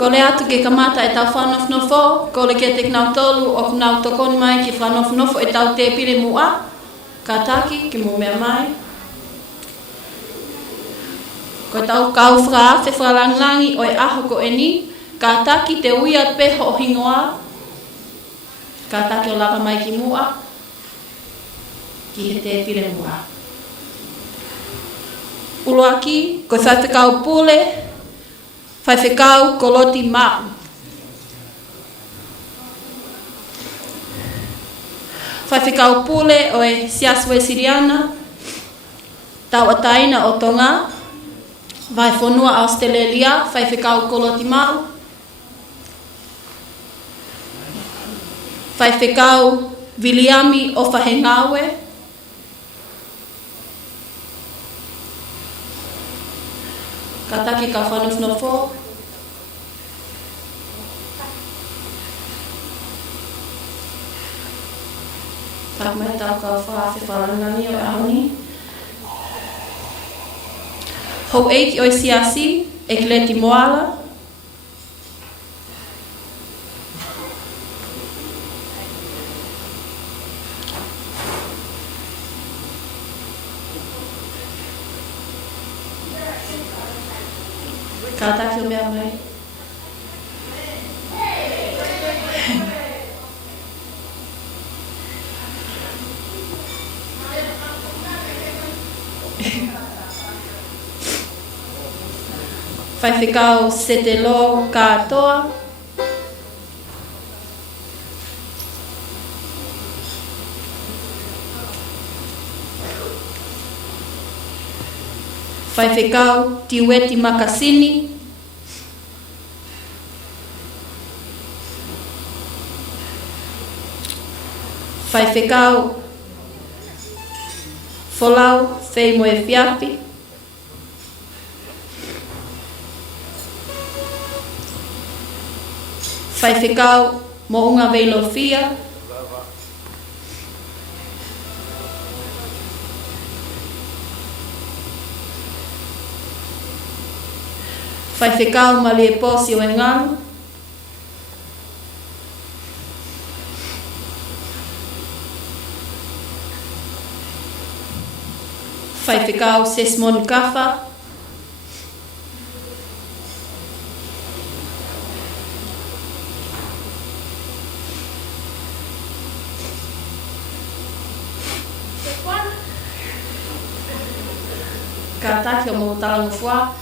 Ko le atu ke kamata e tau whanofnofo, ko le ke te knau tolu o knau tokoni mai ki whanofnofo e tau te pire mua, ka taki ki mo mea mai. Ko tau kau whra te whalanglangi o e aho ko e ni, ka taki te uia peho o hingoa, ka taki o lava mai ki mua, ki he te pire mua. Uloaki, ko whaiwhikau pule, whaiwhikau koloti mau. Whaiwhikau pule o e siaswe siriana, tau ataina o Tonga, vai whanua Australia, whaiwhikau koloti mau. Whaiwhikau Viliami o Whahengawe, ka taki ka whanofnofo. Tak mai tau ka whaafi whalangani o ahoni. Hou eiki o siasi, e kleti moala. Ka taki o mea mai. Whaiwhikau setelo katoa. Whaiwhikau tiweti makasini. Whaiwhikau folau Moimoi whiapi. Whaiwhikau mo unga veilofia. Whaiwhikau mali e posi o engaru. Whaiwhikau sesmon kafa. Ka taki o mo talangu fua.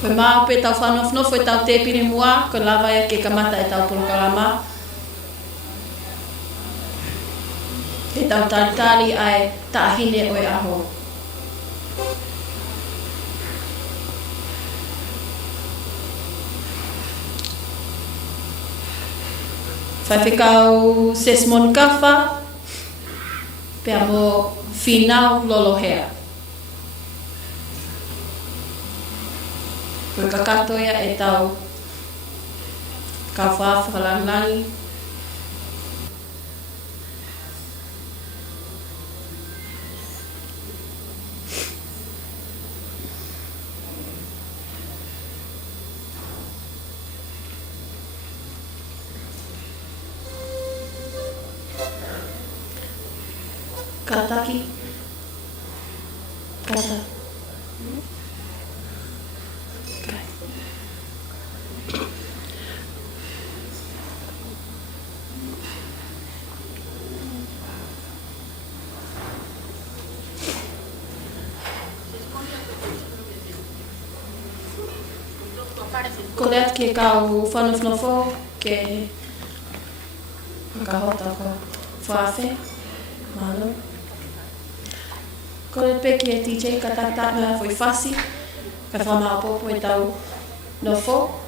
Koe maa pe tau whanofnofo e tau te pire mua, koe lava e ke kamata e tau polokalama. E tau talitali ai taahine o e aho. Whaiwhikau sesmon kafa. Pea mo whinau lolohea. Koe kakatoia e tau kawhaafu halanglangi. Kataki. Kata. Okay. Ko leat ke kau whanofnofo ke kahota ko whaafe. Malo. Ko le peki e TJ ka tata mea foi fasi, ka whamao popo e tau nofo.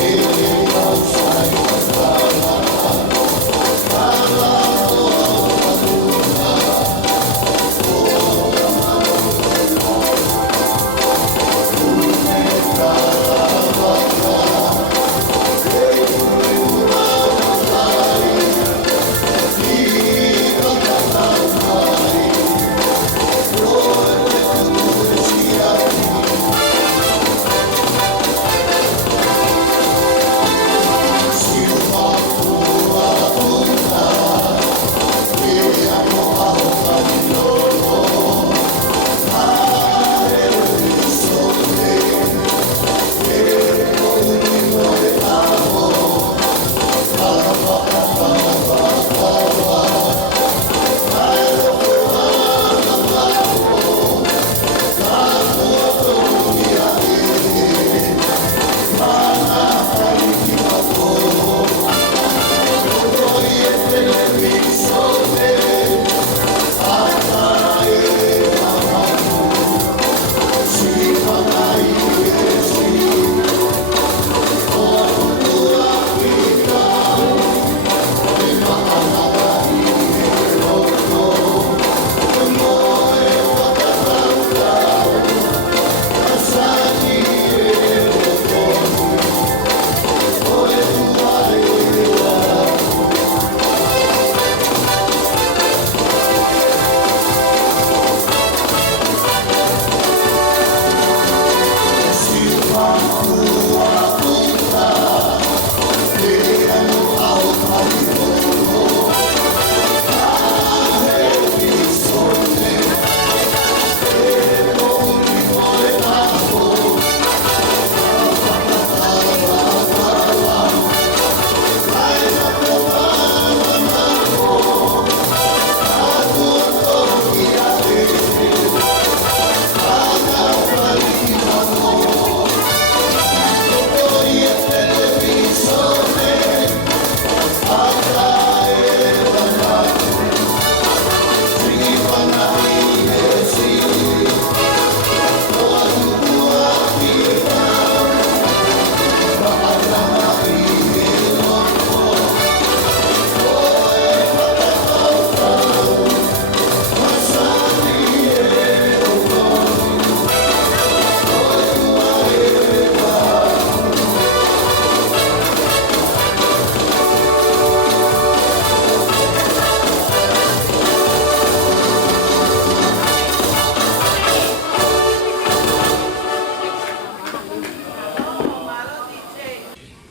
Yeah.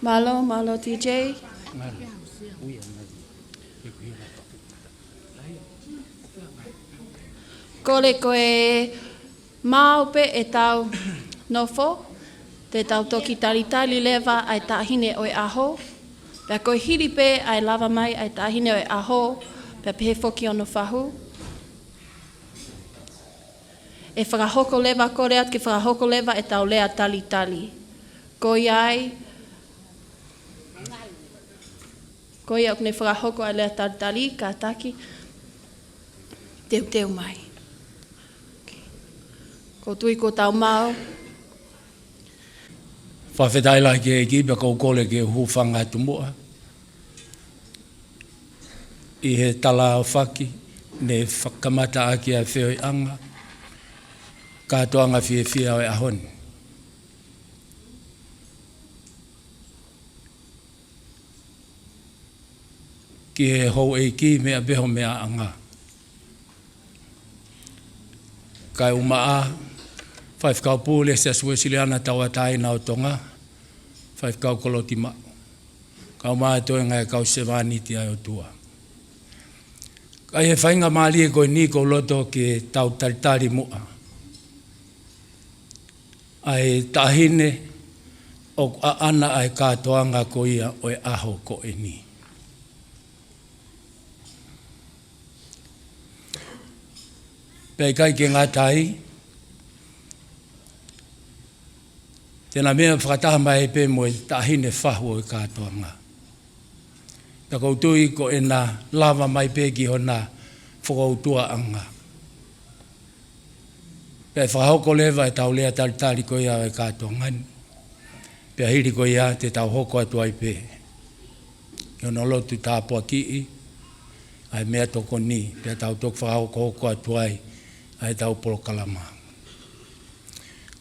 Malo TJ. Kore koe maupe e tau nofo, te tau toki tali lewa ai tahine oi aho. Pea koe hiri pe ai lava mai ai tahine oi aho, pea pehe foki ono whahu. E whakahoko lewa kore at ke whakahoko lewa e tau lea tali. Koi ai, koi au ne whakahoko ai lea tali, ka taki, teu mai. Ko tui ko tau mau. Whawhetai lai ke eki, pia kou kole ke hūwhanga atu mua. I he tala o whaki, ne whakamata aki a whioi anga, kātoanga whia o e ahoni. Ki he hou eki mea beho mea anga. Kai umaa, whaifkau pūle se asue siliana taua taina o tonga, whaifkau koloti ma. Kau maa toe ngai kau se vaniti ai o tua. Kai he whainga maali e koe ni ko loto ke tau taritari mua. Ai tahine o ana ai kātoanga ko ia o e aho ko e ni. Pei kai ke ngā tai, tēnā mea whakataha mai pe mo e tahine whahu o e kātoanga. Ta koutui ko e nā lava mai pe ki hona whakautua anga. Pei whahoko lewa e tau lea taritari ko ia o e kātoanga. Pea hiri ko ia te tau hoko atu ai pe. Ki ono lotu tāpua ki i, ai mea toko ni, pea tau toko whahoko hoko atu ai, ai tau polo kalama.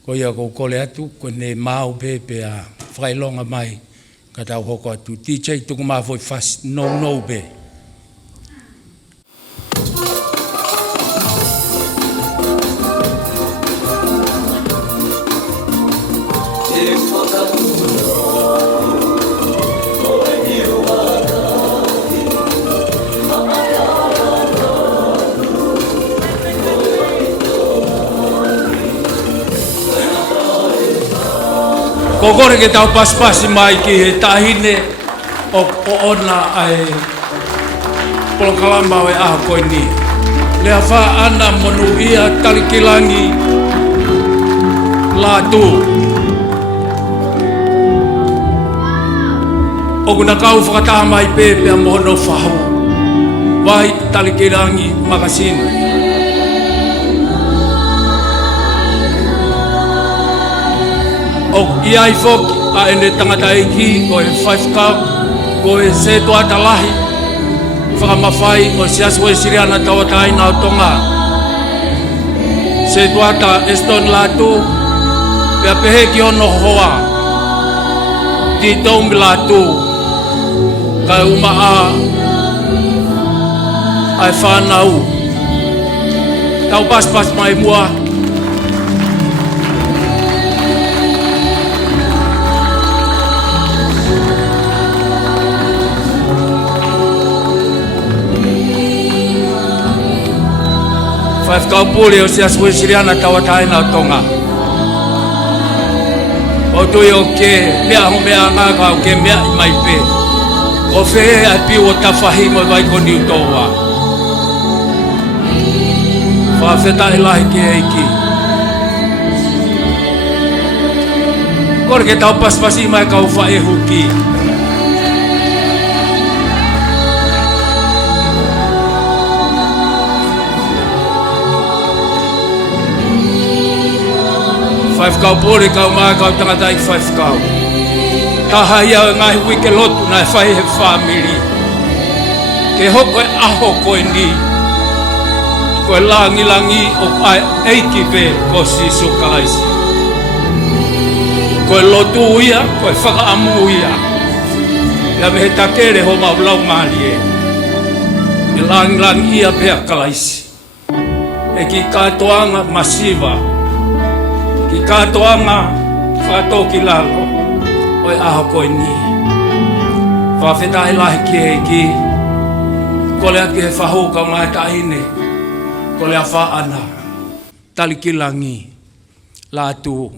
Ko ia kou kole atu, ko ne mau pe a whailonga mai, ka tau hoko atu. DJ tuku maa foi fast, no be. Ko kore ke tau paspasi mai ki he tahine o ona ai polokalamba o e aho koe ni. Leafa ana Monuia Tali-Ki-Langi Latu. O kuna kau whakataha mai pepe a mohono whahu. Vai Tali-Ki-Langi makasino. O iai foki a ene tangata eki o e 5 cup o e se toa talahi whakamawhai o se aswe siriana tawa taina o tonga se toa ta eston latu pia pehe ki ono hoa di tombi latu kai umaa ai whanau tau pas mai mua. Whaifkau pūle o se asue siriana tawa taina o tonga. O tui o ke mea ho mea ngaka o ke mea i mai pe. O whehe ai piu o tawhahi mo vai ko niu toa. Whawheta i lahi ke eiki. Kore ke tau paspasi mai kau whaehu ki. Whaifkau pōre kau maa kau tangata i whaifkau. Taha ia ngai wike lotu nai whai he whamiri. Ke hoko e aho koe ni. Koe langi o ai eiki pe ko si sukalaisi. Koe lotu ia, koe whakaamu ia. Ia me he takere ho maulau maali e. E langi ia pe a kalaisi. E ki katoanga masiva. Ki katoanga whatoki lalo, o oi aho koe ni. Whawhetai lahi ki e ki. Ko lea ki he whahoka mai ta ine. Ko lea whaana. Tali-Ki-Langi Latu.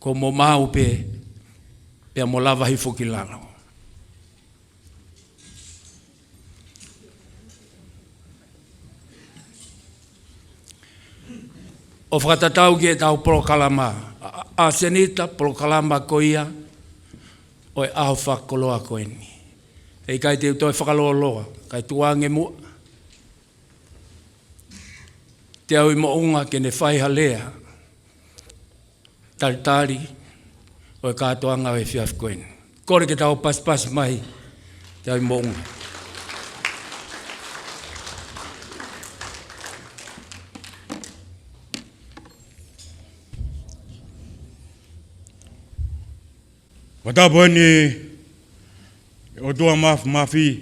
Ko mo mau pe. Pea mo lava hifo ki lano. O whakatatau ki e tau prokalama. A senita prokalama ko ia. O e aho whakoloa koe ni. Ei kai te utoi whakaloa loa. Kai tuange mua. Te au i mo unga ke ne whaiha lea. Tari. O e kātoanga o e whiaf koe ni. Kore ke tau pas mai. Te au i mo unga. Watapo ni o tua mafi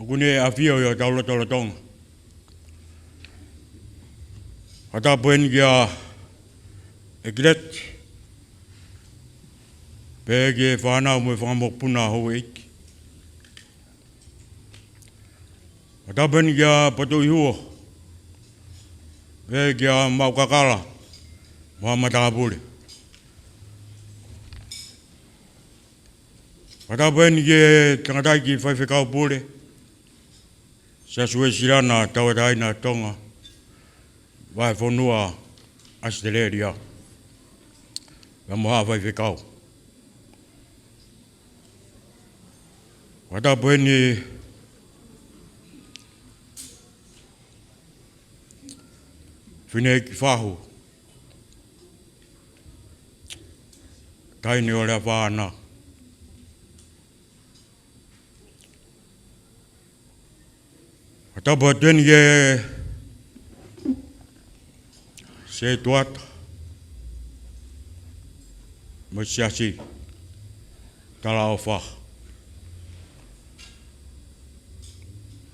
o kune afio yo taulo tonga. Watapo ni kia ekret pege whanau mo whamokpuna hou eiki. Watapo ni kia pato ihuo pege kia maukakala mahamatahapule. Watapo ni ke tangatai ki whaiwhekau pule. Sa sue sirana tawataina tonga. Vai whonua Australia. Wa moha whaiwhekau. Watapo ni whinei ki whahu. Taini o rea whāna. Watapo tēni ke se tuata mo siasi tala o wha.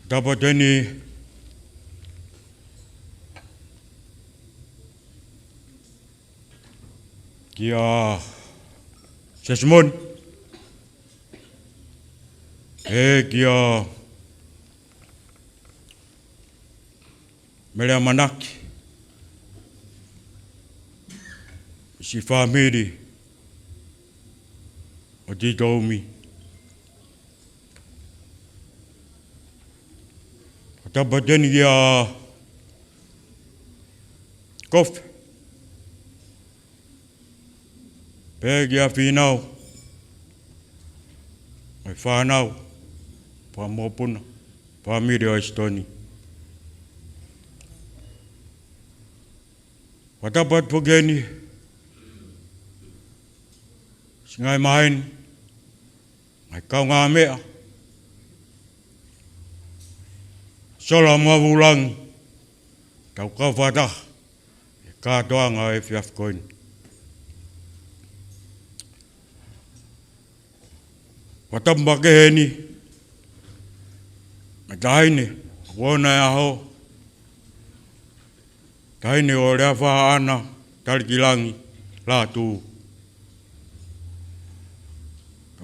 Watapo tēni kia se Simon kia Melea manaki. Si whamiri o tito umi. Tapa tēni kia kofi. Pē kia whinau. Mai whanau. Pa mopuna. Whamiri o Estoni. Watapat pogeni, singai main, mai kau ngā mea, sola mavulang, tau kau whata, e kātoanga e whiaf koin. Watamba keheni, mai taine, wona e aho, taine o Leafa ana Tali-Ki-Langi Latu.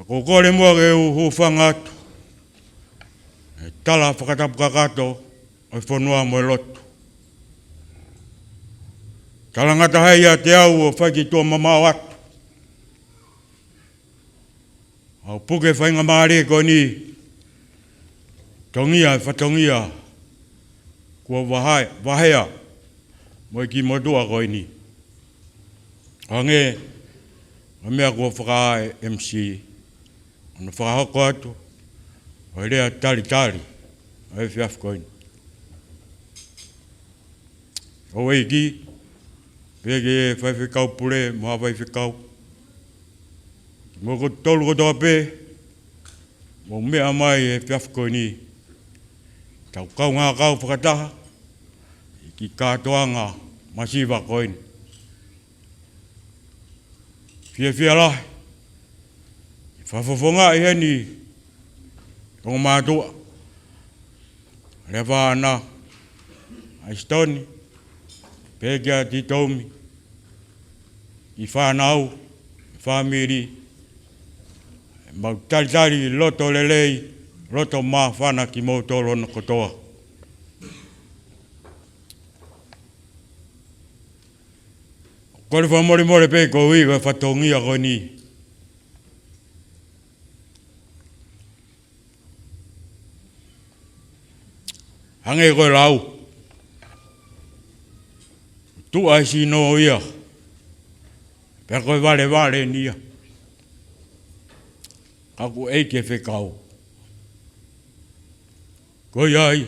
Ko kore mua ke u whangatu. E tala whakatapukakato o whanua mo lotu. Talangata heia te au o whaiki tua mamau atu. Au puke whainga maare ko ni tongia e whatongia kua wahea. Moi ki modua koe ni. Ange, o mea kua whakae MC. Ono whakahoko atu, o rea tali, o e whiaf koe ni. O eiki, peke e whaiwhekau pule, moha whaiwhekau. Mo ko tolu kotoa pe, mo mea mai e whiaf koe ni. Tau kau ngā kau whakataha, ki kātoanga masiva koin. Whia lahi. Whawhawhonga i heni o mātua. Leafa ana Estoni. Pēkia titoumi. I whanau. family, mau tari loto lelei, loto mawhana ki mautoro na kotoa. Kore whamore pe ko iwa whatongia ko ni. Hange koe lau. Tu ai si no ia. Pea koe vale nia. Kaku eike whekau. Koe ai.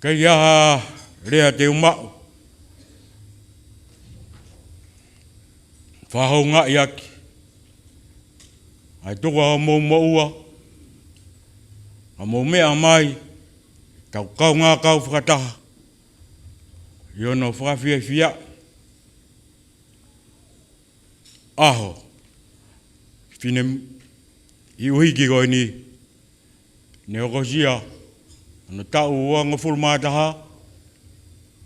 Kei aha rea te umau. Whahonga i aki. Ai tuka o Moimoi. A mo mea mai. Kau ngā kau whakataha. Iono whakawhia. Aho. Whine i uhiki koe ni. Ne okosia. Ano tau uanga fulmataha.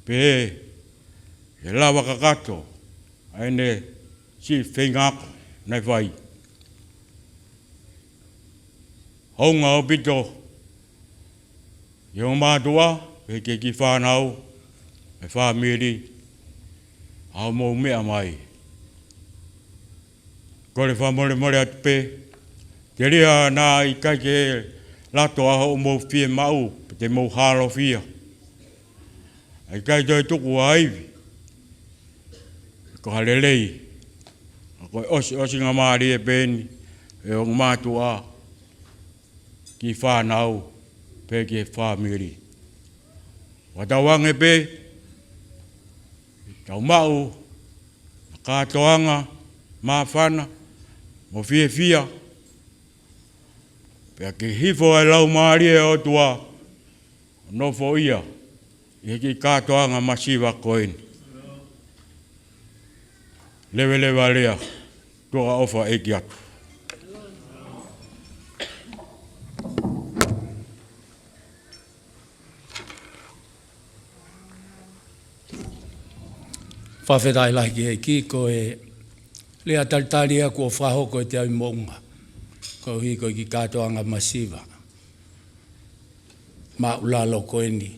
Pe. E lawa kakato. Aine si whengako. Nei whai. Honga o pito. Io mātua. Pe ke ki whanau. E whamiri. Ao mou mea mai. Kore whamore atu pe. Te rea nā i kai ke lato aho o mou whie mau. Te mou halo whia. Ai kai toi tuku a iwi. Ko halelei. Koe osi ngā maari e pēni. E o mātua. Ki whanau. Pe ke whamiri. Watawange pe. Tau mau. Kātoanga. Mawhana. Mo whia. Pea ke hifo e lau maari e o tua. Nofo ia. I ki kātoanga masiwa koeni. Lewe lea. Tua ofa e ki atu. Whawhetai lahi e ki ko e lea talitaria ko whahoko e te au mounga. Ko hi ko ki kātoanga masiwa. Ma ulalo ko e ni.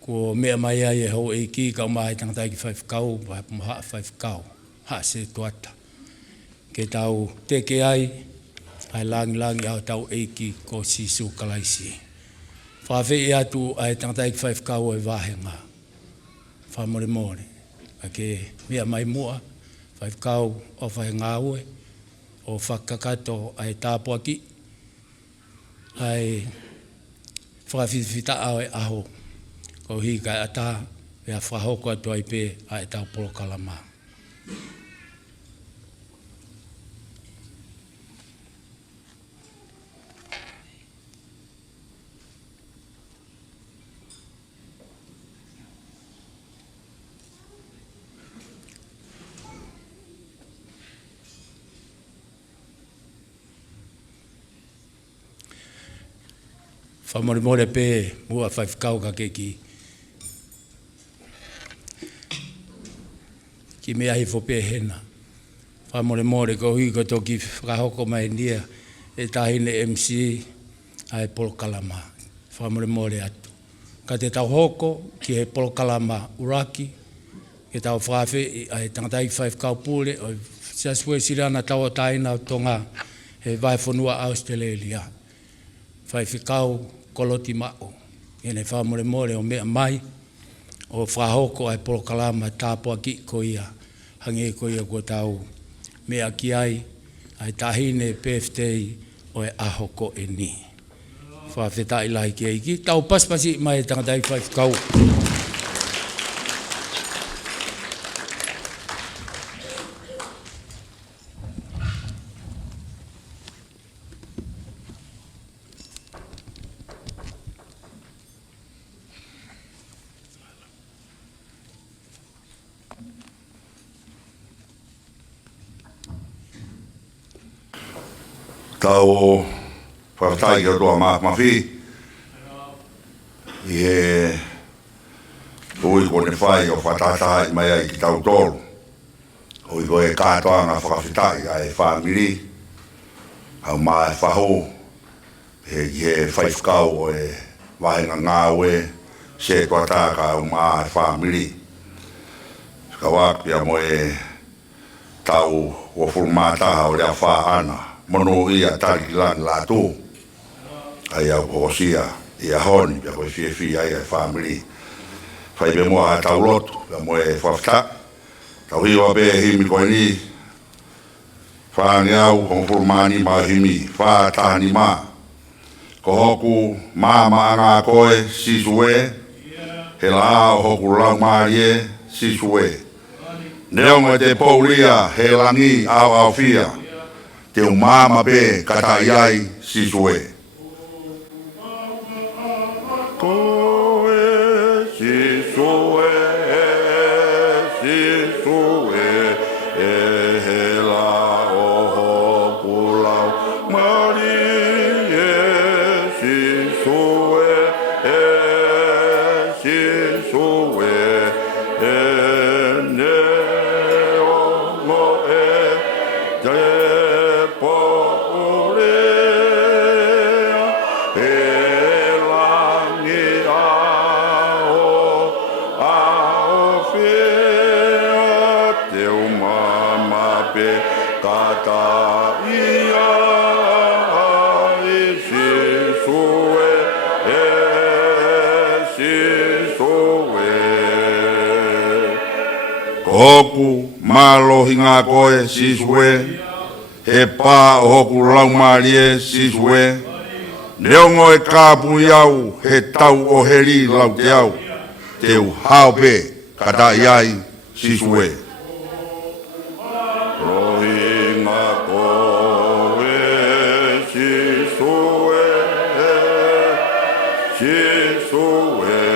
Ko mea mai ai e ho e ki ka mai tangatai ki whaifkau. Maha whaifkau. Ha se tuata. Ke tau teke ai. Ai langi au tau e ki ko sisu kalaisi. Whawhe e atu ai tangatai ki whaifkau e wahenga. Whamore. Ke mea mai mua, whaifkau o whahenga ue, o whakakato ai tāpua ki, ai whakawhitawhita au e aho, ko hi kai ata, ea whahoko atu ai pē, ai tau polokalama. Whamore pe mua whaifkau ka ke ki. Ki mea hifo pe hena. Whamore ko hui ko toki whakahoko mai nia e tahine MC ai polokalama. Whamore atu. Ka te tau hoko ki he polokalama uraki. Ke tau whawhe ai tangatai whaifkau pule o siasue sirana tau o taina o tonga he vai whanua Australia. Whaifkau koloti mao. Ene whamore o mea mai. O whahoko ai polokalama tāpua ki ko ia. Hange ko ia ko tau mea ki ai. Ai tahine PFT o e ahoko e ni. Whawhetai lai ki eiki. Tau paspasi mai tangatai whaifkau. Tau whakatai ki roa mawhi. I he ui kone whai o whatata mai ai ki tau tolu. o i koe katoa ngā whakawhitai ai whamiri, au mai whaho, he whaifkau o e wahenga ngā ue, se tua tāka au mai whamiri. Skawak ia mo e tau o fulmataha o rea wha ana, Monuia Tali-Ki-Langi Latu, ai au kosia, ia honi, pia koe fie ai whamiri. Whai be mua tau lotu, pia mo e whafta, tau hiwa be himi koe ni, whaangi au, hong fulmani ma himi, wha tahani ma. Ko hoku mama ngā koe sisue, he la o hoku lau marie sisue. Neongo te poulia he langi au fia, te umama be kata iai sisue. Koe sisue, sisue, he la o hoku lau marie sisue, sisue, Hoku malohi ngā koe sisue, he pā o hoku laumarie sisue, neongo e kāpu iau he tau o heri lau te au, te u haupe kata iai sisue. Lohi ngā koe sisue, sisue,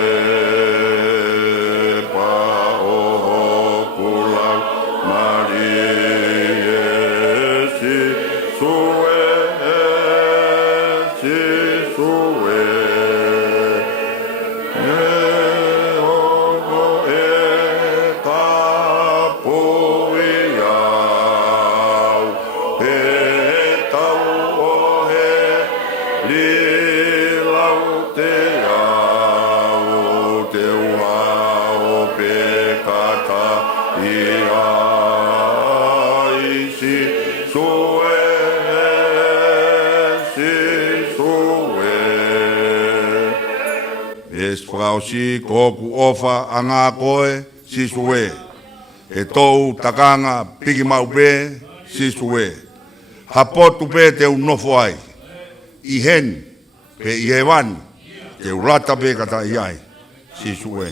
si koku ofa a ngā koe sisue. E tou takanga piki maupe sisue. Hapotu pe te unofo ai. I hen pe i hewan te urata pe kata iai sisue.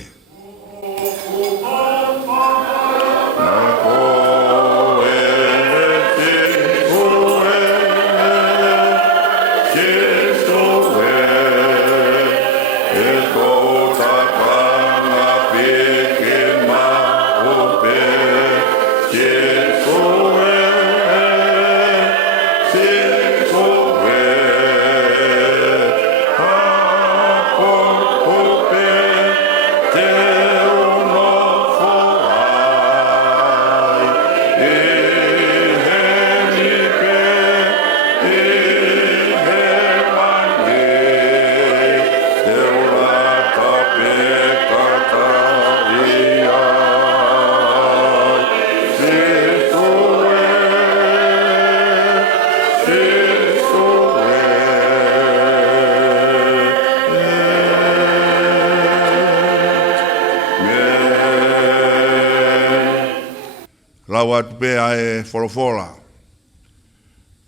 Lawa tupe e folofola,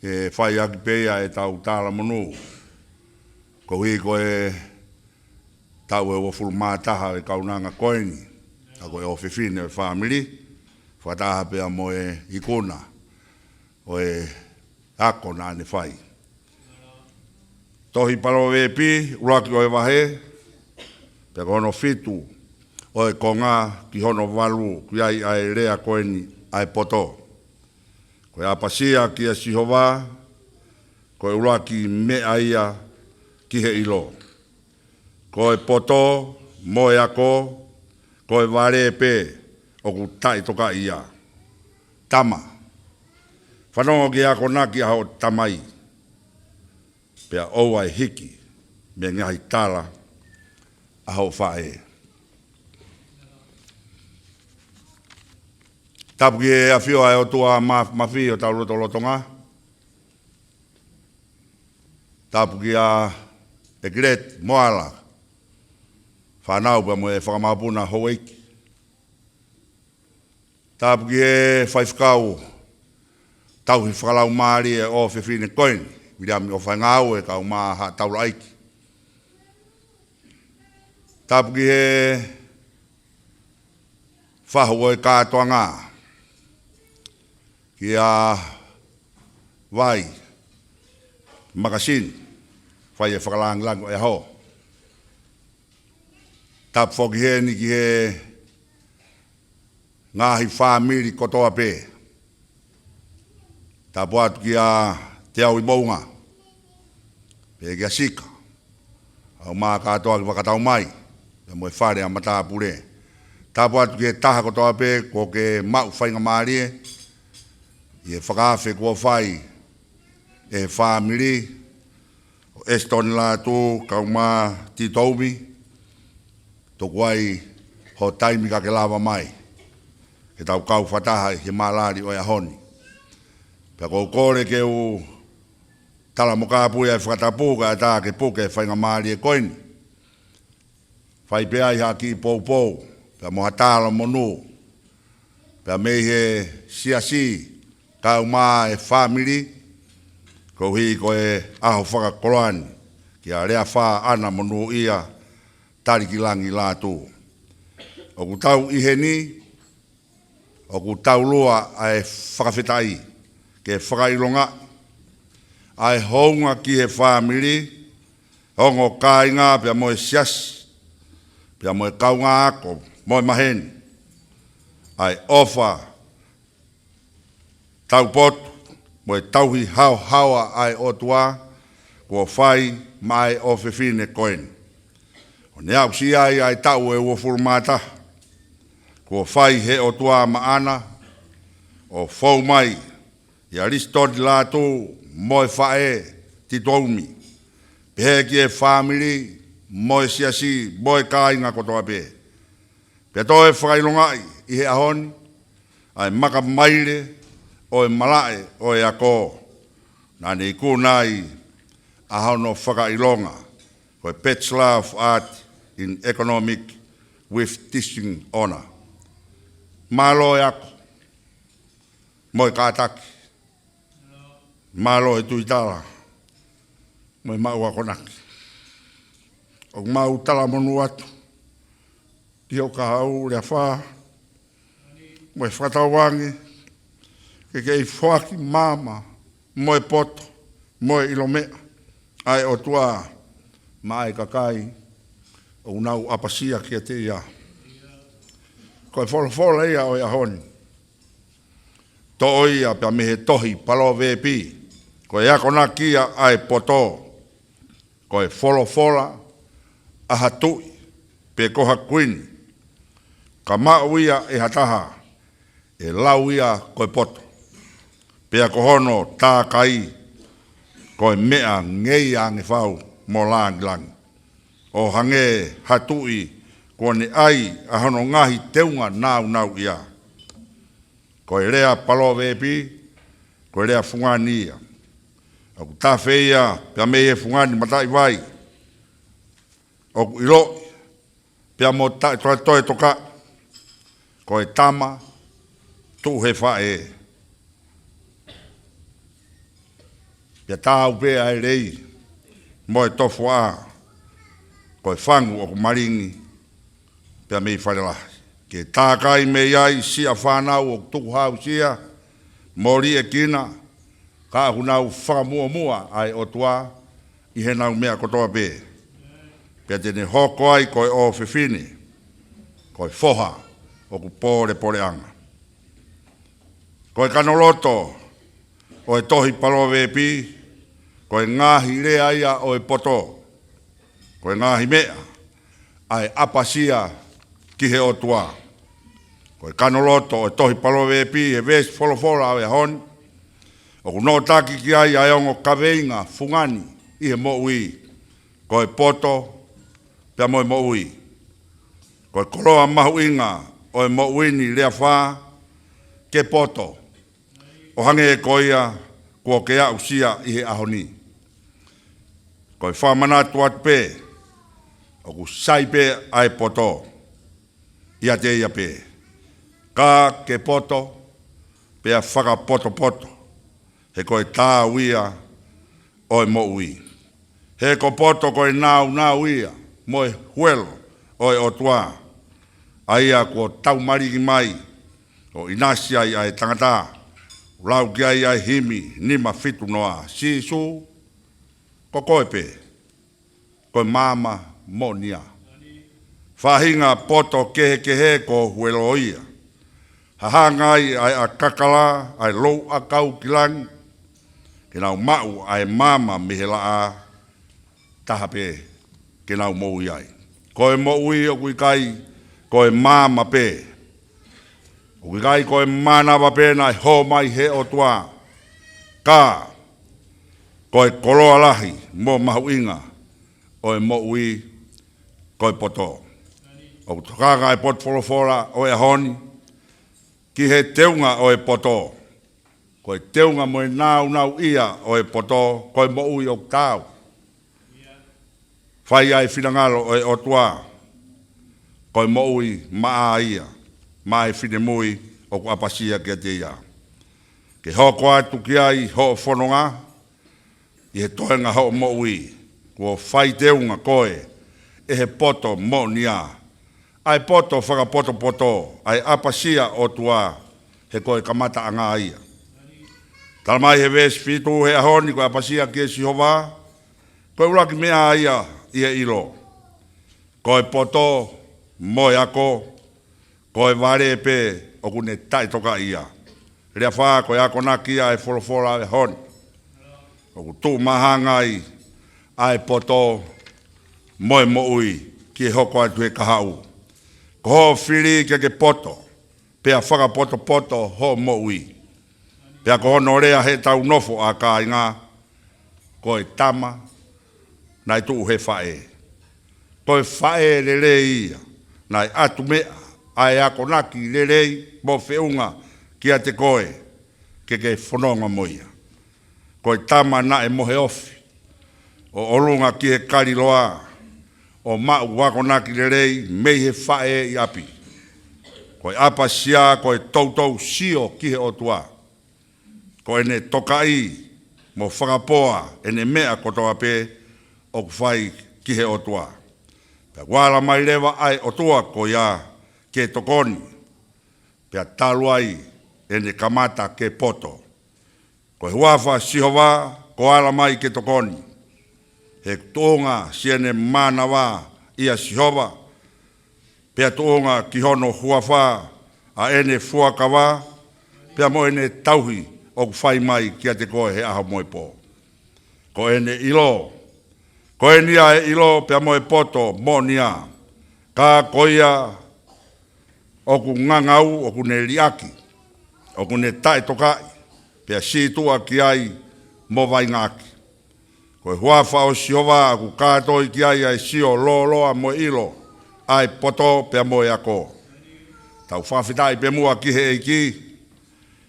e whai aki pea e tau tāla monu. Ko hui ko e tau e wafulu mātaha e kaunanga koeni. Ako e ofifine e whamiri, whataha pea mo e ikona, o e ako nā ne whai. Tohi palo e pi, uraki o e wahe, pea kono fitu, o e konga ki hono walu, ki ai ai rea koeni, ai poto. Koe apasia ki a Sihova, koe ura ki mea ia ki he ilo. Koe poto, moe ako, koe ware pe, o ku tai toka ia. tama. Whanongo ki a konaki a o tamai. Pea o ai hiki. Me ngahi tala a ho whae. Tapu ki e a whio ai o tua mawhi o tau roto lotonga. Tapu ki a e Gret Moala. Whanau pa mo e whakamapuna hoeiki. Tapu ki e whaifkau tau hi whakalau maari e o whiwhine koini. Miriami o whaingau e kau maa ha taula aiki. Tapu ki e whahu e kātoa ngā. Ki a vai makasin whai e whakalangilango e ho. Tapu whoki he ni ki he ngāhi whāmiri kotoa pē. Tapu atu ki a te au i mounga. Pē ki a sika. Au maa kātoa ki wakatau mai. Pē moe whare a mataa pure. Tapu atu ki he taha kotoa pē ko ke mau whainga maarie. I e whakawhi kua whai e whāmiri. O Eston Latu kau maa titoumi. Toku ai ho taimi ka ke lava mai. E tau kau whataha he maalari o e ahoni. Pea kou kore ke u tala mokapuia e whakatapuka e tā ke puke e whainga maari e koini. Whai pea i haki pou pou. Pea moha tāla monu. Pea mei he siasi kau maa e whamiri. Kou hi ko e aho whakakoloani. Ki a rea wha ana monu ia Tali-Ki-Langi Latu. O ku tau iheni. O ku tau lua ai whakawhetai. Ke whakailonga. Ai hounga ki he whamiri. Hongo kāinga pia moe sias. Pia moe kaunga ako. Moe maheni. Ai ofa. Tau potu. Moe tauhi hau hawa ai otua. Kua whai mai o whiwhine koeni. O ne au si ai ai tau e ua furumata. Kua whai he otua maana. O fau mai. Ia Aristodi Latu moe whae titoumi. Pehe ki e whamiri, moe siasi, moe kāinga kotoa pē. Pea toi whakailongai i he ahoni, ai maka maire, o e malae, o e ako. Nane i kūnai ahono whakailonga, ko e Bachelor of Art in Economic with Teaching Honour. Malo e ako, moe kātaki. Malo e tuitala. Moi mau a konaki. O mau tala monu atu. Ki o ka hau rea wha. Moi whatawangi. Ke kei whaki mama. Moi poto. Moi ilomea. Ai o tua. Mai kakai. O nau apasia ki a te ia. Koe wholofola ia o ia honi. To oia pia mehe tohi palo vepi. Ko e ako na kia ai poto. Ko e wholofola aha tui. Pe koha kuini. Ka mauia e hataha. E lauia ko e poto. Pea kohono tā kai. Ko e mea ngei ange whau mo langi langi. O hange hatui. Ko ne ai ahono ngahi teunga nau nau ia. Ko e rea palo vepi. Ko e rea fungania. Aku tā wheia, pia mei e fungani matai vai. Oku ilo, pia mo toe toka. Ko e tama, tu he whae. Pia tā upea e rei, mo e tofu a. Ko e whangu oku maringi, pia mei wharela. Ke tā kai mei ai, sia whanau o tuku hau sia, mori e kina, ka hunau whakamua ai o tua i he nau mea kotoa pē. Pea tene hoko ai koe o whiwhine, koe whoha o ku pore anga. Koe kanoloto o e tohi palo vepi, koe ngahi rea ia o e poto, koe ngahi mea ai apasia ki he o tua. Ko e kanoloto e tohi palowe pi e vesi folofola au e hon. O kuno taki ki ai ai ongo kaweinga fungani i he mo ui. Ko e poto pia mo e mo ui. Ko e koloa mahu inga o e mo uini Leafa ke poto. O hange e koia kua ke au sia i he ahoni. Ko e whamanatu atu pe. O ku sai pe ai poto. Ia te ia pe. Ka ke poto pe a whaka poto poto. He koe tā uia o e mo ui. He ko poto koe nau ia mo e huelo o e otua. Aia ko tau mariki mai o inasi ai ai tangata. Lau ki ai ai himi nima fitu noa. Sisu ko koe pe. Koe mama monia. Whahinga poto kehe ko huelo ia. Hahanga ai a kakala ai lou a kau kilangi. Ke nau mau ai mama mihela a tahape ke nau mou iai. Koe mou i o kui kai koe mama pe. O kui kai koe manawa pe nai ho mai he o tua. Ka koe koloa lahi mo mahu inga o e mou i koe poto. O tukaka e pot folofora o e honi. Ki he teunga o e poto. Koe teunga mo e nau ia o e poto. Koe mo ui o tau. Whai ai whingalo o e otua. Koe mo ui maa ia. Maa e whine mui o ku apasia ke te ia. Ke hoko atu ki ai ho whanonga. I he toenga ho mo ui. Kua whai teunga koe. E he poto mo nia. Ai poto whaka poto. Ai apasia o tua. He koe kamata anga ia. Talamai he vesi fitu he ahoni koe apasia ke Sihova. Koe uraki mea ia i e ilo. Koe poto mo e ako. Koe vare pe o kune tai toka ia. Leafa koe ako nakia e folofora e honi. O kutu mahangai ai poto mo e mo ui ki e hoko atu e kahau. Ko ho whiri ke poto. Pea whaka poto ho mo ui. Pea ko hono rea he tau nofo a ka inga. Ko e tama. Nai tuu he whae. Ko e whae lele ia. Nai atu mea. Ai ako naki lele mo whiunga ki a te koe. Ke whanonga moia. Ko e tama na e mohe ofi. O olunga ki he kariloa. O mau wako naki lelei mei he whae i api. Ko e apa sia, ko e tautou sio ki he otua. Ko e ne tokai mo whakapoa e ne mea kotoa pe o kwhai ki he otua. Pea wala mai lewa ai otua ko ia ke tokoni. Pea talu ai e ne kamata ke poto. Ko e huafa Sihova ko ala mai ke tokoni. He tuonga siene manawa ia Sihova. Pea tuonga ki hono huafa a ene fuakawa. Pea mo ene tauhi o whai mai kia te koe he aha moe po. Ko ene ilo. Ko ene ia e ilo pea moe poto mo nia. Ka koia o ku ngangau o ku ne liaki. O ku ne tae tokai. Pea si tua ki ai mo vai ngaki. Ko e huafa o Sihova ku kātoi ki ai ai sio loa mo ilo. Ai poto pea mo e ako. Tau whawhitai pe mua ki he eiki.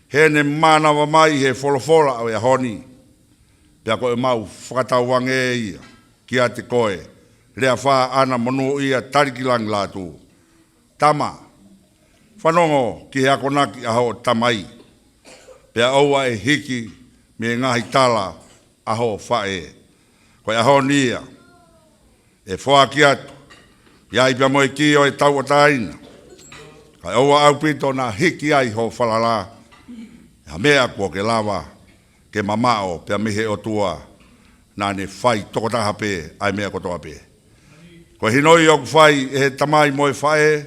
He ne manawa mai he folofora o e honi. Pea ko e mau whakatau wange ia. Ki a te koe. Leafa ana Monuia Tali-Ki-Langi Latu. Tama. Whanongo ki he ako naki aho tamai. Pea aua e hiki me ngahi tala aho whae. Koe aho nia. E whaa ki atu. Iai pia moe ki o e tau o taina. Kai aua au pito na hiki ai ho whalala. Ha mea kua ke lava. Ke mamao pia mihe o tua. Nā ne whai tokotaha pe ai mea kotoa pe. Koe hinoi o whai e he tamai moe whae.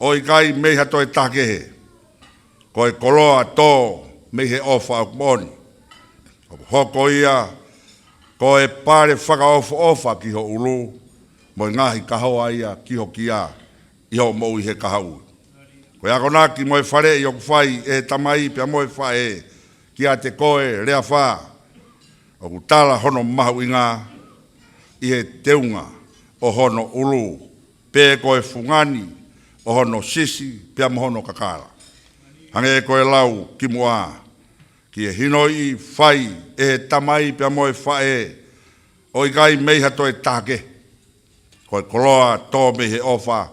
O i kai meha toi takehe. Koe koloa tō mehe ofa au moni. Hoko ia. Koe pare whaka ofa ki ho ulu. Mo ngahi kahoa ia ki ho kia. I ho mou i he kahau. Koe akonaki moe whare i oku whai e tamai pia moe whae ki a te koe Leafa. Oku tala hono mahu inga i he teunga o hono ulu. Pē koe fungani o hono sisi pia mohono kakala. Hange koe lau ki mua. Ki e hino i whai e tamai pia moe whae. O i gai meiha toi tāke. Koe koloa tō me he ofa.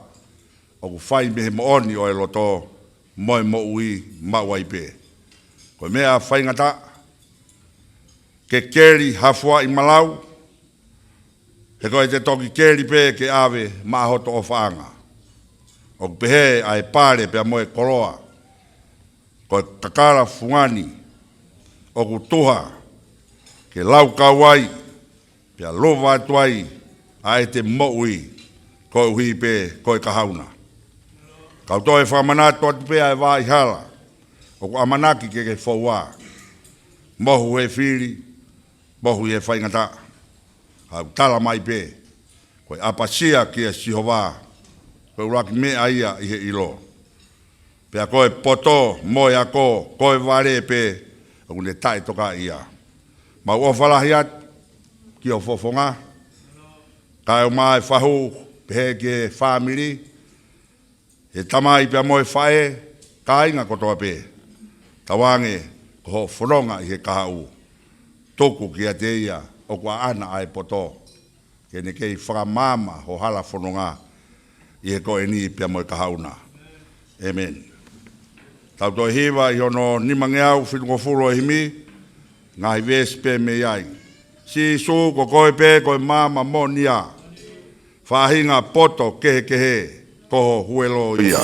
O ku whai me he mooni o e loto. Moe mo ui mawai pē. Koe mea whai ngata. Ke keri hafua i malau. He koe te toki keri pē ke ave maahoto o whaanga. O ku pehe ai pāre pia moe koloa. Koe kakara fungani. O ku tuha. Ke lau kawai. Pia lova tuai a e te moui koe uhi pē koe kahauna. Kau toi whamanatu atu pēa e wāi hala. O ku amanaki ke whaua. Mohu e whiri, mohu e whaingata. Hau tala mai pē. Koe apasia ki e sihovā. Koe uraki mea ia i he ilo. Pea koe poto, moe ako, koe ware pē. O ku ne tae toka ia. Mau o whalahi atu. Ki o fofonga, kai o mai whahu, pehe ke whamiri, he tamai pia moe whae, ka inga kotoa pē. Tawange, ko ho whanonga i he kahau. Toku ki a te ia, o kua ana ai poto. Ke ne kei whakamama ho hala whanonga, i he koe ni pia moe kahauna. Amen. Tau toi hiwa i hono nimangeau, whitungo fulo e himi, ngahi vespe me iai. Si su ko koe pē koe mama monia. Whahinga poto kehe kehe koho huelo ia.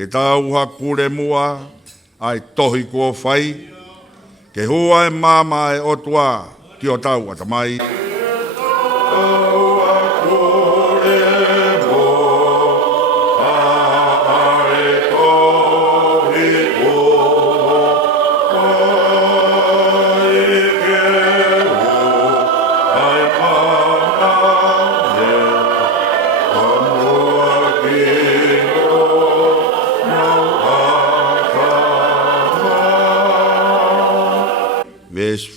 Ke tau hakure mua, ai tohi kua whai. Ke hua e mama e otua, ki o tau atamai.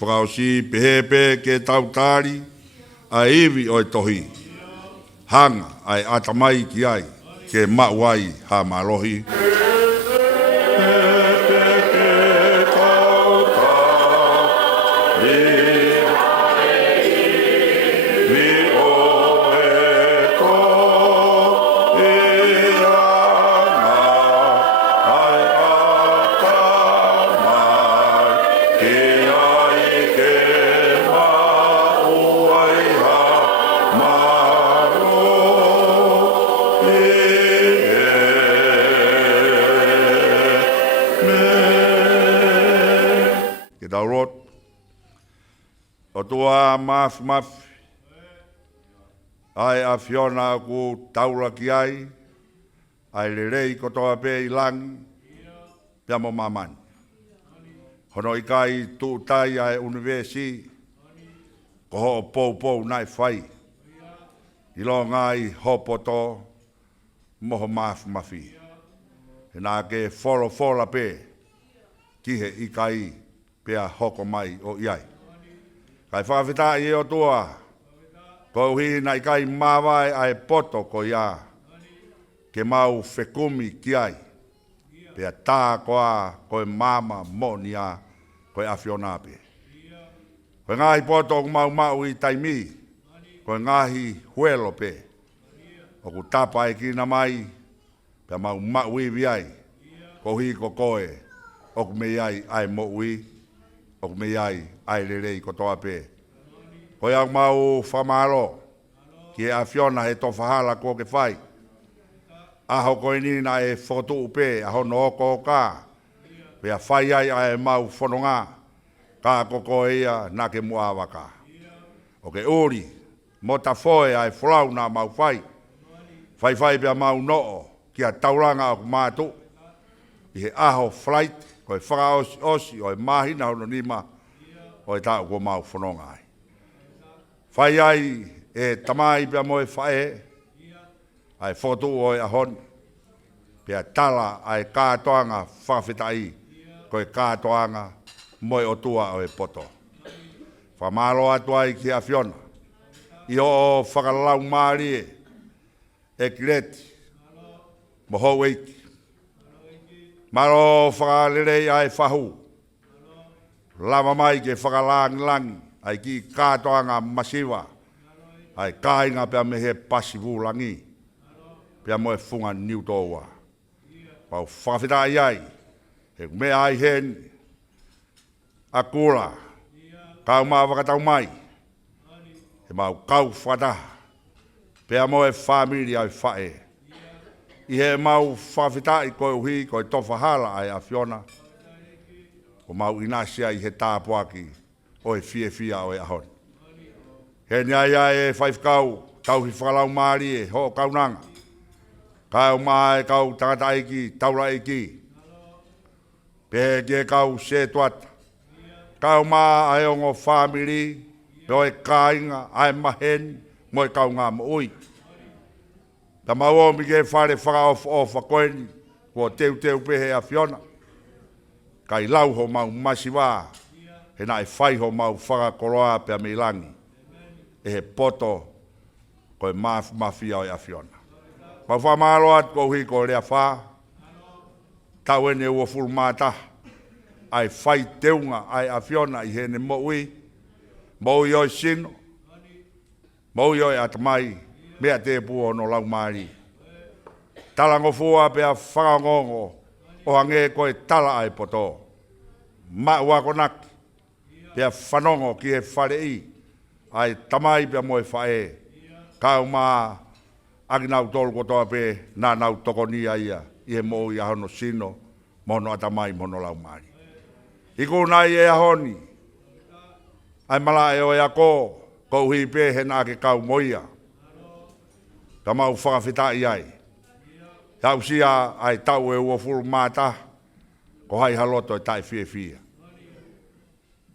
Whakausi pehepe ke tautari a iwi oi tohi. Hanga ai atamai ki ai ke mauai ha malohi. Tua maf ai a Fiona ku taula ki ai le rei kotoa pē i langi pia mo mamani. Hono i kai tu tai ai universi ko ho pou nai whai. I lo ngai hopoto moho mafi. E nā ke fola pē ki he i kai pia hoko mai o iai. Kai whawhita i o tua, ko uhi nai kai mawai ai poto ko ia, ke mau whekumi ki ai, pia tā koa koe mama monia koe awhionape. Koe ngahi poto ku mau i taimi, koe ngahi huelo pe, o ku tapa e kina mai, pia mau i viai, ko hi ko koe, o ku me ai ai mo ui, o ku me ai rerei kotoa pē. Koe au mau whamalo, ki e a Fiona he tofahala ko ke whai. Aho koe ni na e whotu upe, aho no oko o kā. Pea whai ai ai mau whanonga, Ka koko ia na ke mua waka. O ke uri, mo ta foe ai flau na mau fai. Fai pia mau noo, kia tauranga o kumātu. I he aho flight, ko e whaka osi, o e mahina hono nima, o e tāu ko mau whanonga ai. Fai ai e tamai pia mo e whae, ai fotu o e ahon, pia tala ai kātoanga whawhitai, ko e kātoanga mo e otua o e poto. Whamalo atu ai ki a Fiona, i o whakalau maari e kireti, mo hou eiki. Maro whakalere ai whahu, lama mai ke whakalangi ai ki kātoanga masiwa, ai kāinga pia me he pasivu langi, pia mo e funga niutoa. Pau whawhitai ai, he me ai hen, a kura, kau maa wakatau mai, he mau kau whataha, pia mo e whamiri ai whae. I he mau whawhitai koe uhi, koe tofahala ai a Fiona, o mau inasia i he tāpuaki, o e fia o e ahon. He ni ai e whaifkau, tau hi whakalau maari e ho kaunanga. Kau mai kau tangata iki, taura iki. Pehe ke kau se tuata. Kau maa ai ongo family, pe o e kāinga, ai mahen, mo e kau ngā mo ui. Ta mau o mi ke whare whaka ofa koeni, ko teu pehe a Fiona. Kai lau ho mau masiwa, he nai whai ho mau whaka koroa pe a Meilangi. E he poto, ko e mafia o e a Fiona. Pau whamalo atu ko hui ko rea wha, tau ene ua fulmata, ai whai teunga ai a Fiona i hene mo ui, mo ui oi sino, mo ui oi atamai, mea te pua no lau maari. Talango fua pe a whakangongo, o hange koe tala ai poto. Ma wako naki, pe a whanongo ki he whare i, ai tamai pe a moe whae, kau maa aki nau tolu kotoa pe, nā nau tokonia ia, i he mo i ahono sino, mono atamai, mono lau maari. Iku nai e ahoni, ai mala e o e ako, kou hi pe he nā ke kau moia, ka mau whakawhitai ai. Tau sia ai tau e ua furu māta, ko hai haloto e tai fia.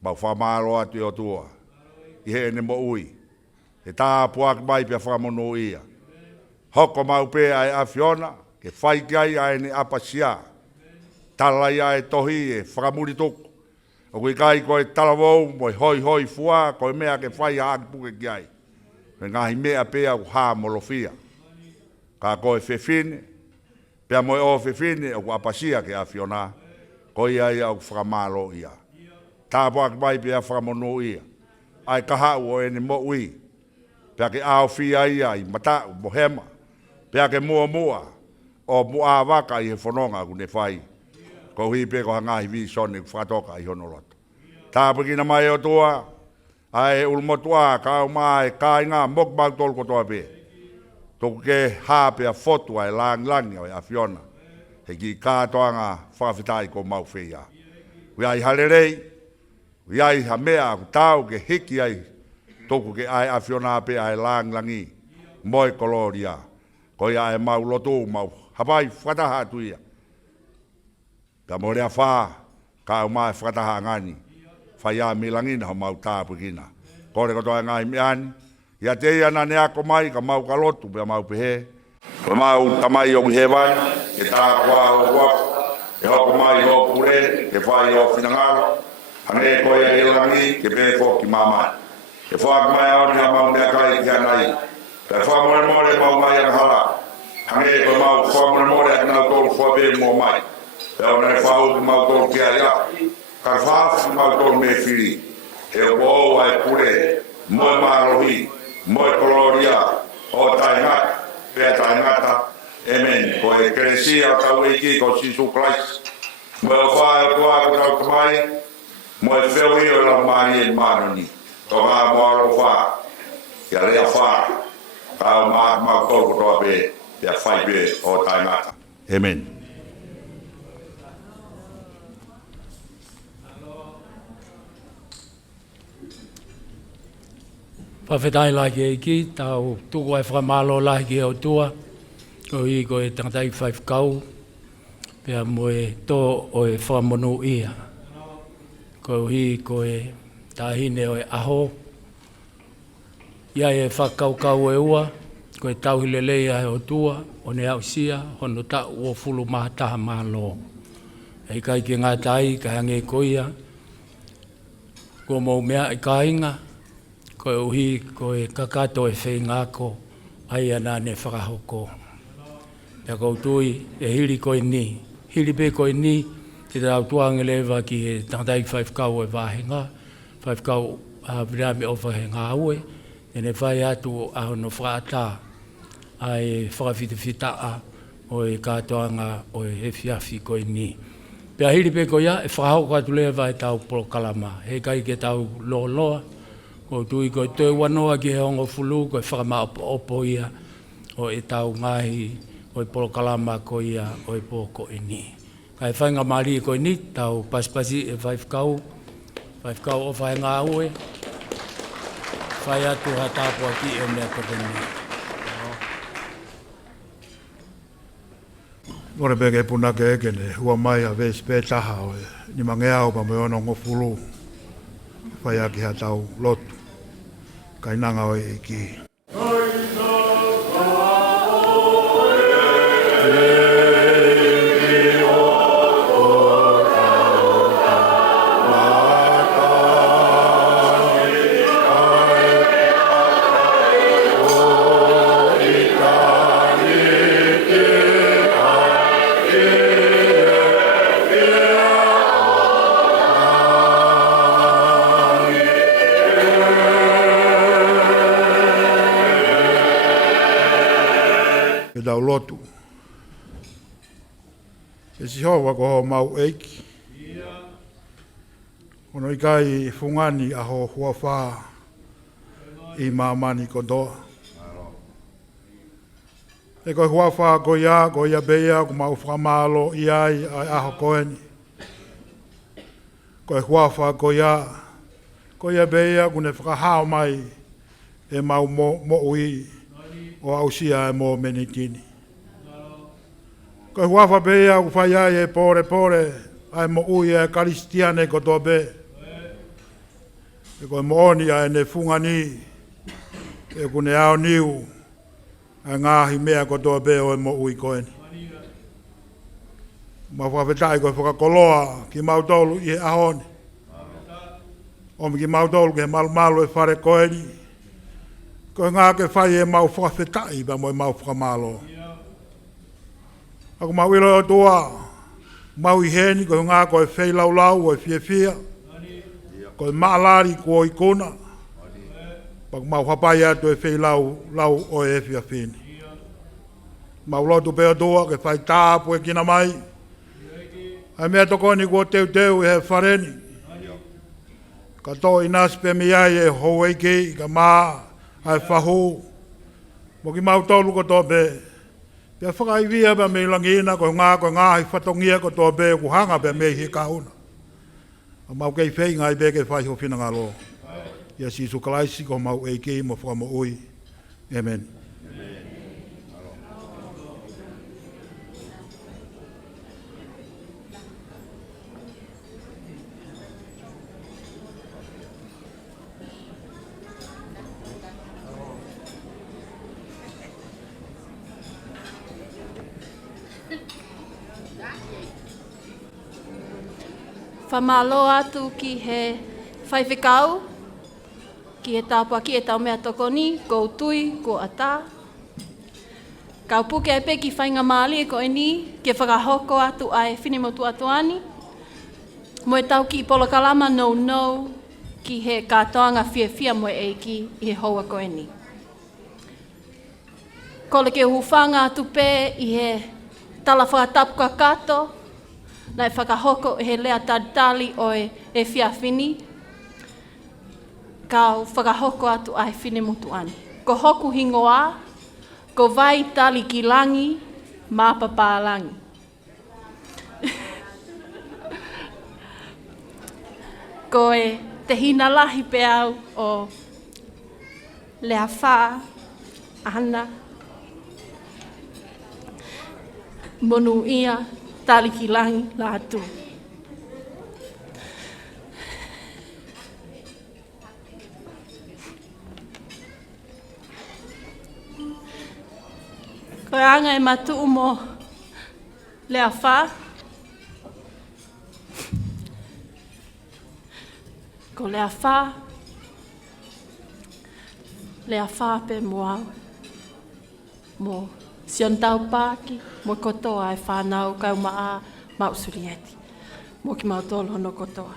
Mau whamaro atu i o tua, i he ene mo ui, e tā puak mai pia whakamono ia. Hoko mau pe ai a Fiona, ke whai kai ai ne apasia, talai ai tohi e whakamuri tuku. O kui kai koe talavou, moi hoi fua, koe mea ke whai haaki puke ki ai. Me ngahi mea pea u haa molofia. Ka koe whewhine, pea moe o whewhine o ku apasia ke a Fiona, koe ai au whakamalo ia. Tāpuak mai pea whakamono ia. Ai kahau o ene mo ui, pea ke ao fia ia i matau mo hema, pea ke mua, o mua waka i he whanonga ku ne whai. Ko hui pe ko hangahi vi sone whatoka i honoloto. Tāpukina mai o tua, ai ulmotua, kau mai, kai ngā mok mau tolu kotoa pe. Toku ke hāpea fotu ai langi o a Fiona. He ki kātoanga whawhitai ko mau whia. Ui ai halerei, ui ai ha mea ku tau ke hiki ai. Toku ke ai a Fiona pe ai langi, moi koloria. Ko ia ai mau lotu, mau hapai whataha tuia. Ka morea wha, ka au mai whakataha ngani, whai a milangina ho mau tāpukina. Kore kotoa ngai meani, ia te ia na neako mai, ka mau kalotu, pia mau pehe. Ko mau tamai o hewai, ke tā kua o wapu, e hoko mai o pure, ke whai o whinangaro, hange koe e langi, ke pe whoki mamai. Ke whaak mai au ni ha mau mea kai ki anai. Ka whamore mau mai ang hala, hange koe mau whamore ang nau tolu whabe mo mai. Peo nai whau ki mau tolu ki aia. Ka whaafu ki mau tolu me whiri. E o ai pure, moe marohi, moe koloria, o taingata, pea taingata. Amen. Ko e keresia tau eiki ko Sisu Christ. Moe o whae tua ko tau kamai, moe whio i o lau mani e manoni. Ko ngā moaro wha, kia lea wha, ka o mau tolu ko toa pe, pea whai pe o taingata. Amen. Whawhetai lai ki eiki, tau tuku ai whamalo lai ki au tua, ko i ko e tangatai whaifkau, pia moe tō o e whamonu ia. Ko i ko e tahine o e aho, ia e whakaukau e ua, ko e tauhilelei ai o tua, o ne au sia, hono ta ua fulu mahataha mahalo. Hei kai ki ngā tai, ka hange koia, ko mau mea i ka inga, ko e uhi, ko e kakato e whei ngāko, ai ana ne whakahoko. Pea koutui, e hiri koe ni, hiri pe koe ni, te tau tuange lewa ki e tangatai whaifkau e wāhenga, whaifkau a virami o whahenga aue, e ne whai atu a hono whaata, ai whakawhitawhitaa o e katoanga o e hefiafi koe ni. Pea hiri pe koe ia, e whakahoko atu lewa e tau polokalama, he kai ke tau loa, ko tui ko te wanoa ki he hongo fulu, ko e whakama opo ia, o e tau ngahi, o e polokalama ko ia, o e pōko e ni. Kai whainga maari ko e ni, tau paspasi e whaifkau o whainga aue, whai atu ha tāpua ki e mea toke ni. More peke puna ke ekene, hua mai a vesi pē taha o e, ni mangea o pa me ono ngofulu, whai aki ha tau lotu. Kainanga o e ki. Dau lotu. E si hoa ko ho mau eiki. Ono i kai fungani a ho hua wha i mamani ko doa. E koe hua wha ko ia beia ko mau whamalo i ai aho koeni. Koe hua wha ko ia beia ko ne whakahao mai e mau mo ui o ausia e mō menitini. Koe huafa beia ku whai ai e pore ai mo ui e karistiane ko tō be. E koe mo oni ai ne fungani e ku ne ao niu a ngāhi mea ko tō be o e mo ui koeni. Ma whawhetai koe whakakoloa ki mautolu i he ahoni. Omi ki mautolu ki he malu e whare koeni. Ko ngā ke whai e mau whawhetai pa mo e mau whakamalo. Ako mau ilo o tua, mau i heni, ko ngā ko e whei lau o e fia. Ko e maalari ko i kona. Pako mau hapai atu e whei lau o e fia whini. Mau lotu peo tua, ke whai tāpu e kina mai. Ai mea tokoni ko teu e he whareni. Ka tō i nasi pe mi ai e houeiki, ka maa, ai whahu, mo ki mau tolu ko tō be. Pea whakaivia pa me langina ko ngāhi whatongia ko tō be ku hanga pa me hi kauna. A mau kei whei ngai be ke whai ho whina ngā lo. Ia si su kalaisi ko mau eiki mo whakamo ui. Amen. Whamalo atu ki he whaiwhikau, ki he tāpua ki e tau mea tokoni, ko tui, ko ata. Kau puke ai pe ki whainga maali e ko eni, ke whakahoko atu ai whinemotu atu ani. Mo e tau ki polokalama no, ki he kātoanga whiawhia mo e ki i he hoa ko eni. Ko le ke huwhanga atu pe i he tala whakatapuka kato, nai whakahoko he lea taditali o e whiawhini, kau whakahoko atu ai whinemotu ani. Ko hoku hingoa, ko vai Tali-Ki-Langi, māpapālangi. Ko e te hina lahi pe au o Leafa, Ana, Monuia Tali-Ki-Langi Latu. Koe anga e matu mo Leafa. Ko Leafa. Leafa pe moau. Mo sion tau pāki. Mo kotoa e whanau kau maa mausurieti. Mo ki mautolo hono kotoa.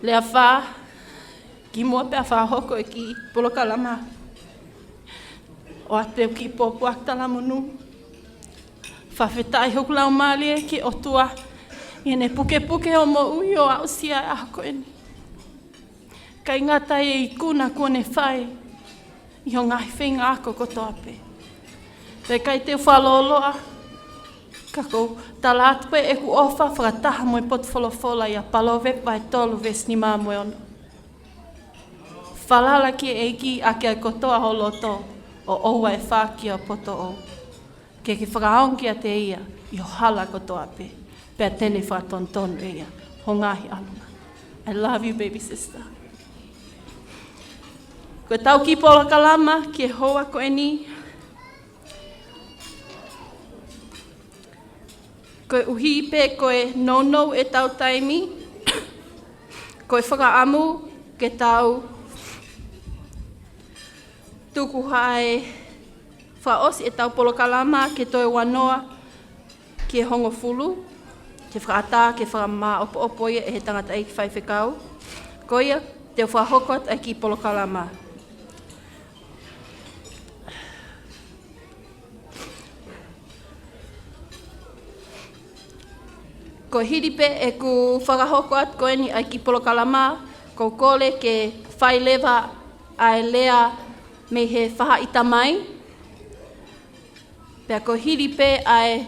Leafa. Ki mua pe a whahoko e ki polokalama. O ate ki popu aktala monu. Whawhetai hoku lau malie ki otua. I ne puke o mo ui o ausia e ahako eni. Kai ngata e i kuna kone whai. I ho ngahi whenga ako kotoa pe. Pei kai te whaloloa. Kako tala atu pe e ku ofa whakataha mo i potwholofola i a palove vai tolu ves ni maa mo ono. Whalala ki e ki a kia kotoa holoto. O oua e whākia o poto o. Ke ki whakaongia te ia, i ho hala kotoa pe. Pea tene whakatontonu e ia. Ho ngahi alunga. I love you, baby sister. Koe tau ki pola kalama, ki e hoa ko e ni. Koe uhi pe koe no e tau taimi. Koe whakaamu ke tau tuku hae whaosi e tau polo kalama ke toi wanoa ki e hongo fulu, ke whaata, ke whaama opo ia e he tangata e ki whaiwhekau. Koia, te whahokot e ki polo kalama. Ko hiripe e ku whakahokot koe ni e ki polo kalama, ko kole ke whailewa ai lea me he whaha ita mai. Pea ko hiripe ai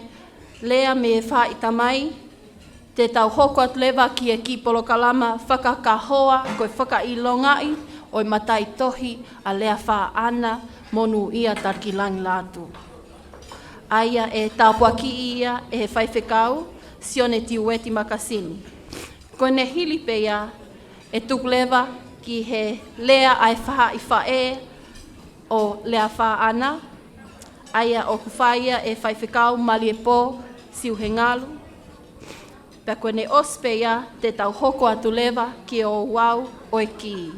lea me he whaha ita mai. Te tau hokot lewa ki e ki polo kalama whakakahoa koe whakailongai o i matai tohi a lea wha ana Monuia Tali-Ki-Langi Latu. Aia e tāpua ki ia e he whaiwhekau sione tiueti makasini. Koe ne hiripe ia e tuklewa ki he lea ai whaha i whae o lea wha ana, aia o kuwhaia e whaiwhekau mali e pō, siu he ngalu. Pea koe ne ospe ia te tau hoko atu lewa ki o wau o e ki.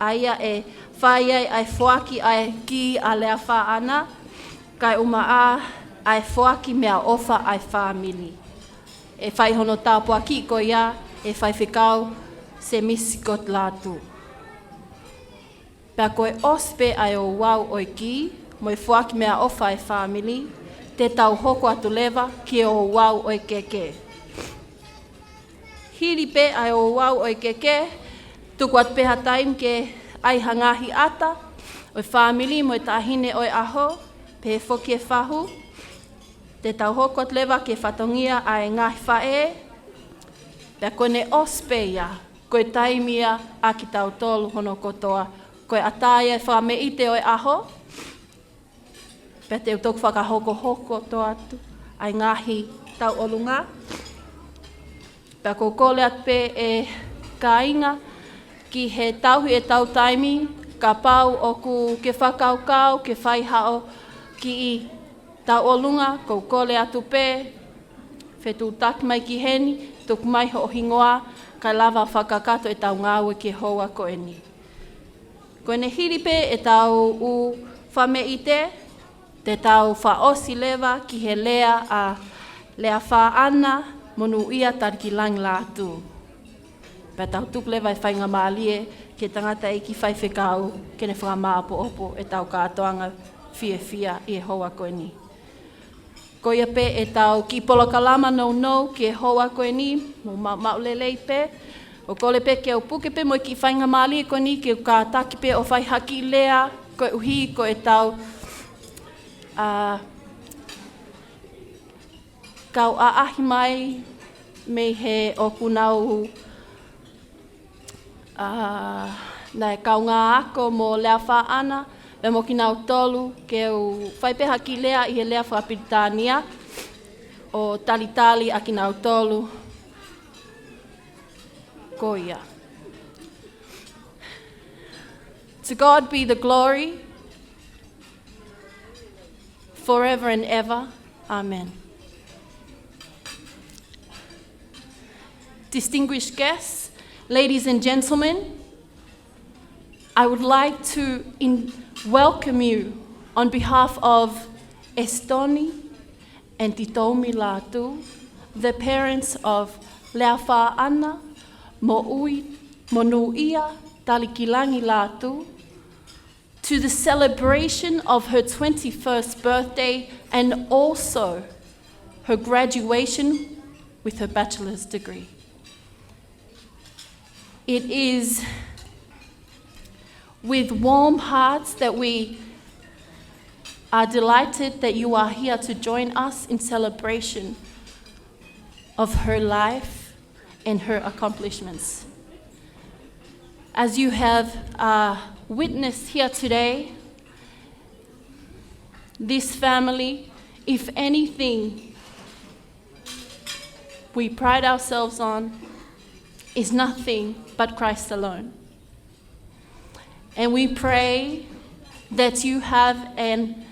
Aia e whaia ai whoaki ai ki a lea wha ana, kai uma ai whoaki mea ofa ai whamili. E whaihono tāpua ki ko ia e whaiwhekau se misikot latu. Pea koe ospe ai o wau o ki, mo i whuaki mea ofa e whamili, te tau hoko atu lewa ki o wau o keke. Hiripe ai o wau o keke, tuku at peha taim ke ai hangahi ata, o whamili mo i tahine o aho, pe whoki e whahu, te tau hoko atu lewa ke whatongia ai ngahi whae, pea koe ne ospe ia, koe taimia a ki tau tolu hono kotoa, koe ataia e whame ite o aho, pea te utoku whakahoko to atu, ai ngahi tau olunga. Pea ko kole atu pe e kāinga, ki he tauhi e tau taimi, ka pau o ku ke whakaukau, ke whaihao ki i tau olunga, ko kole atu pe, whetu taki mai ki heni, tuku mai ho hingoa, ka lava whakakato e tau ngāwe ke hoa ko eni. Koe ne hiripe e tau u whame ite, te tau whaosi lewa ki he lea a lea wha ana Monuia Tali-Ki-Langi Latu. Pea tau tuku lewa e whainga maalie ke tangata e ki whaiwhekau ke ne whakamaapo opo e tau kātoanga fia i e hoa koe ni. Koia pe e tau ki polo kalama nou ki e hoa koe ni, mo maulelei pe, o kole pe ke au puke pe mo ki whainga maalie koe ni, ke ka taki pe o whai haki lea, koe uhi ko e tau kau aahi mai me he o kunau Nai kaunga ako mo Leafa ana, me mo ki nau tolu ke u whaipeha ki lea i he lea whapitania o talitali a ki nau tolu. Koia. To God be the glory, forever and ever. Amen. Distinguished guests, ladies and gentlemen, I would like to welcome you on behalf of Estoni and Titomi Latu, the parents of Leafa ana, Monuia Tali-Ki-Langi Latu, to the celebration of her 21st birthday and also her graduation with her bachelor's degree. It is with warm hearts that we are delighted that you are here to join us in celebration of her life and her accomplishments. As you have witnessed here today, this family, if anything, we pride ourselves on, is nothing but Christ alone. And we pray that you have an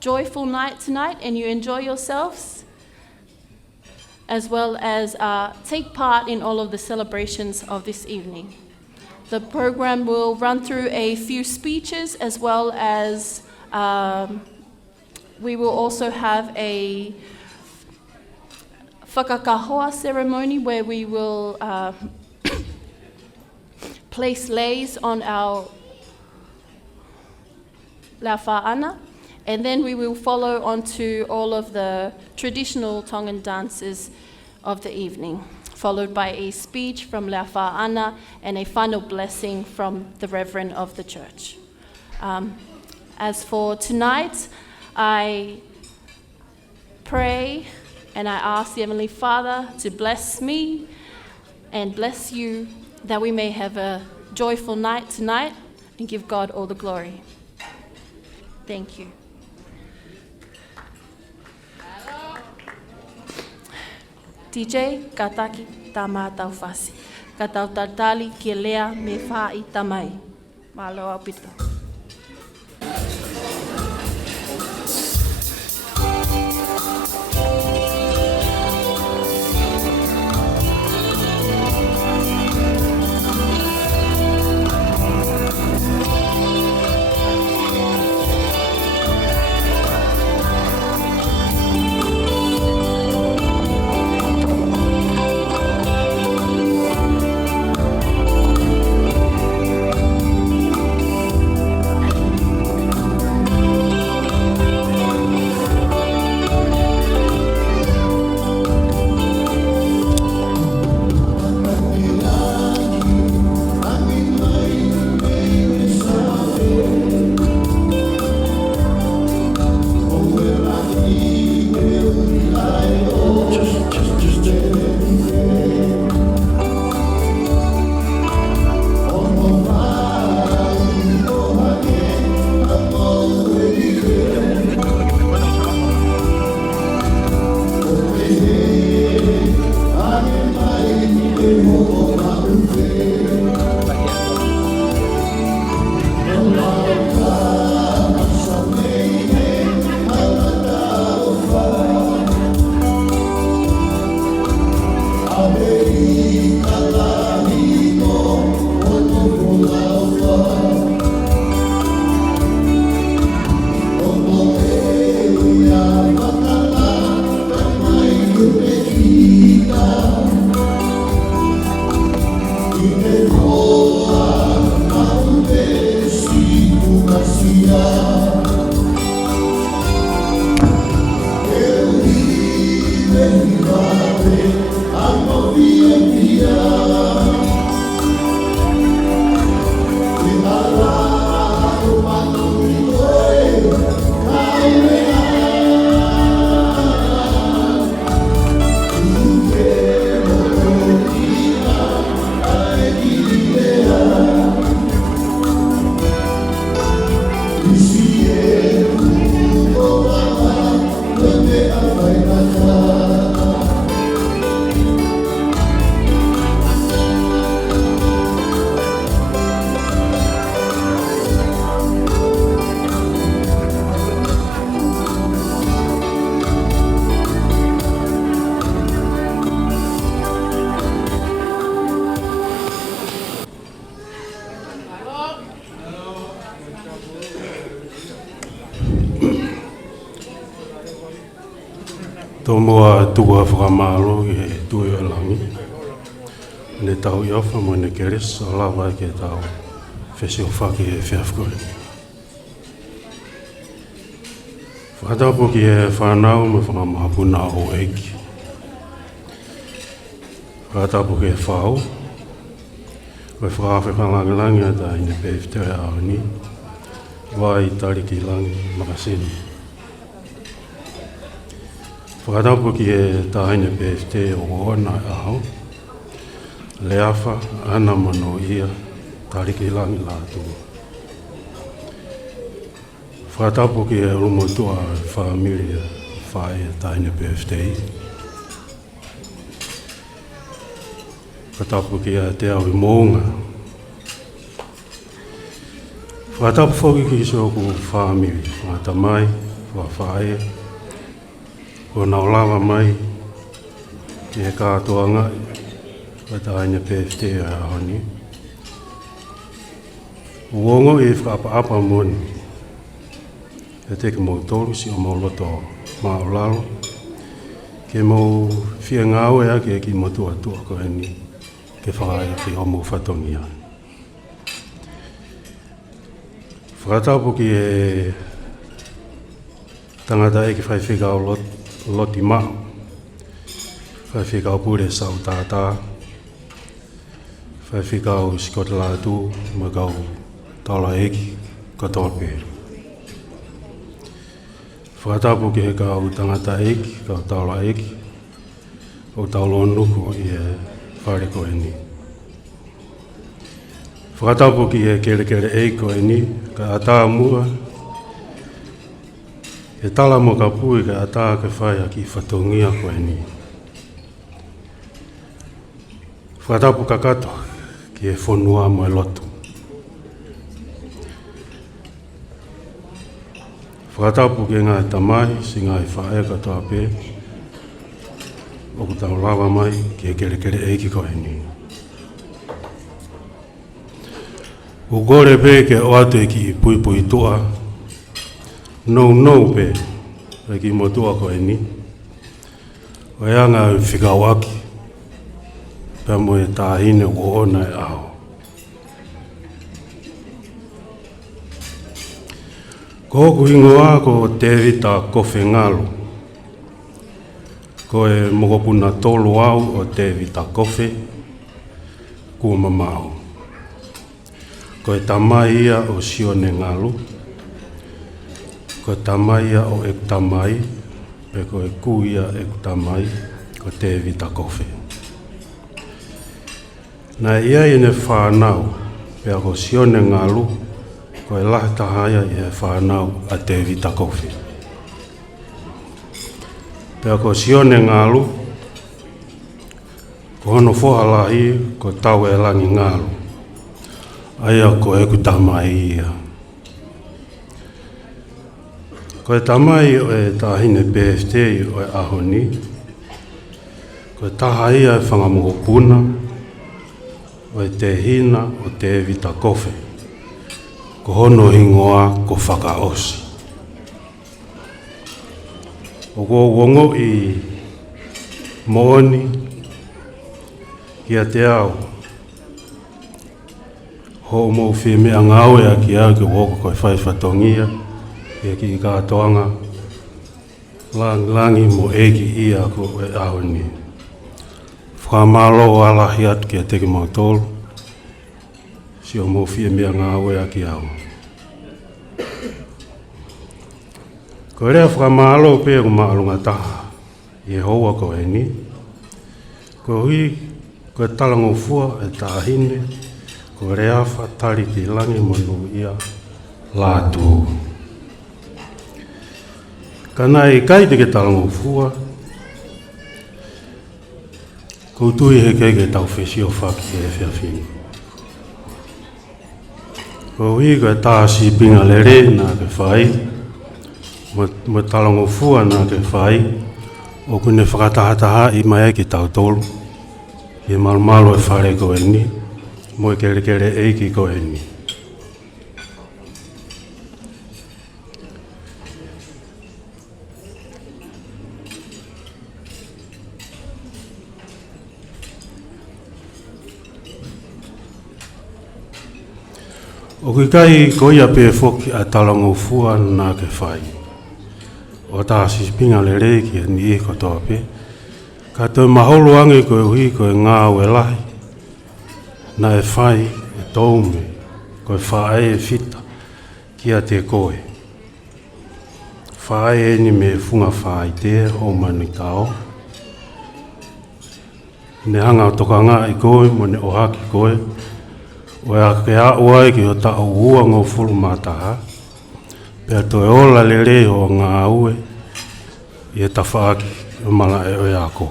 joyful night tonight and you enjoy yourselves, as well as take part in all of the celebrations of this evening. The program will run through a few speeches, as well as we will also have a whakakahoa ceremony where we will place leis on our Leafa ana, and then we will follow on to all of the traditional Tongan dances of the evening, followed by a speech from Leafa ana and a final blessing from the Reverend of the church. As for tonight, I pray and I ask the Heavenly Father to bless me and bless you, that we may have a joyful night tonight and give God all the glory. Thank you. DJ, kataki tama tau fasi. Katau tatali ke lea me wha i tamai. Malo au pito. Tomoa tua whakamalo e tui o langi. Ne tau i ofa mo ne keres o lawa ke tau whesi o whaki e whiafkoe. Whakatapo ki e whanau me whakamahapuna o eiki. Whakatapo ki e whau. Koe whakawhikanlangi a ta ine peftere a ni. Wai Tali-Ki-Langi makasini. Whakatapo ki e tāhine PFT o ona aho, Leafa ana Monuia Tali-Ki-Langi Latu. Whakatapo ki e umotua whaamilia whae tāhine PFT. Whakatapo ki e te au i mounga. Whakatapo whoki ki so ku whaamili, whatamai, whae, o nau lawa mai, e kātoa ngai, ka tāina PFT a honi. Uongo e whakaapa moni, e teke mou tolu si o mou loto mao lalo, ke mou whia ngāo ea ke ki motua tua ko eni, ke whakai ki o mou whatongi ai. Whakatapo ki e tangata e ki whai whikao loti mao. Whai whikao pure sau tātā. Whai whikao Scott Latu ma kau taula eki katoa pēru. Whakatapo ki he kau tangata eki, kau taula eki, o taula onuku i e whare ko eni. Whakatapo ki e kere eki ko eni, ka ata mua, e tala mo ka pui ka ata ke whaia ki whatongia ko eni. Whakatapo ka kato ki e whonua mo e lotu. Whakatapo ki ngai tamai si ngai whae katoa pē, o ku tau lawa mai ki e kere eki ko eni. O gore pē ke o atu e ki pui tua, nou pē, e ki motua ko eni. O eanga whikau aki, pē mo e tāhine o ona e aho. Ko hoku ingoa ko te vita kofe ngalo. Ko e mokopuna tolu au o te vita kofe, kua mamau. Ko e tamai ia o sione ngalu, ko e tamai ia o ek tamai, pe ko e kuia ek tamai, ko te vita kofe. Na ia i ne whanau, pe ako sione ngalu, ko e lahi tahaya i e whanau a te vita kofe. Pe ako sione ngalu, ko hono whohalahi, ko tau e langi ngalu. Aia ko e ku tamai ia. Ko e tamai o e tāhine PFT o e ahoni. Ko e taha ia e whangamokopuna o e te hina o te vita kofe. Ko hono hingoa ko whakaosi. O ko wongo i mooni kia te au. Ho mo fi me angao ya ki a ke woko ko fai fatongia e ki ka toanga langi mo eki ia ko e ahoni. Whamalo ala hiat ki a teke mautolo si o mo fi me angao ya ki au. Ko rea whamalo pe o maalunga taha i hoa ko e ni. Ko hui ko e talango fua e tahine ko Leafa Tali-Ki-Langi Monuia Latu. Kana I kai te ke talango fua, koutui he kei ke tau whesio whaki e whiawhini. Ko hui ka tāsi pinga lere nā ke whai, mo talango fua nā ke whai, o kune whakatahataha I mai ki tau tolu, I malumalo e whare ko e ni, mo e kere kere eiki ko e ni. O kui kai koia pe foki a talango fua nā ke whai. O tāsi pinga le reiki e ni e kotoa pe. Ka tau maholo ange koe hui koe ngā ue lahi. Nā e whai e taume koe whae e whita kia te koe. Whae e ni me funga whae te o manu tao. Ne hanga o toka ngā I koe mo ne ohaki koe. O ea ke a oai ki o ta o ua ngō furu mātaha, pēr to e ola le rei o ngā ue, I e tawhaaki o mala e o eako.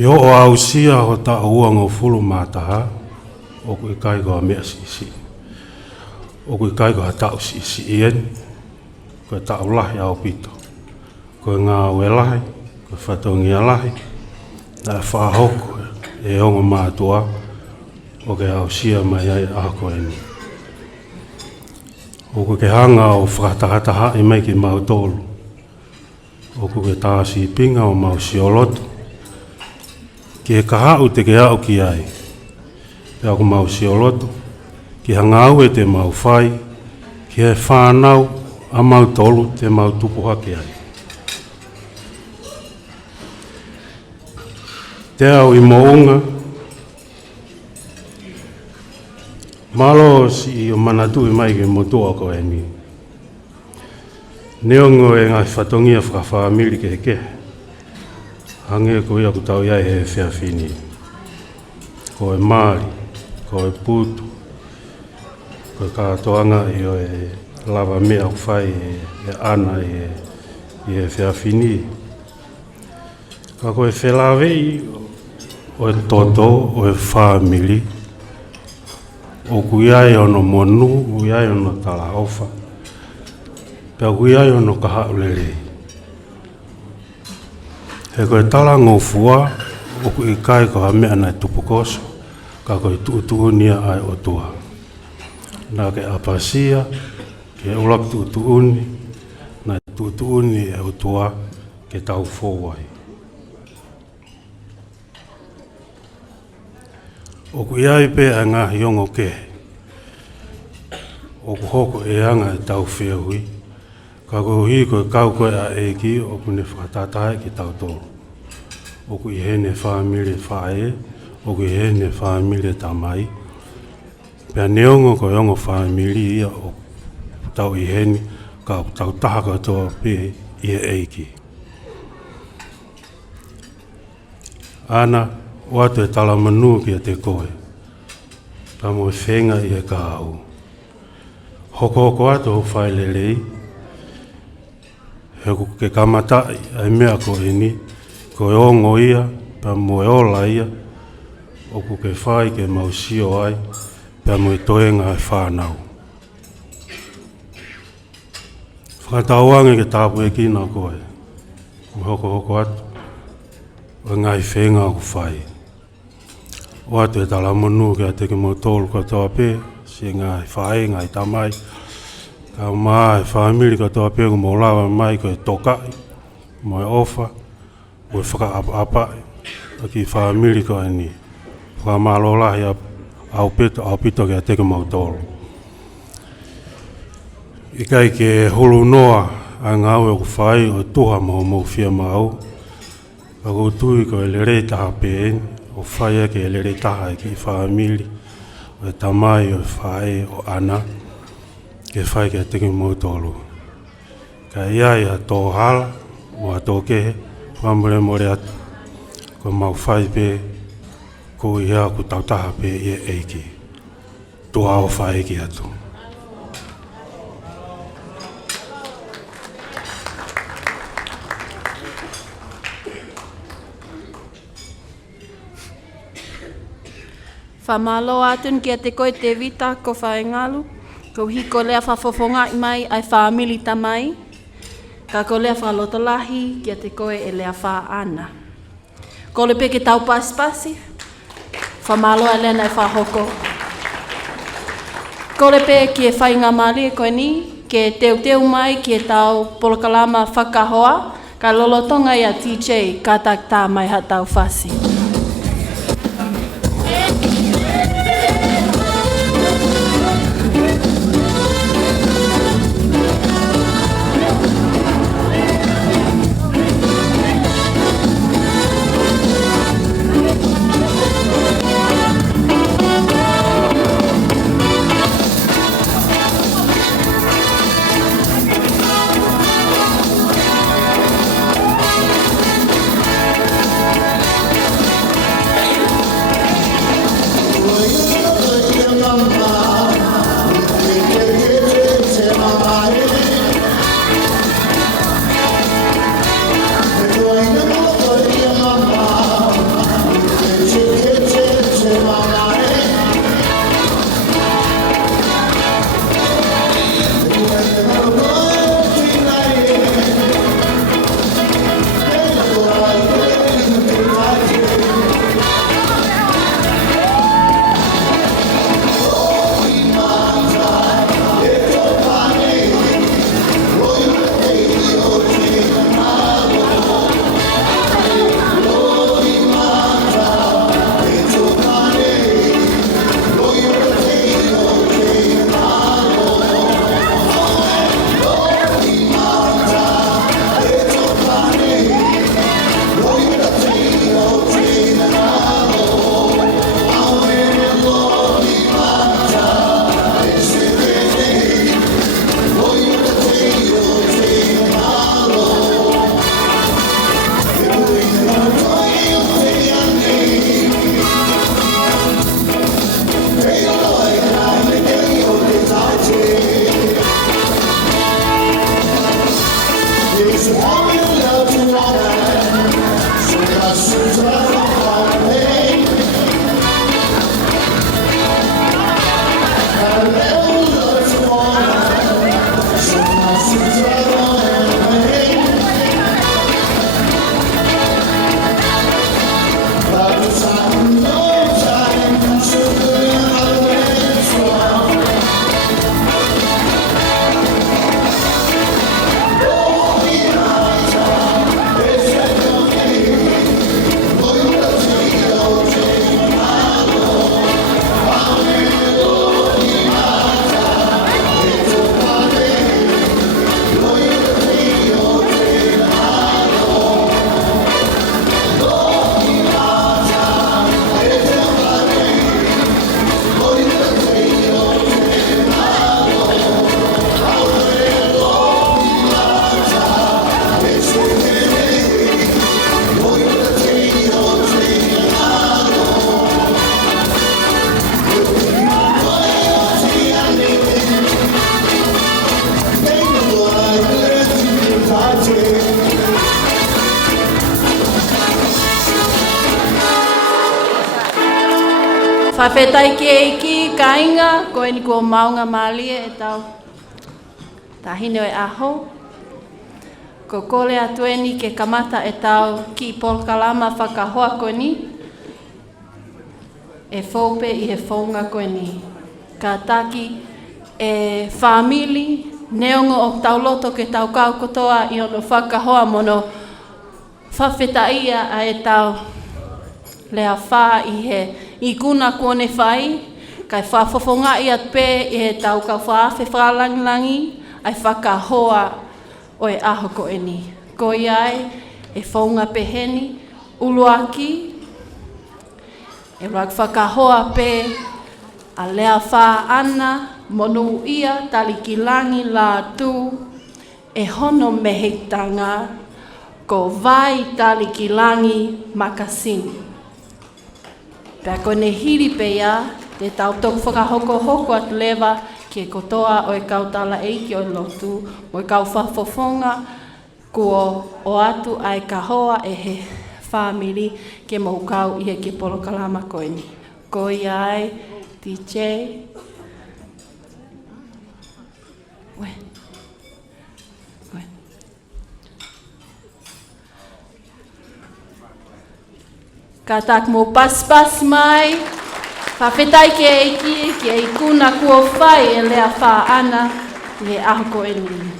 I o ausia o ta o ua ngō furu mātaha, o kui kai koa mea si. O kui kai koa tau si ien, koe ta o lahi au pito. Koe ngā ue lahi, koe whatongia lahi, na e whahoko e ongo mātua o ke au sia mai ai ako e ni. O ke hanga o whakatahataha I mai ki mau tolu. O ke tāsi pinga o mau siolotu. Ki e kahau te ke au ki ai. Pe ako mau siolotu. Ki hanga au e te mau whai. Ki e whānau a mau tolu te mau tupuha ki ai. Te au I mounga, malo si o manatu I mai ke motua ko e ni. Neongo e ngai whatongia whakawhamiri ke ke. Hange ko ia kutau iai he whiawhini. Ko e Māori, ko e Putu, ko e katoanga I o e lava mea o whai e ana I e whiawhini. Ka ko e whelawei o e toto o e whamiri, o kuiai ono monu, kuiai ono tala ofa, pia kuiai ono kahaulelei. He koe tala ngofua, o kui kai ko hamea nai tupukoso, ka koe tuutuunia ai o tua. Nā ke apasia, ke ulak tuutuuni, nai tuutuuni e o tua, ke tau fōwai. O ku iai pe a ngā hiongo ke. O ku hoko e anga e tau whiahui. Ka ko hi koe kau koe a eiki o ku ne whakatatae ki tau tōru. O ku I hene whaamire whae, o ku I hene whaamire tamai. Pea neongo ko ongo whaamiri ia o tau I hene, ka tau taha katoa pe I e eiki. Ana, o atu e tala manu ki a te koe. Tamo e whenga I e kāu. Hoko atu ho whai lelei. He ku ke kamatai ai mea ko e ni. Ko e ongo ia, pa mo e ola ia. O ku ke whai ke mausio ai. Pa mo e toenga e whanau. Whakatauange ke tāpu e kina koe. Hoko atu. O ngai whenga o whai. O atu e tala monu kia teke mo tolu katoa pe, si ngai whae, ngai tamai. Ka maa e whaamiri katoa pe ko mo lawa mai ko e tokai, mo e ofa, mo e whakaapa, ki whaamiri ko e ni. Whakamalola au pito kia teke mo tolu. Ikai ke hulu noa a ngau e ku whai o tuha mo whia mau. Ako tui ko e lere taha pēn, o whaia ke e lere taha e ki whaamiri, o e tamai o e whae o ana, ke whai ke teki mautolu. Ka iai a tō hala, o a tō kehe, whamure more atu, ko mau whai pē, ko ia ku tautaha pe ia eiki. Tua o whaeki atu. Whamalo atun kia te koe te vita ko whaengalu. Ko hiko lea whafofonga i mai ai whaamili tamai. Ka ko lea whalotolahi kia te koe e lea wha ana. Ko le peke tau pasipasi. Whamalo e lea nei whahoko. Ko le pe ki e whainga mali e koe ni. Ke teu mai ki e tau polokalama whakahoa. Ka lolotonga ia TJ ka tak tā mai ha tau whasi. Whawhetai ki eiki, ka inga, koe ni kua maunga malia e tau. Tahine o e aho. Ko kole atu e ni ke kamata e tau ki polkalama whakahoa koe ni. E whaupe i he whaunga koe ni. Ka taki e whamili, neongo o tau loto ke tau kau kotoa i ono whakahoa mono. Whawhetaia a e tau lea wha i he i kuna kone whai, kai whafofonga i at pē i he tau kau whaafe whalangilangi, ai whakahoa o e aho ko e ni. Ko iai e whaunga peheni, uluaki, e rak whakahoa pē a lea wha ana, Monuia Tali-Ki-Langi Latu, e hono mehitanga, ko vai Tali-Ki-Langi makasini. Pea kone hiri peia, te tautoku whakahoko atu lewa ke kotoa o e kautala eiki o lotu, o e kau whafofonga, kua o atu ai ka hoa e he whamiri ke maukau i he ke polo kalama koini. Ko i ai, DJ. Ka tak mo pas mai, whawhetai ke eiki, ke ikuna kua whai e lea wha ana, le aho ko e ni.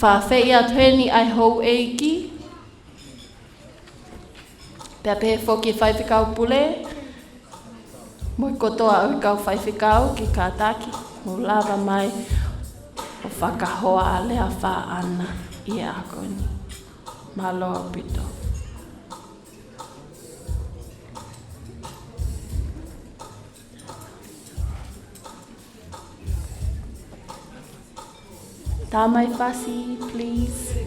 Whawhei atuheni ai hou eiki, pea pehe whoki whaiwhikau pule, moi kotoa au kau whaiwhikau ki ka taki, mo lava mai, o whakahoa a lea wha ana i a koni. Maloa pito. Tamai whasi, please.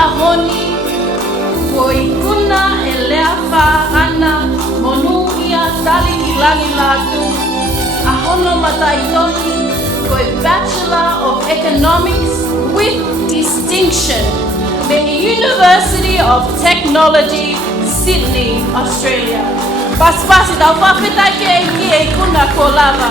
Ahoni, Koikuna e Leafa ana Monuia Tali-Ki-Langi Latu, Ahono Mataitoni, Koi Bachelor of Economics with distinction, the University of Technology, Sydney, Australia. Pasipasi tau whawhetai ke eiki e kuna ko lava.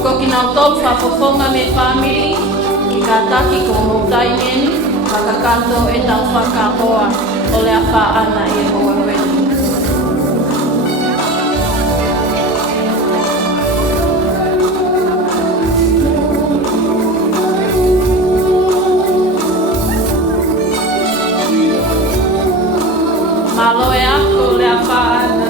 Ko ki nau tau whapofonga me whamiri, ki ka taki ko moutai ngeni, whakakato e tau whakahoa o lea wha ana e hoa weni. Malo e ako lea wha ana.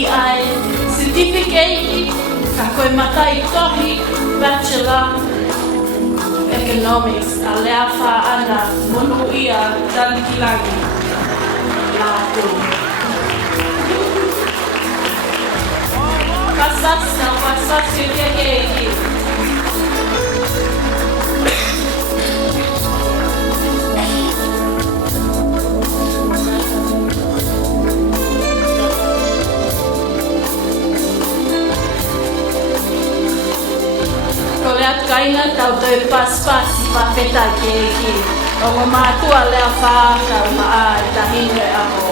i ai certificate ka koe matai tohi Bachelor Economics a Leafa ana Monuia Tali-Ki-Langi Latu. Pasas yung kaya. Koleat kainga tau toi pas si papeta keki. O matua Leafa tau maa tahinga ako.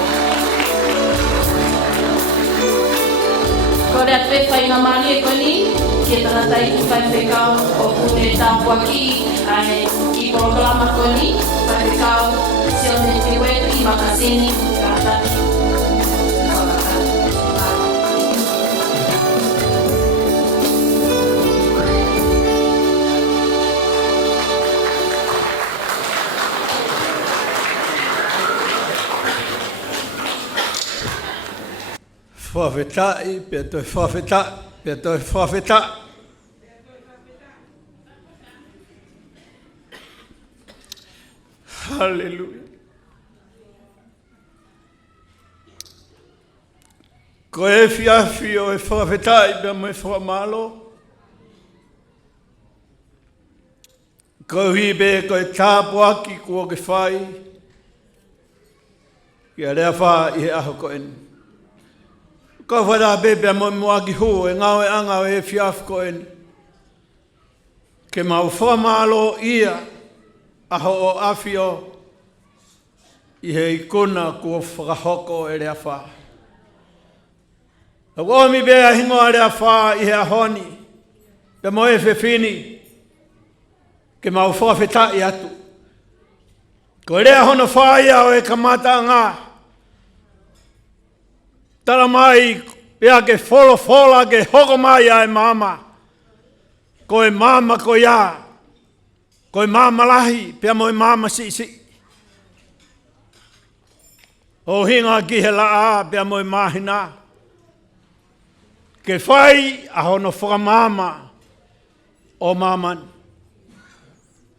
Koleat pe painga mali koni kita natai kupai pekau o kune tampua ki ai ki programa koni pekau sione tiweti makasini kata. Whawhetai, pia toi whawheta, pia toi whawheta. Hallelujah. Ko e whiawhi o e whawhetai, pia mo e whamalo. Ko hibe ko e tāpuaki kua ke whai. Kia rea wha i he aho ko eni. Ko whara bebe a moimoi hu e ngau e anga e whiaf ko eni. Ke mau whamalo ia aho o awhio i he ikuna kua whakahoko e rea wha. A womi bea hingoa rea wha i he ahoni. Pe mo e whiwhini ke mau whawheta i atu. Ko rea hono wha ia o e kamata ngā. Tara mai, pia ke fola ke hoko mai ai mama. Ko e mama ko ia. Ko e mama lahi, pia mo e mama si. O hinga ki he laa, pia mo e mahina. Ke whai a hono whakamama o maman.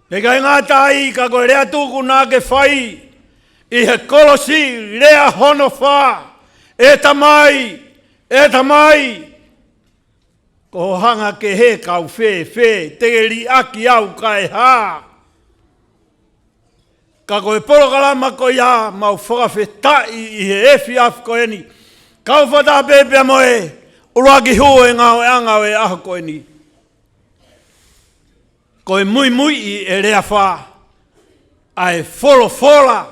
Peka i ngā tai, ka koe rea tuku nā ke whai. I he kolosi, rea hono wha. E tamai, ko hanga ke he kau whē, te ri aki au kai ha. Ka koe porokalama ko ia, mau whakawhetai i he efi af ko eni. Kau whata pēpea moe, uruaki hu e ngau e anga e aho ko eni. Ko e mui i e rea wha, ai fola,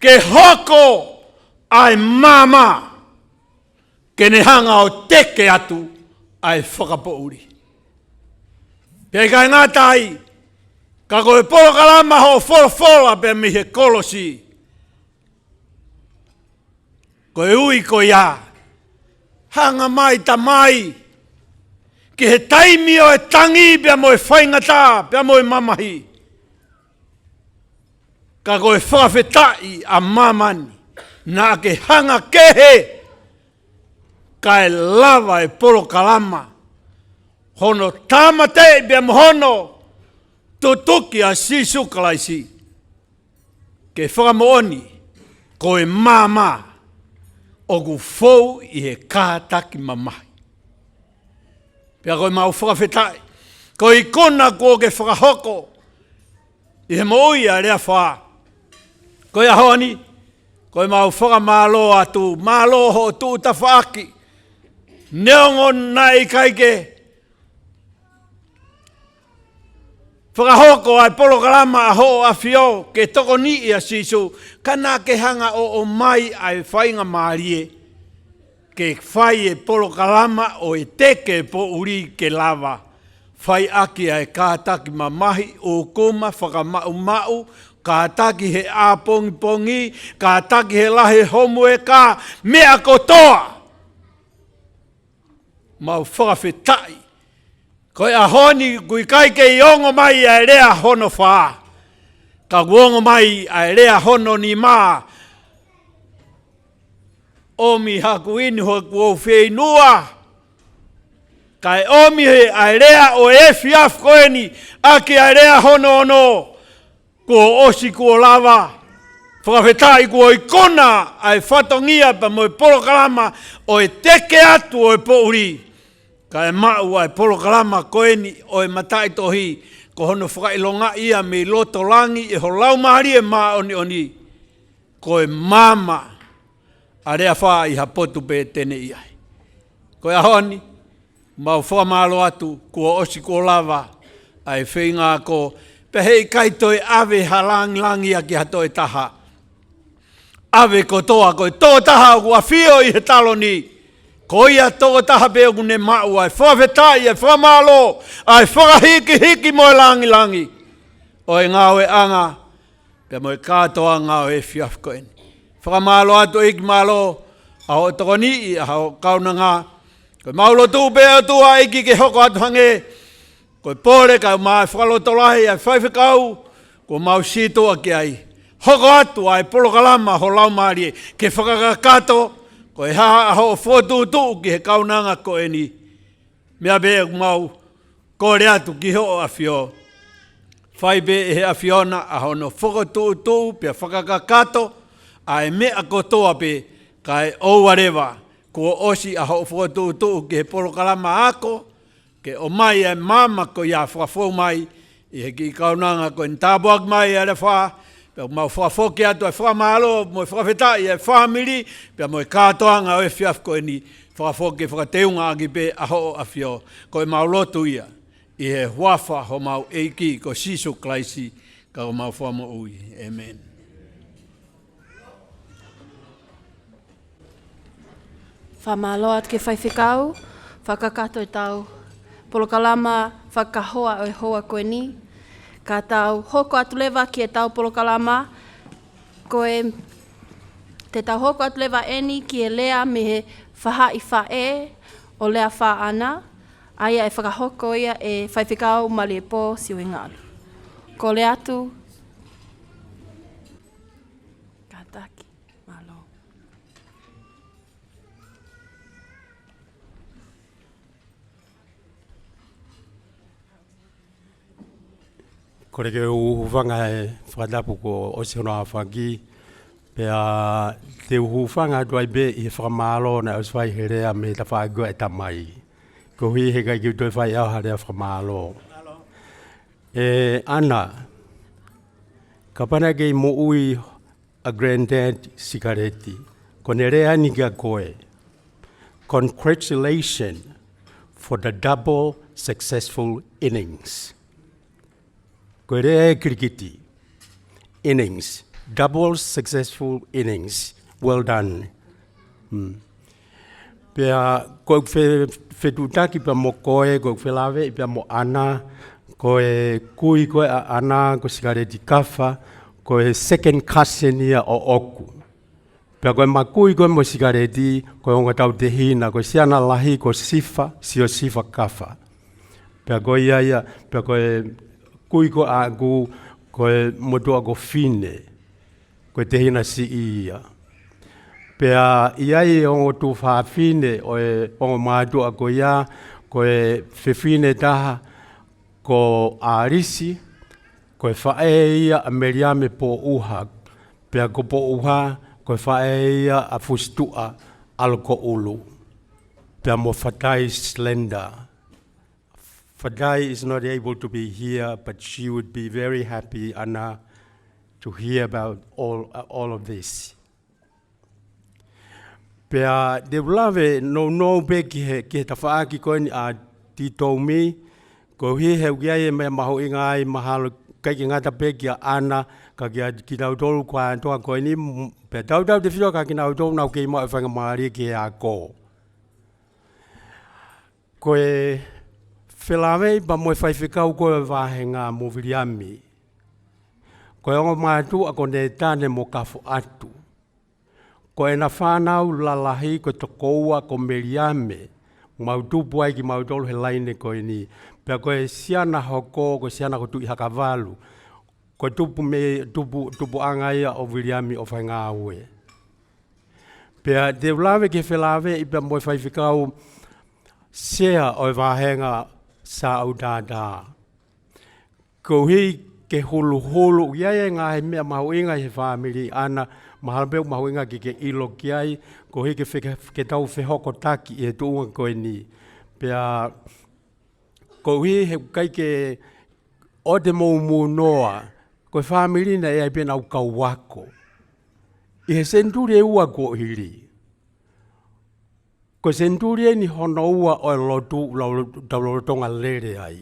ke hoko, ai mama ke ne hanga o teke atu ai whakapouri. Pei kai ngā tai, ka koe polo kalama ho fola pe mi he kolosi. Koe ui ko ia, hanga mai ta mai, ke he taimi o e tangi pia mo e whaingata, pia mo e mamahi. Ka koe whawhetai a mamani. Nā ke hanga kehe, ka e lava e poro kalama. Hono tāmate bia mohono, tutuki a sisu kalaisi. Ke whakamooni, ko e mama, o ku fou i he kātaki mamahi. Pia koe mau whakawhetai, ko i kona ko ke whakahoko, i he moi a rea wha. Ko i ahoni, ko i mau whakamalo atu, malo ho tu tawhaaki. Neongo nai kaike. Whakahoko ai polo kalama a ho a fio, ke toko ni i a sisu, kana ke hanga o mai ai whainga maarie. Ke whai e polo kalama o e teke po uri ke lava. Whai aki ai kātaki mamahi o kuma whakamau, kātaki he āpongi, kātaki he lahe homu e kā, mea kotoa. Mau whakawhetai. Koe ahoni, kui kaike i ongo mai a rea hono whaa. Ka guongo mai a rea hono ni maa. omi haku ini ho kua whenua. Kai omi he airea o fiaf koeni, ake airea hono ono, kua osi kua lava. Whakawhetai kua ikona ai whatongia pa mo polo kalama o teke atu o pouri. Kai mau ai polo kalama koeni o matai tohi, ko hono whakailonga ia me loto langi ho lau mahari e maa oni. Ko mama area wha i hapotu pe tene iai. Ko ahoni, mau whamalo atu, kua osi kua lava, ai whinga ko, pe hei kaitoi ave halangi a ki hatoi taha. Ave ko toa, ko toa taha kua whio i he taloni. Ko ia toa taha pe oku ne mau, ai whawhetai, ai whamalo, ai whakahiki mo langi. Oi ngāwe anga, pe mo katoa ngāwe fiaf koeni. Whakamalo atu iki malo, aho tokoni i aho kauna ngā. Koe maulo tū pēo tū haiki ke hoko atu hange. Koe pōre kau mai whakaloto lahi ai whaiwhikau. Koe mau sītoa ki ai. Hoko atu ai polo kalama ho lau maari ke whakakakato. Koe haha aho whotūtū ki he kaunanga koe ni. Mea pēo mau kore atu ki ho awhio. Whaipe he awhiona aho no whakotūtū pia whakakakato. Ai mea kotoa pe kai ouareva. Ko osi a ho foto tu ke polo kalama ako ke o mai e mama ko ia fo mai e ki kaunanga ko ntabok mai ala fa pe mau fo ke atu fa malo mo fa feta e family pe mo katoanga o fiaf ko ni fo ke fa teunga ki pe a ho afio ko mau lotu ia e huafa ho mau eiki ko siso klaisi ka mau fo mo ui amen. Whamalo at ke whaiwhikau, whakakato i tau. Polo kalama whakahoa o hoa koe ni. Ka tau hoko atu lewa ki e tau polo kalama. Koe te tau hoko atu lewa eni ki e lea me he whaha i whae o lea wha ana. Aia e whakahoko ia e whaiwhikau mali e pō siu ingaru. Ko le atu. Ka taki. Kore ke uhufanga e whakadapu ko osi hono a whangi. Pea te uhufanga duai be i whakamalo na uswai herea me ta whaagua e tamai. Ko hui he kai ki utoi whai au harea whakamalo. Ana, ka pana kei mo ui a granddad sigareti. Ko ne rea ni kia koe. Congratulations for the double successful innings. Koe rea e kirikiti. Innings. Double successful innings. Well done. Pea koe whetutaki pa mo koe, koe whelawe, pea mo ana, koe kui koe a ana, koe sigareti kafa, koe second cousin ia o oku. Pea koe makui koe mo sigareti, koe onga tau te hina, koe siana lahi ko sifa, sio sifa kafa. Pea koe ia, pea koe kui ko aku, koe motua ko fine, koe te hina si ia. Pea iai ongo tu whaafine, oe ongo mātua ko ia, koe whiwhine taha, ko ārisi, koe whae ia a meriame po uha, pea ko po uha, koe whae ia a fustua alko ulu. Pea mo whatai slender. Fadai is not able to be here, but she would be very happy, Anna, to hear about all of this. Pea de ulave no be ki he tawhaaki koe ni a tito mi, ko hi he ugiai e mea maho inga ai mahalo kai ki ngata pe ki a Anna, ka ki tau tolu kwa antoa koe ni, pea tau te whio ka ki nau tolu nau kei mo e whanga maari ki a ko. Koe whelawei pa moe whaiwhikau koe wāhenga mo viriami. Koe ongo mātu a kone tāne mo kafu atu. Koe na whānau lalahi ko tokoua ko meriame. Mautupu ai ki mautolu he laine koe ni. Pea koe siana hoko, koe siana ko tui hakavalu. Koe tupu angaia o viriami o whainga aue. Pea te ulawe ke whelawe i pia moe whaiwhikau sea o wahenga sa au dādā. Ko hi ke hulu ia ngā he mea mahuinga he whamiri ana mahalapeu mahuinga ke ilo ki ai ko hi ke tau whehoko taki i he tuunga koe ni. Pea ko hi he kai ke o te mou noa ko whamiri na e pena au kau wako. I he senturi e ua ko hiri. Ko senturi e ni hono ua o lotu laulotonga lere ai.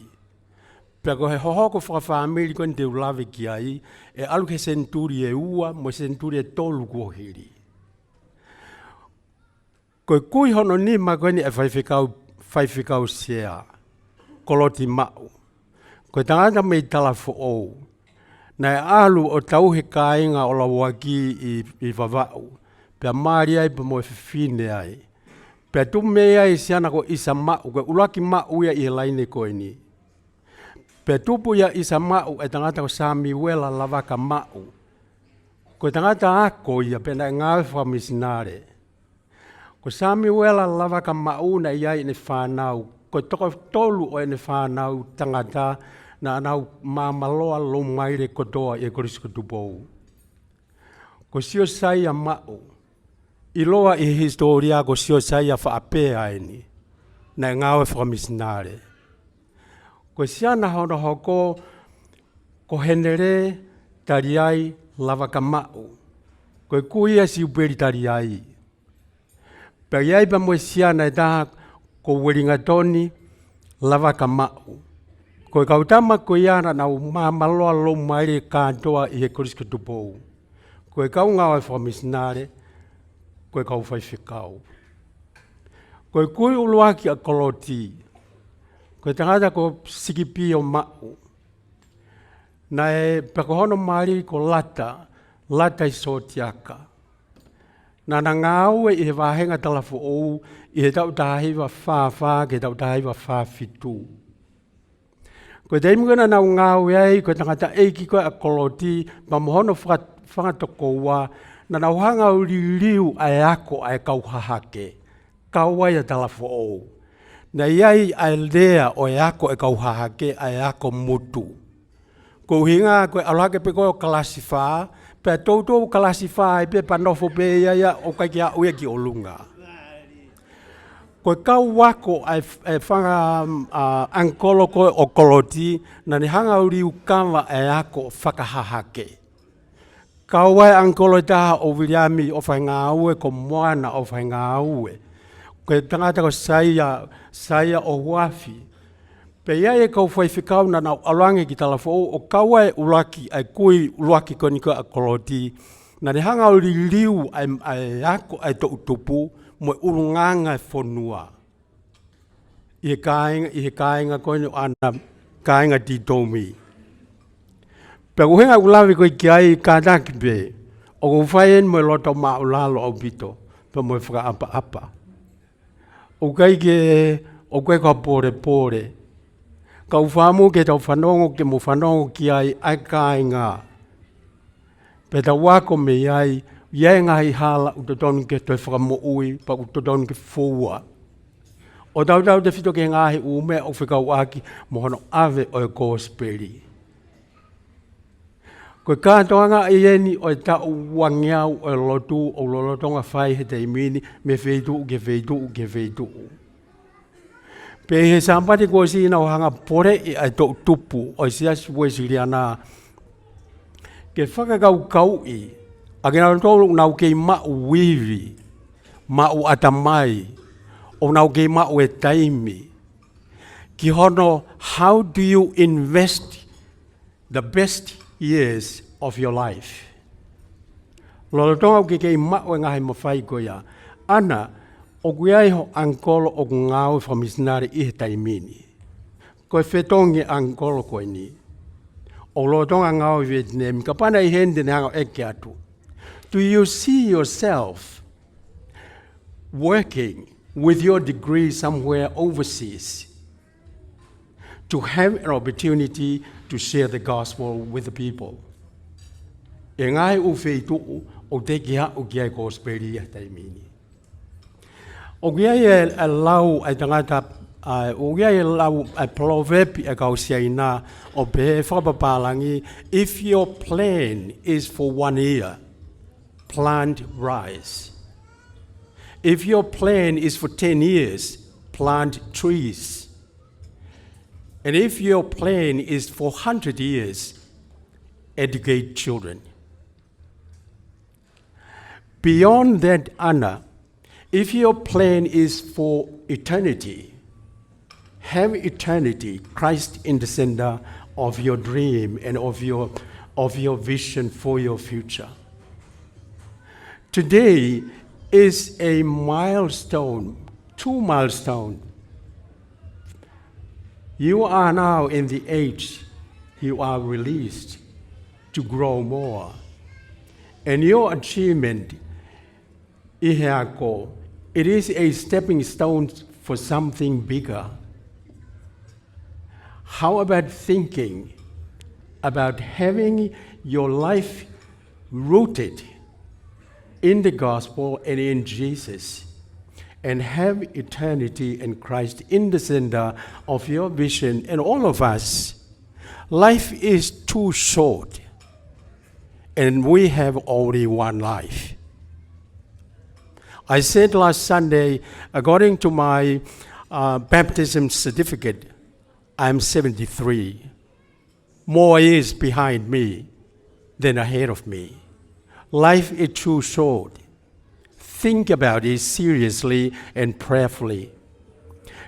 Pea ko he hohoko whakawhamiri ko ni te ulawe ki ai, e alu ke senturi e ua, mo senturi e tolu ko hiri. Ko kui hono ni ma ko ni e whaiwhikau sea, koloti mau. Ko tangata mei talafo ou. Na e alu o tau he kāinga o la waki i wawau. Pea maari ai pa mo e whiwhine ai. Pea tu mea ai siana ko isa mau, ko ulaki mau ia i he laine koe ni. Pea tupu ia isa mau e tangata ko Sami Wela lavaka mau. Ko tangata ako ia pena e ngāwe whamisinare. Ko Sami Wela lavaka mau na iai ne whanau. Ko toko tolu o ne whanau tangata na anau mamaloa lo maire kotoa e korisko tupou. Ko sio saia mau. Iloa i historia ko sio saia whaapea eni. Na ngawe whamisinare. Ko siana hono hoko ko henere tariai lavaka mau. Ko kuia si uperi tariai. Pea iai pa mo siana e taha ko weringatoni lavaka mau. Ko kautama ko iana na mamaloa lo maire kātoa i he koriska tupou. Ko kau ngawe whamisnare, ko kau whaiwhikau. Ko kui uluaki a koloti, ko tangata ko sikipi o mau. Na e pakohono maari ko lata i sotiaka. Na ngāue i he wāhenga talafu ou, i he tau tahiwa whāwhā, ke tau tahiwa whāwhitu. Ko te imugana nau ngāu ei, ko tangata eiki koe a koloti, ma mohono whangatoko ua, na nau hanga uri liu ai ako ai kau hahake. Kau ai a talafo ou. Na iai ai lea o e ako e kau hahake ai ako mutu. Ko hinga koe alake pe koe o kalasifaa, pe toutou kalasifaa e pe panofo pe ia o kai kia uia ki olunga. Ko kau wako ai whanga ankolo koe o koloti, na ni hanga uri ukawa e ako whakahahake. Kau ai ankolo taha o Wiliami o whainga aue, ko moana o whainga aue. Ko tangata ko saia o huafi. Pe iai e kau whaiwhikau na nau alange ki talafo o kau ai ulaki, ai kui ulaki ko niko a koloti, na ni hanga uri liu ai ako ai to utupu, mo urunganga e whonua. I he kāinga koe ni ana kāinga titomi. Pea kuhenga ulawi koe ki ai kātaki pe, o ku whaien mo loto maa ulalo au pito, pe mo e whaka apa. O kai ke, o koe ka pore. Ka uwhamu ke tau whanongo ke mo whanongo ki ai kāinga. Pe tau wako me iai ngahi hala utotonu ke toi whakamo ui, pa utotonu ke fua. O tau te whito ke ngahi ume o whikau aki, mohono ave o e kōsperi. Koe kātoanga i eni o e tau wangiau o e lotu o lolotonga whai he te imini, me wheitu. Pe he sampati ko si ina o hanga pore i ai tau tupu o i siasi ue siriana. Ke whakakau i, a ke nau tōru nau kei mau wiwi, mau atamai, o nau kei mau e taimi. Ki hono, how do you invest the best years of your life? Lolotonga ke kei mau e ngahi mawhai ko ia. Ana, o kuiai ho ankolo o ngāu whamisinare i he taimini. Koe whetongi ankolo koe ni. O lolotonga ngāu i Vietnam, ka pana i hende ne hanga eke atu. Do you see yourself working with your degree somewhere overseas to have an opportunity to share the gospel with the people? E ngai u wheitu o te kia o kia ko speri taimini. O kia e lau ai tangata o kia e lau ai proverb e kau siaina o pe whapapalangi, if your plan is for 1 year, plant rice. If your plan is for 10 years, plant trees. And if your plan is for 100 years, educate children. Beyond that, Anna, if your plan is for eternity, have eternity, Christ in the center of your dream and of your vision for your future. Today is a milestone, 2 milestones. You are now in the age you are released to grow more. And your achievement, it is a stepping stone for something bigger. How about thinking about having your life rooted in the gospel and in Jesus, and have eternity in Christ in the center of your vision? And all of us, life is too short, and we have only one life. I said last Sunday, according to my baptism certificate, I'm 73. More years behind me than ahead of me. Life is too short. Think about it seriously and prayerfully.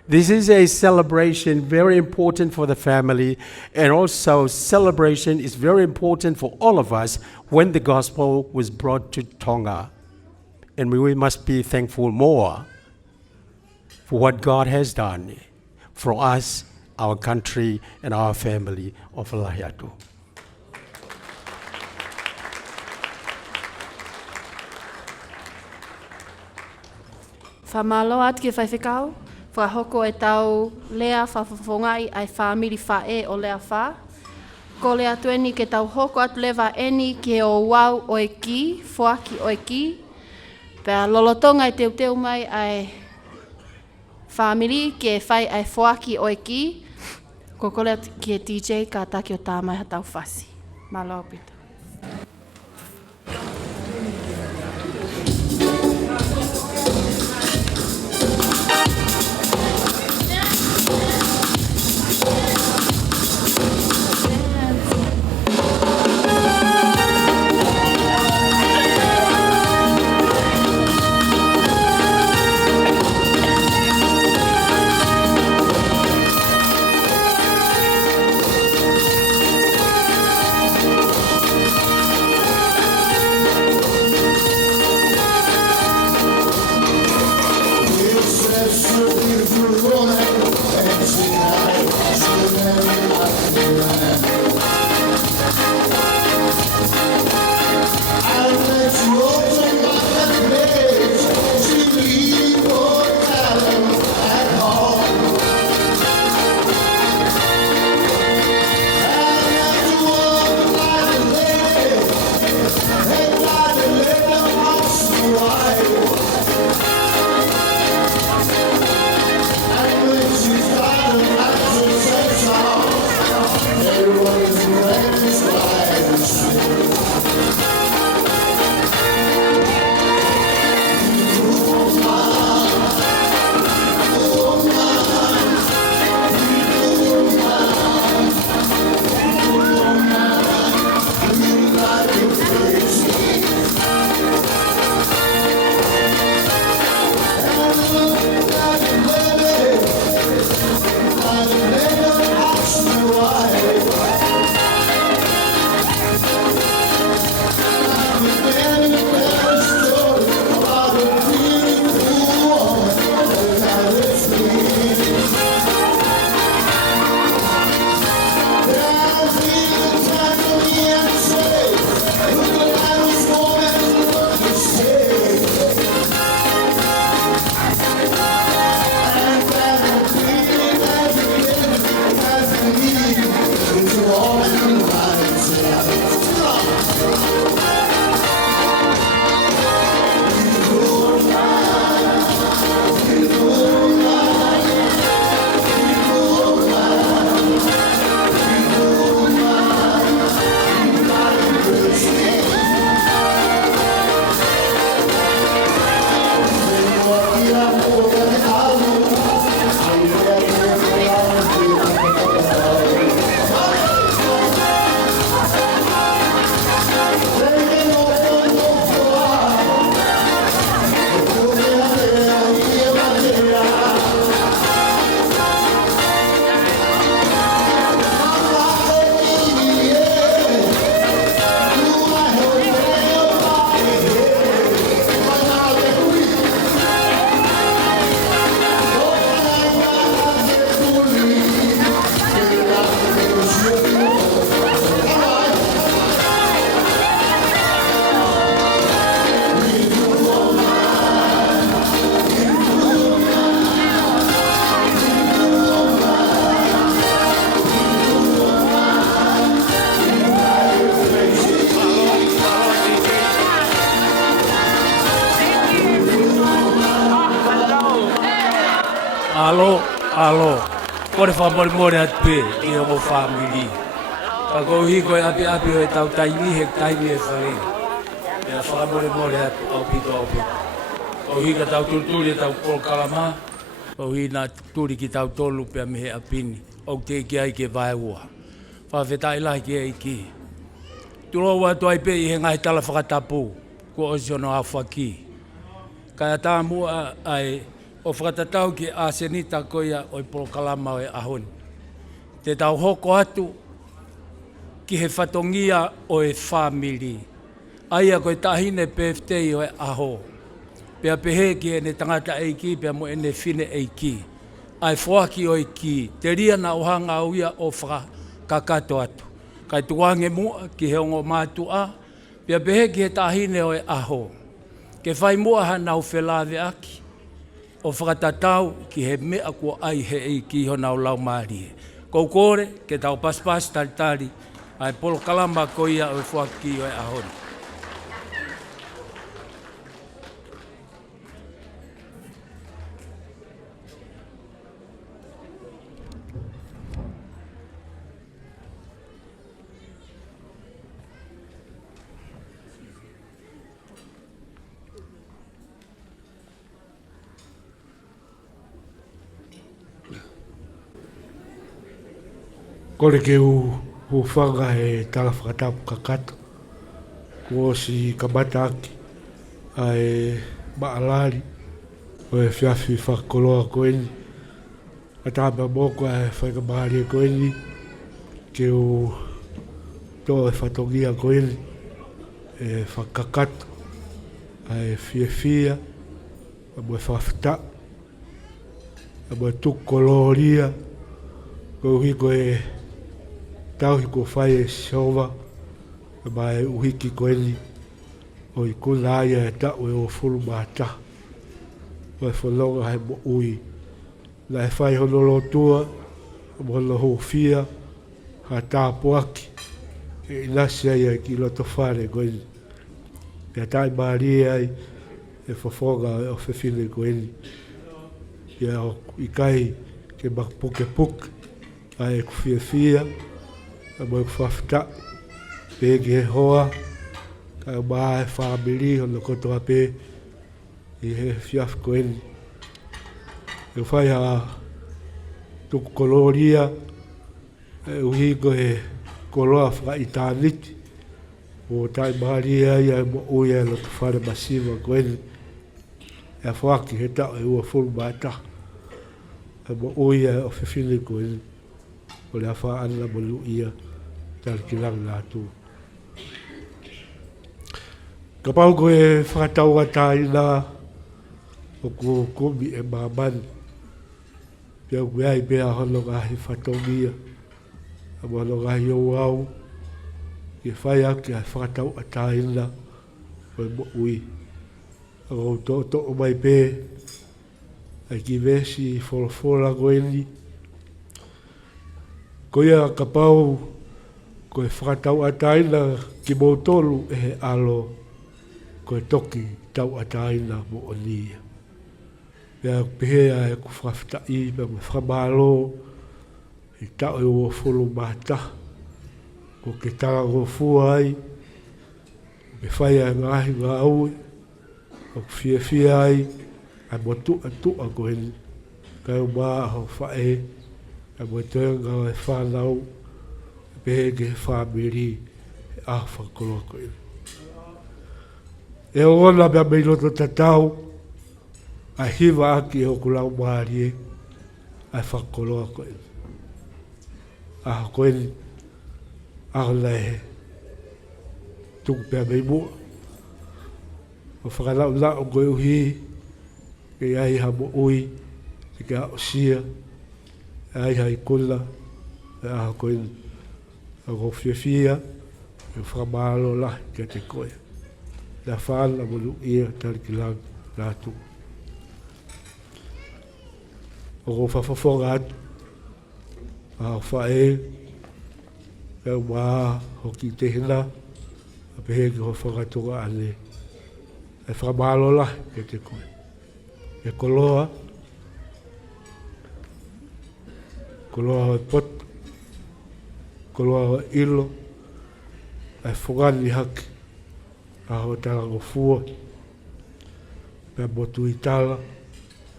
This is a celebration very important for the family, and also celebration is very important for all of us when the gospel was brought to Tonga. And we must be thankful more for what God has done for us, our country, and our family of Lahiatu. Whamalo atu ke whaiwhikau, whahoko e tau lea whawhawhongai ai whamiri whae o lea wha. Ko lea tueni ke tau hoko atu lewa eni ke o wau o e ki, whuaki o e ki. Pea lolotonga i teu mai ai whamiri ke whai ai whuaki o e ki. Ko kolea ki e DJ ka taki o tā mai hatau whasi. Malo pita. alo. Kore whamore at pe, i o family. Ka ko hiko e api o e tau taimi he taimi e whare. E a whamore at au pito. O hika tau tulturi e tau polkalama. O hina turi ki tau tolu pe a mehe apini. O te ki ai ke vai ua. Whawhetai lahi ki ai ki. Turo ua tuai pe i he ngai tala whakatapu. Ko o siono a whaki. Kaya tā mua ai o whakatatau ki a senita koia o i polokalama o e ahoni. Te tau hoko atu ki he whatongia o e whamiri. Aia koe tahine peftei o e aho. Pea pehe ki e ne tangata eiki, pea mo e ne whine eiki. Ai whoaki o eiki. Te ria na ohanga uia o whakakato atu. Kai tuange mua ki he ongo mātua. Pea pehe ki he tahine o e aho. Ke whai mua hanau whelave aki. O whakatatau ki he mea kua ai he eiki hona o lau maarie. Kou kore, ke tau paspas talitali, ai polo kalama koia o e whaki o e ahoni. Kore ke u whanga he tala whakatapu kakato. Ko si kamata aki ai maalari o e whiawhi whakoloa koeni. A tāma mōko e whakamahari koeni ke u tō e whatongia koeni e whakakato ai whiawhia a mo e whawhita a mo e tukoloria ko hiko e tauhi ko whai e siova e mai uhiki koeni o i kuna aia e tau e o furu māta o e whanonga he mo ui na e whai honolo tua mo hono ho fia ha tāpuaki e inasi ai ki loto whare koeni e tai maari ai e whawhonga o whiwhine koeni i kai ke makpuke puke ai ku fia a mo whafta pe ki he hoa ka ma e whamiri hono koto ape i he fiaf koeni e whai ha tuku koloria e uhi ko he koloa whaka i tāniti o tai maari ai ai mo ui e loto whare masiva koeni e whaki he tau e ua fulu mata e mo ui e o whiwhine koeni o le awha ana mo luia Tali-Ki-Langi Latu. Ka pau ko e whakatau ataina o ko kumi e mamani. Pia koe ai pia hono ngahi whatongia. A mo hono ngahi o au. Ke whai aki ai whakatau ataina o e mo ui. A ko to o mai pe ai ki vesi wholofola koeni. Ko ia ka pau ko e whakatau ataina ki mō tolu e he alo ko e toki tau ataina mo o nia. Pea pehea e ku whawhitai me me whamalo i tau e o wholo mata ko ke tanga go fua ai me whai a ngahi ngā aue o ku fia ai a mo tua ko heni kai o maa ho whae a mo tuenga e whanau pehe ke whamiri e a whakoloa ko heni. E ona mea mei loto tatau a hiva aki e o kulau maari e a whakoloa ko heni. A ko heni a hona e tuku pia mei mua. O whakalau na o koe uhi ke ai ha mo ui ke a o sia ai ha i kula e a ko heni. A ko fia e whamalo la ke te koe. La whaala Monuia Tali-Ki-Langi Latu. O ko whawhawhonga atu. A o whae. E o maa hoki te hina. A pehe ki ho whangatunga ane. E whamalo la ke te koe. E koloa. ko loa hoi poto, ko loa hoi ilo, ai whongani haki, a hoi tarango fua, pia motu i tala,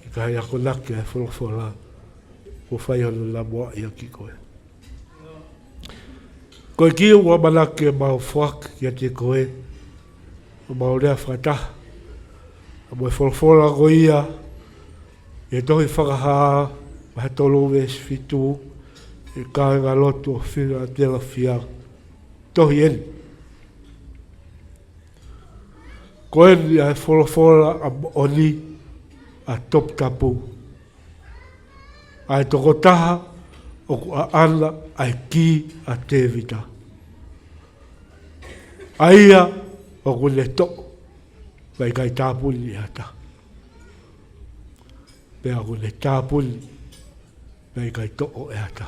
i ka hei ako naki ai wholawhola, ko whai honu la moa i aki koe. Koe ki ua manaki e mau whak ki a te koe, o mau rea whataha, a moe wholawhola ko ia, e tohi whakahaa, ma he tolo ves fitu, e kāinga lotu o whina a tela whia, tohi eni. Ko eni a he wholawhola a oni a top tapu. A e toko taha o ku a ana a e ki a te vita. A ia o ku le toko, mai kai tāpuni a ta. Pea ku le tāpuni, mai kai toko e a ta.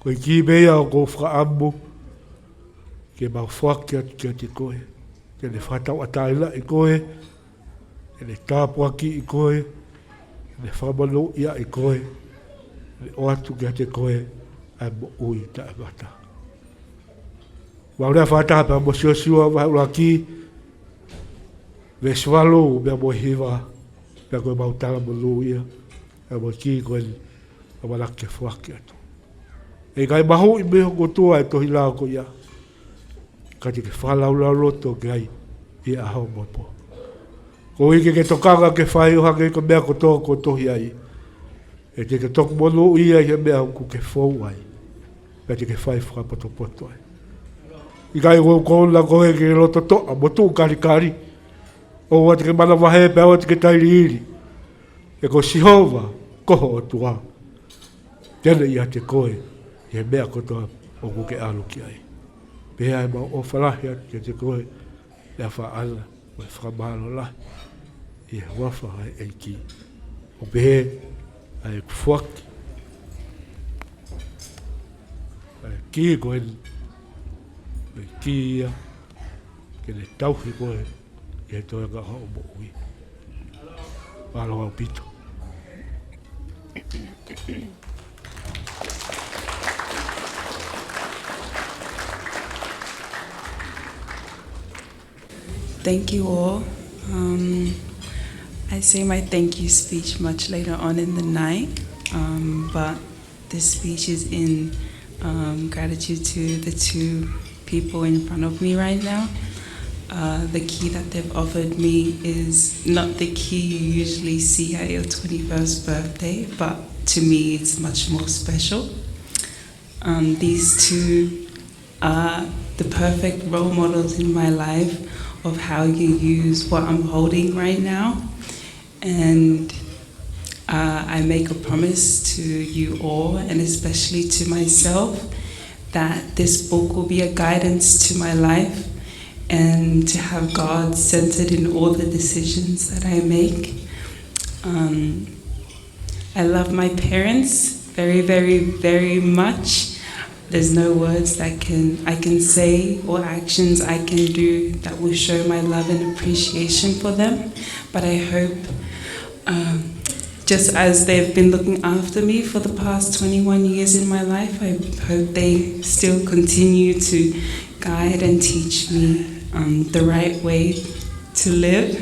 Koe ki mea o kou whaamu, ke mau whakia ki a te koe. Ke le whatau ataila i koe, ke le tāpuaki i koe, ke le whamano ia i koe, le oatu ki a te koe, ai mo ui ta e mata. Waurea whataha pia mo siosiua wahe ura ki, ve swalo mea mo hiwa, pia koe mautala mo lu ia, e mo ki koe ni, a malake whaki atu. E kai mahu i meho kotua e tohi lao ko ia. Ka te ke whalau lau roto ke ai i a hao mopo. Ko ike ke tokanga ke whai o hake ko mea kotoa ko tohi ai. E te ke toku mono ia i he mea ku ke whou ai. Pea te ke whai whakapoto poto ai. I kai ko kona ko he ke roto toa motu kari kari. O wa te ke mana wahe pea o te ke tairi iri. E ko sihova koho o tua. Tene i a te koe. He mea kotoa o kuke alu ki ai. Pea e mau o whalahi atu te koe, lea whaala, mai whakamalo lahi, i e wafa hai ei ki. O pehe, ai kufuaki, ai ki koe ni, ai ki ia, ke le tauhi koe, i he toa ka hao mo ui. Walo au pito. Thank you all. I say my thank you speech much later on in the night, but this speech is in gratitude to the two people in front of me right now. The key that they've offered me is not the key you usually see at your 21st birthday, but to me it's much more special. These two are the perfect role models in my life of how you use what I'm holding right now. And I make a promise to you all, and especially to myself, that this book will be a guidance to my life and to have God centered in all the decisions that I make. I love my parents very, very, very much. There's no words that I can say or actions I can do that will show my love and appreciation for them. But I hope, just as they've been looking after me for the past 21 years in my life, I hope they still continue to guide and teach me the right way to live.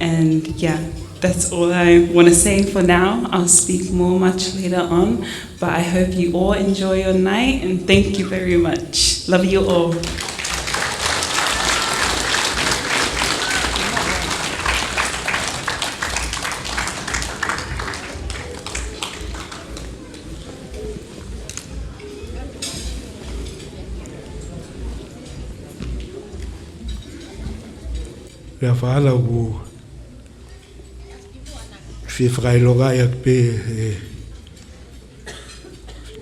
And yeah, that's all I want to say for now. I'll speak more much later on, but I hope you all enjoy your night, and thank you very much. Love you all. Leafa ala u fi whakailoga ia pe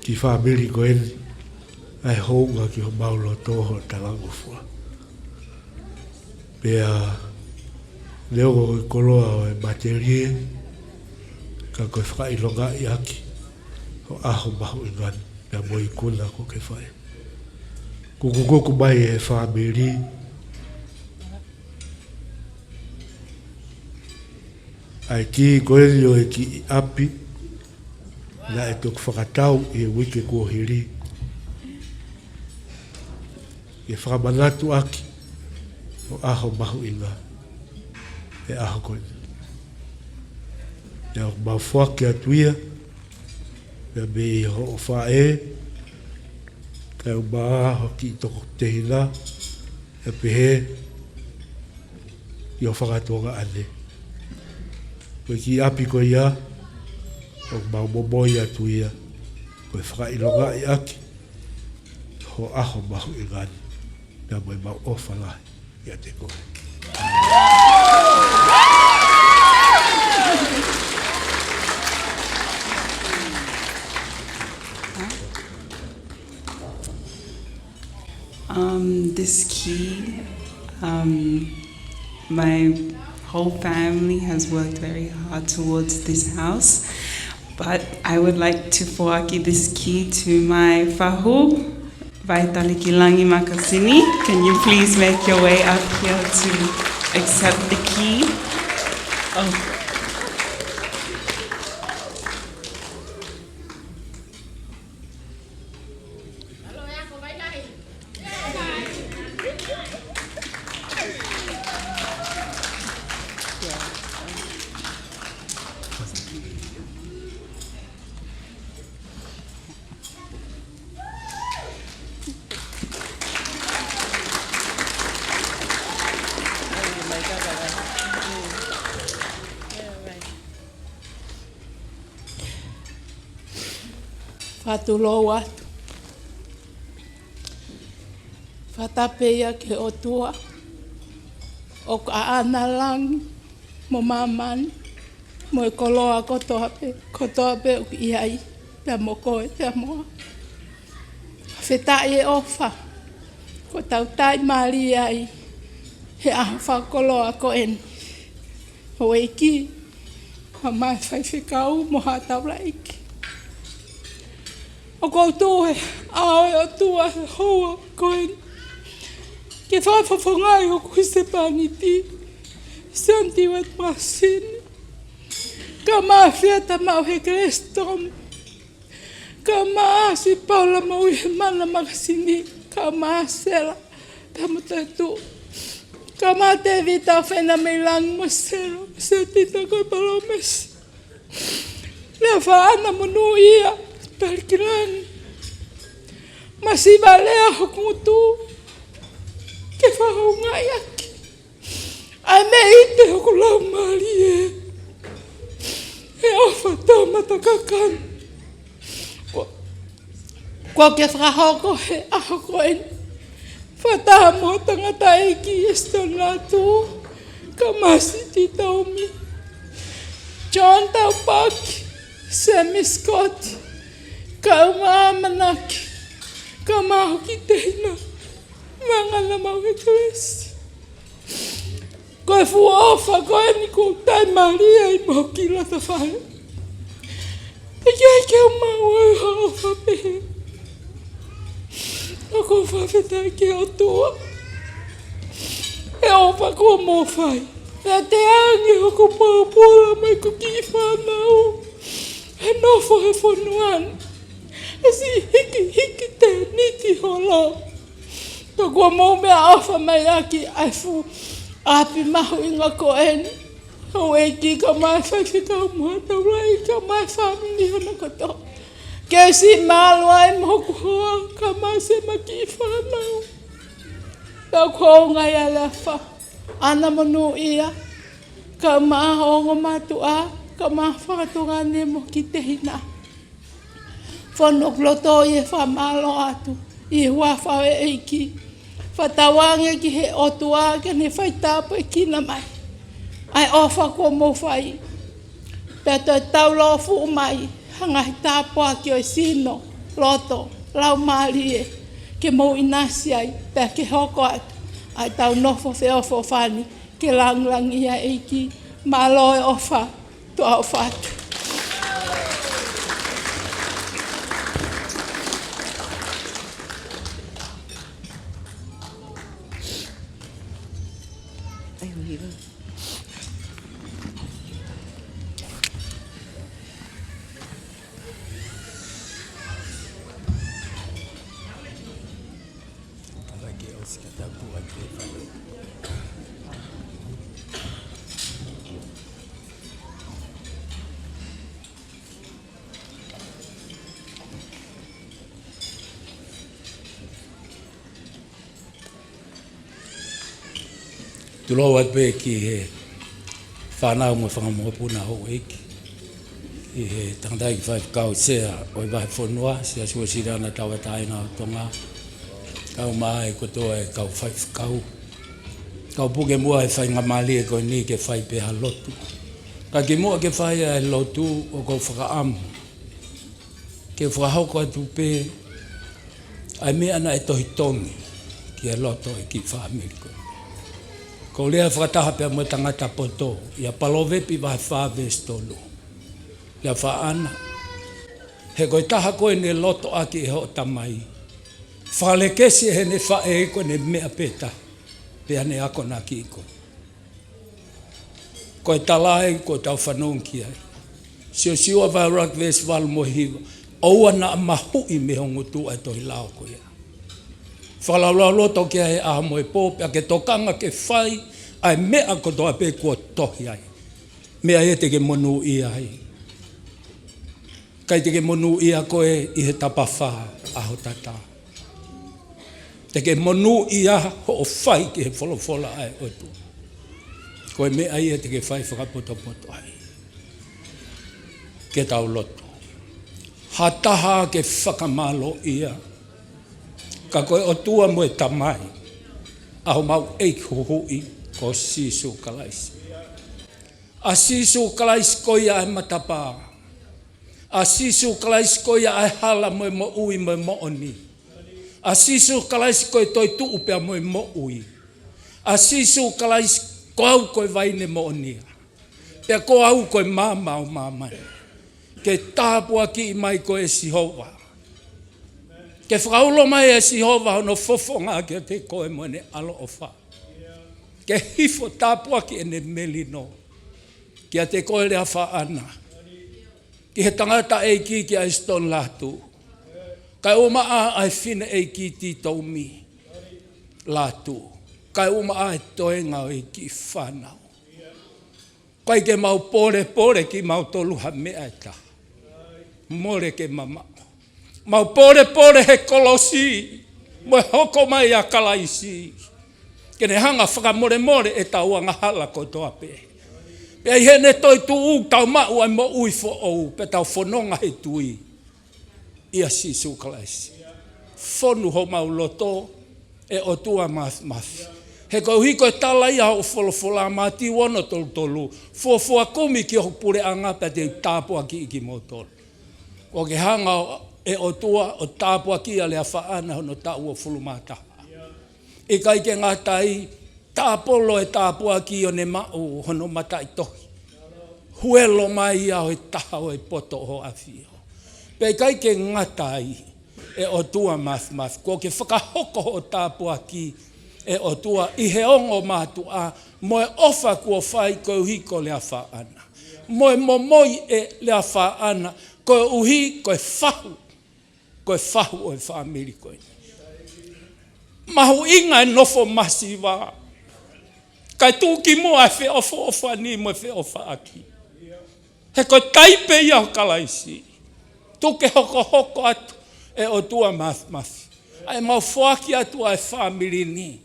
ki whamiri ko eni ai hounga ki ho maulo toho talango fua. Pea leo ko koloa o e materie ka koe whakailoga ia ki ho aho mahu ingani pea mo i kula ko ke whae. Kukukuku mai e whamiri ai ki koe o e ki api Na e tuk whakatau i wike kua hiri. E whakamanatu aki o aho mahu inga. E aho koe. E o mawhuaki atuia. E me i ho o whae. E o maaho ki toko tehina. E pehe. I o whakatonga ane. Koe ki api koe ia. O Moimoi atuia. Koe whakailonga i aki. Ho aho mahu ingani. Nā moe mau ofalahi. Ia te koe. This key, my whole family has worked very hard towards this house, but I would like to foraki this key to my fahu, Vai Tali-Ki-Langi Makasini. Can you please make your way up here to accept the key? Oh. Whatulo atu. Whatapeia ke o tua. O ka ana langi. Mo mamani. Mo e koloa kotoape. Kotoape o ki iai. Pea mo koe, pea moa. Whetai e ofa. Ko tautai maari ai. He aho whakoloa ko eni. Ho eiki. Ha mai whaiwhikau mo hataura eiki. O koutou he aoe o tua he hoa koen. Ke whawhawhangai o kuise pangiti. Santi wat masini. Ka maa whiata mau he krestom. Ka maa si Paula mau he mana makasini. Ka maa sela. Tamutatu. Ka maa te vita whena me lang masero. Se tita koe palomes. Leafa ana Monuia Tali-Ki-Langi. Masiba lea hokutu. Ke whahongai aki. Ai me ite hokulau mari e. He ofa tau matakakan. Ko ke whahoko he ahoko eni. Whataha mo tangata eki eston latu. Ka masi ti taumi. John tau paki. Semi Scott. Ka umamanaki. Ka maho ki teina. Mangana mau he kresi. Koe fuofa koe ni ko tai maria I mo ki lata whare. E kia ke o mau e haofa pehe. O ko whawhetai ke o tua. E ofa ko mo whai. E te angi o ko pāpura mai ko ki whanau. E nofo he whanuan. E si hiki te niti holo. Ka kua mou mea awha mai aki ai fu api mahu inga ko eni. Hau eki ka mai whaiwhikau mua taurai ka mai whamini hana koto. Ke si malo ai moku hoa ka mai se maki whanau. Tau kou ngai a Leafa. Ana Monuia. Ka maa hongo matua. Ka maa whakatunga ne mo ki te hina. Whanok loto I e whamalo atu. I hua whawe eiki. Whatawange ki he otua ke ne whaitapo e kina mai. Ai ofa ko mo whai. Peto e taulo fu mai. Hangahi tāpua ki o e sino. Loto. Lau maari e. Ke mo inasi ai. Pea ke hoko atu. Ai tau nofo whiofo whani. Ke langlangi ia eiki. Malo e ofa. Tua o whatu. Tulo at pe ki he whanau mo whangamoa puna ho eki. I he tangdai ki whai kau sea o i wahi whanua, sea sua sirana tawa taina o tonga. Kau maa e kotoa e kau whai kau. Kau puke mua e whai ngamali e koe ni ke whai peha lotu. Ka ki mua ke whai e lotu o kou whakaamu. Ke whahauko atu pe ai mea na e tohi tongi ki e loto e ki whaamiri koe. Ko lea whakataha pia mo tangata poto, ia palovepi wahi whaves tolu. Ia whaana, he koe taha koe ne loto aki e ho tamai. Whalekesi he ne whae koe ne mea peta, pia ne ako na ki koe. Koe talai koe tau whanonki ai. Sio siwa vai rakves walu mo hiwa, oua na mahui me hongo tu ai tohi lao koe ia. Whalaulau loto kia he aha mo e pōpea ke tokanga ke whai ai mea kotoa pe kua tohi ai. Mea e te ke monu ia ai. Kai te ke monu ia koe i he tapawha aho tata. Te ke monu ia ho o whai ki he wholofola ai otu. Koe mea ia te ke whai whakapoto ai. Ke tau loto. Hataha ke whakamalo ia. Ka koe o tua mo e tamai, aho mau eik huhui ko sisu kalaisi. A sisu kalaisi koia e matapa. A sisu kalaisi koia e hala mo e mo ui mo e mo oni. A sisu kalaisi koe toi tuu pia mo e mo ui. A sisu kalaisi ko au koe vaine mo onia. Pia ko au koe mama o mamai. Ke tāpua ki mai koe Sihova. Ke whakaulo mai e Sihova hono fofonga ke te koe mo ne alo o wha. Ke hifo tāpua ki ene melino. Kia te koe lea wha ana. Ki he tangata e ki a Eston Latu. Kai uma a ai whine e ki titau mi. Latu. Kai uma a e toenga o e ki whanau. Kai ke mau pore ki mau toluha mea e ta. More ke mama. Mau pore he kolosi. Mo hoko mai a kalaisi. Kene hanga whakamore e tauanga hala ko toa pe. Pe ai hene toi tu u tau mau ai mo ui fo ou. Pe tau whanonga he tui. Ia sisu kalaisi. Whonu ho mau loto e o tua math. He koe hiko e tala ia ho wholofola mati wono tolu. Fua kumi ki ho pure anga pe te tāpua ki iki mo tolu. O ke hanga e o tua o tāpua ki a lea whaana hono tāua fulumata. E kai ke ngā tai, tāpolo e tāpua ki o ne mau hono mata i tohi. Huelo mai ia o e taha o e poto ho awhio. Pe kai ke ngā tai e o tua math. Ko ke whakahoko o tāpua ki e o tua i he ongo mātua mo e ofa kua whai koe hiko lea whaana. Mo e momoi e lea whaana koe uhi koe whahu. Koe whahu o e whaamiri koe. Mahu inga e nofo masiwa. Kai tūki mua e whe ofa ni mo e whe ofa aki. He koe taipe ia o kalaisi. Tuke hoko atu e o tua math. Ai mau whaki atu ai whaamiri ni.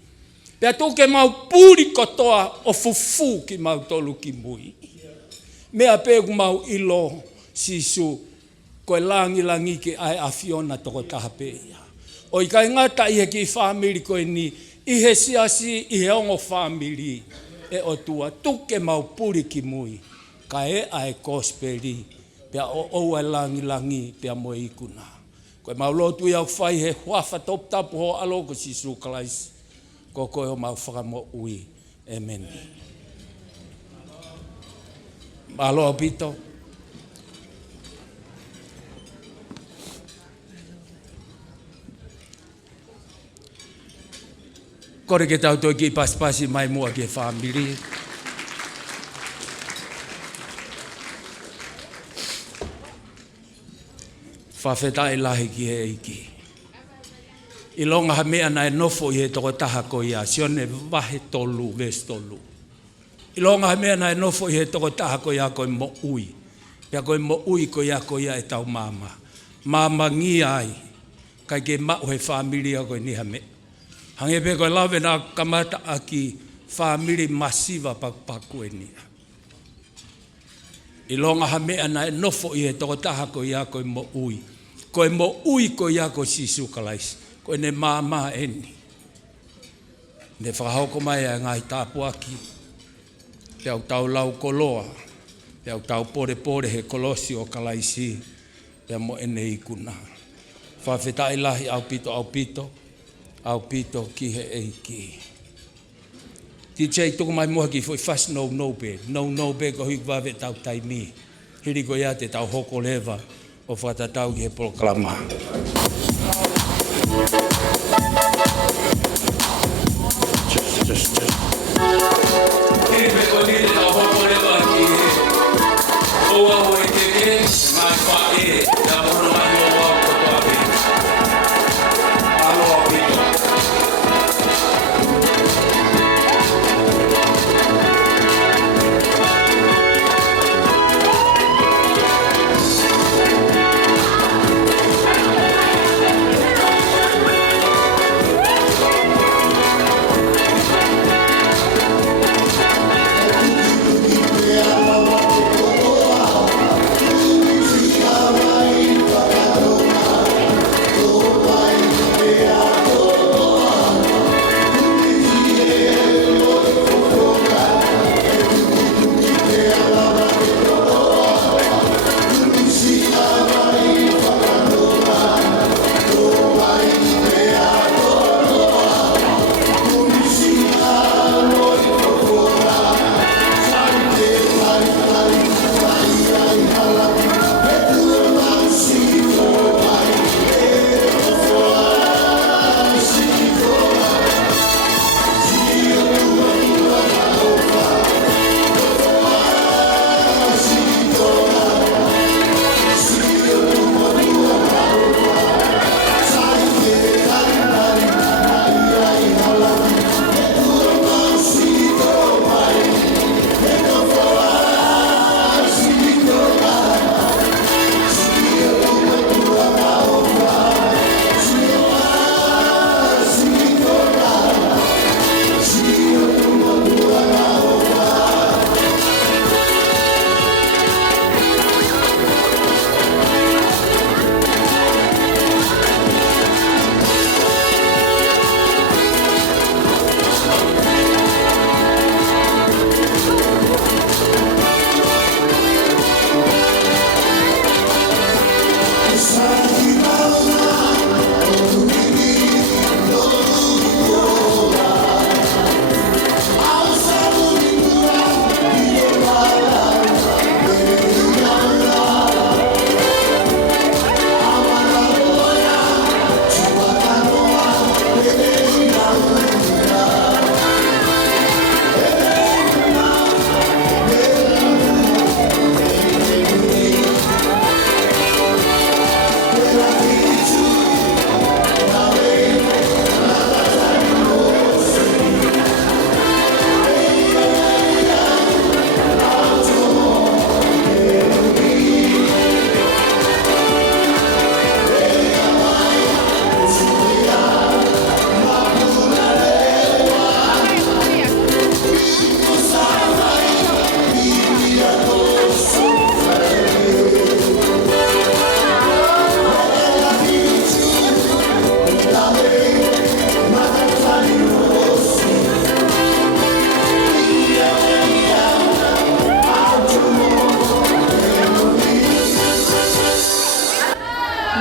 Pea tuke mau puri kotoa o fufu ki mau tolu ki mui. Mea pegu mau ilo sisu. Koe langi ke ai a Fiona toko taha peia. O i kai ngata i he ki whamiri koe ni, i he siasi, i he ongo whamiri, e o tua tuke mau puri ki mui, ka e ai kosperi, pia o ai langi, pia mo ikuna. Koe mau lotu iau whai he huafa top tapu ho alo ko si sukalais, ko koe o mau whakamo ui, amen. Aloha pito. Kore ke tau toi ki paspasi mai mua ke whamiri. Whawhetai lahi ki he iki. I longa ha mea nai nofo i he toko taha ko ia, sione wahe tolu, ves tolu. I longa ha mea nai nofo i he toko taha ko ia koe mo ui. Pea koe mo ui ko ia e tau mama. Mama ngi ai, kai ke mau he whamiri a koe ni ha mea. Hange pe koe lawe nā kamata aki family masiva paku eni. I longa ha mea na e nofo i e toko taha ko ia ko i mo ui. Ko i mo ui ko ia ko sisu kalaisi. Ko ne mama eni. Ne whakahoko mai a ngai tāpuaki. Te au tau lau koloa. Te au tau pore he kolosi o kalaisi. Te mo ene i kuna. Whawhetai lahi au pito. Au pito ki he eiki. DJ tuku mai moha ki foi fast no be. No be ko hui wawe tau tai mi. Hiri ko ia te tau hoko lewa o whatatau ki he proklama. Just. Hiri me ko ni te tau hoko lewa ki he oa hoi te ke mai wha e. Te ahono mai oa o kotoa be. Aloha pito.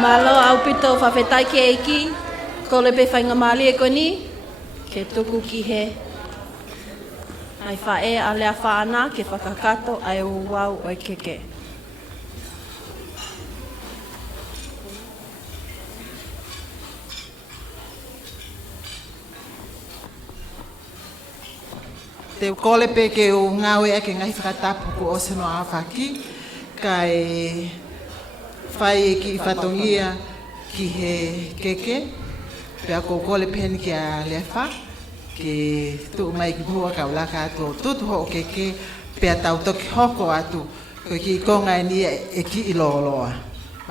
Malo au pito whawhetai ki eiki, ko le pe whainga mali e koni, ke tuku ki he. Ai whae a lea whaana ke whakakato ai uwau oi keke. Te kole pe ke o ngawe ake ngai whakatapu ko o seno a whaki, kai whai e ki whatongia ki he keke, pia ko kole peni ki a Leafa, ke tu mai ki mua ka ulaka atu o tutu ho o keke, pia tau toki hoko atu, ko ki konga e ni e ki iloloa.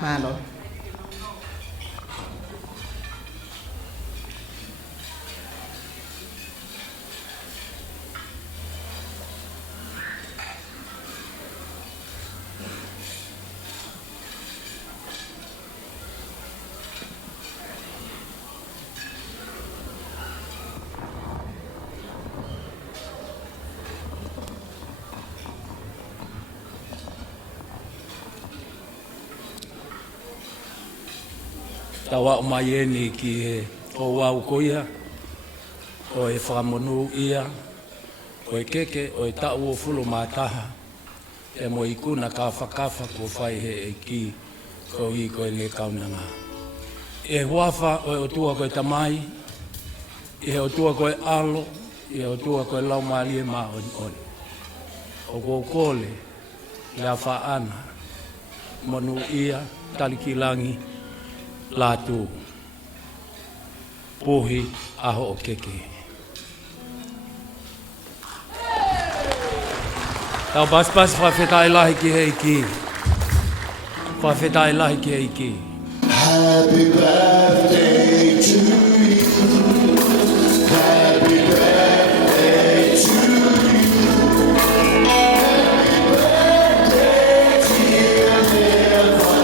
Malo. tawa o mai eni ki e o wau koia, o e whamonu ia, o e keke, o e tau o fulu mātaha, e mo i kuna ka whakafa ko whai he e ki, ko i ko e ne kaunanga. E huafa o e otua ko e tamai, e otua ko e alo, e otua ko e lau maali e maa on. O ko kole, Leafa ana, Monuia Tali-Ki-Langi Latu, Puhi aho o keke. Tau pas whawhetai lahi ki hei ki. Whawhetai lahi ki hei ki. Happy birthday to you. Happy birthday to you. Happy birthday, dear Leafa.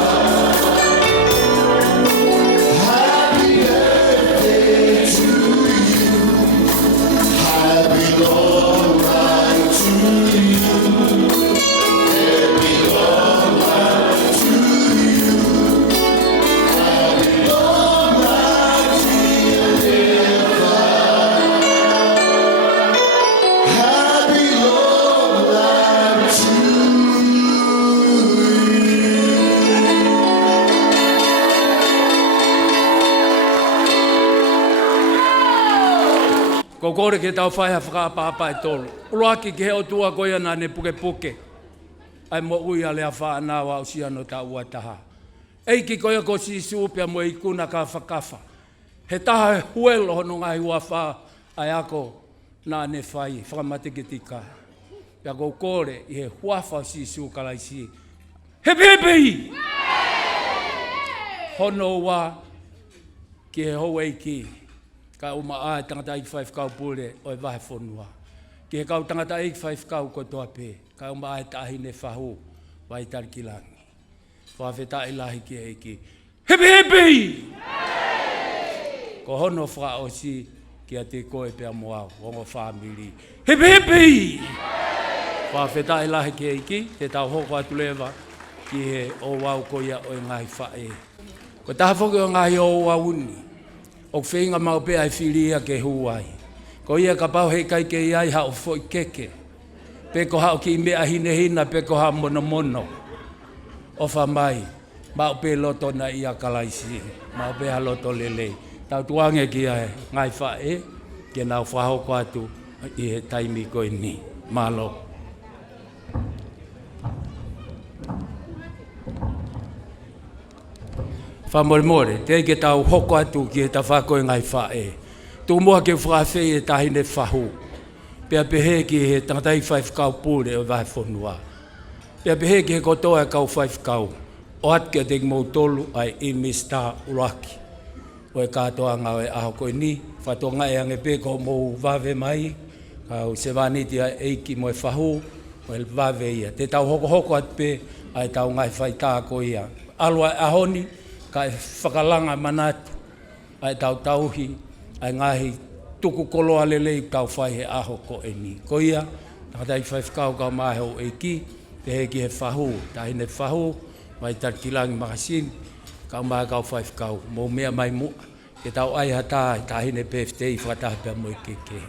Happy birthday to you. Happy long life to you. Happy long life to you. Happy long life, dear Leafa. Happy long life to you. Ko kore ke tau whaiha whakapapa e tolu. Uruaki ke he o tua koia nā ne puke puke. Ai mo ui a Leafa anā wa usia no ta ua taha. Eiki koia ko si suupia mo i kuna ka whakafa. He taha huelo hono ngai ua wha ai ako nā ne whai whakamateketika. Pia ko kore i he huafa si su kalaisi. Hepi hepi! Hono wa ki he hou eiki. Ka uma ai tangata i 5 kau pule o e vahe whonua. Ki he kau tangata i 5 kau ko toa pē. Ka uma ai tahine whahu vai Tali-Ki-Langi. Whawheta i lahi ki eiki. Hepi hepi! Ko hono wha o si ki a te koe pia moau, hongo whamiri. Hepi hepi! Whawheta i lahi ki eiki, te tau hoko atu lewa ki he o wau koia o e ngai whae. Ko taha whoki o ngai o wauni. O whenga mau pēa e whiria ke huai. Ko ia ka pau hei kai ke iai hao fwoi keke. Peko hao ki mea hine hina, peko hao mono mono. O whamai, mau pē loto na ia kalaisi, mau pē ha loto lele. Tau tuange ki ai ngai whae, ke nau whahoko atu i he taimi koe ni. Malo. Whamoremore, te ke tau hoko atu ki he ta whakoe ngai whae. Tū mua ke whawhei e tahine whahu. Pea pehe ki he tangatai 5 kau pūre o vai whonua. Pea pehe ki he kotoa e kau 5 kau. O atke te mou tolu ai i mista uraki. O e katoa ngau e aho koe ni. Whatoa ngai ange pe ko mou vave mai. Kau se vaniti ai eiki mo e whahu. O e vave ia. Te tau hoko atu pe ai tau ngai whai tā ko ia. Alua e ahoni. Ka e whakalanga manatu, ai tau tauhi, ai ngahi tuku koloa lelei tau whai he aho ko e ni. Ko ia, takatai whai whakau kau mahe o e ki, te he ki he whahu, tahine whahu, mai Tali-Ki-Langi makasin, kau mahe kau whai whakau, mō mea mai mua, ke tau ai hata, tahine PFT i whakatahpea mo i keke.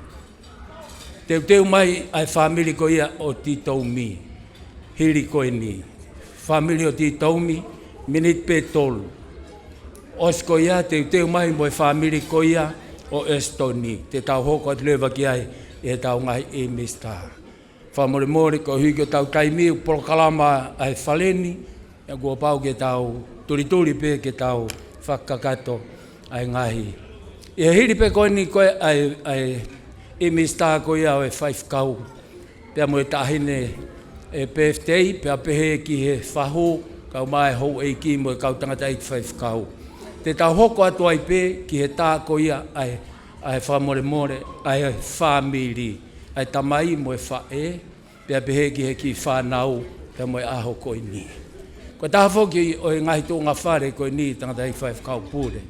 Teu mai ai whamili ko ia o titou mi, hiri ko e ni. Whamili o titou mi, minit pe tolu. Os ko ia, teu mai mo e whamiri ko ia o Estoni. Te tau hoko atu lewa ki ai e tau ngai e mista. Whamoremore ko hui ko tau taimiu polokalama ai whaleni. E kua pau ke tau turituri pe ke tau whakakato ai ngahi. E hiri pe koe ni koe ai e mista ko ia o e 5 kau. Pea mo e tahine e PFT, pea pehe ki he whahu, kau mai hou e ki mo e kau tangata 5 kau. Te tau hoko atu ai pē ki he tā ko ia ai whamoremore, ai whamiri, ai tamai mo e whae, pea pehe ki he ki whanau, pea mo e aho koe ni. Ko taha whoki o e ngahi tō ngā whare koe ni tangata i 5 kau pūre.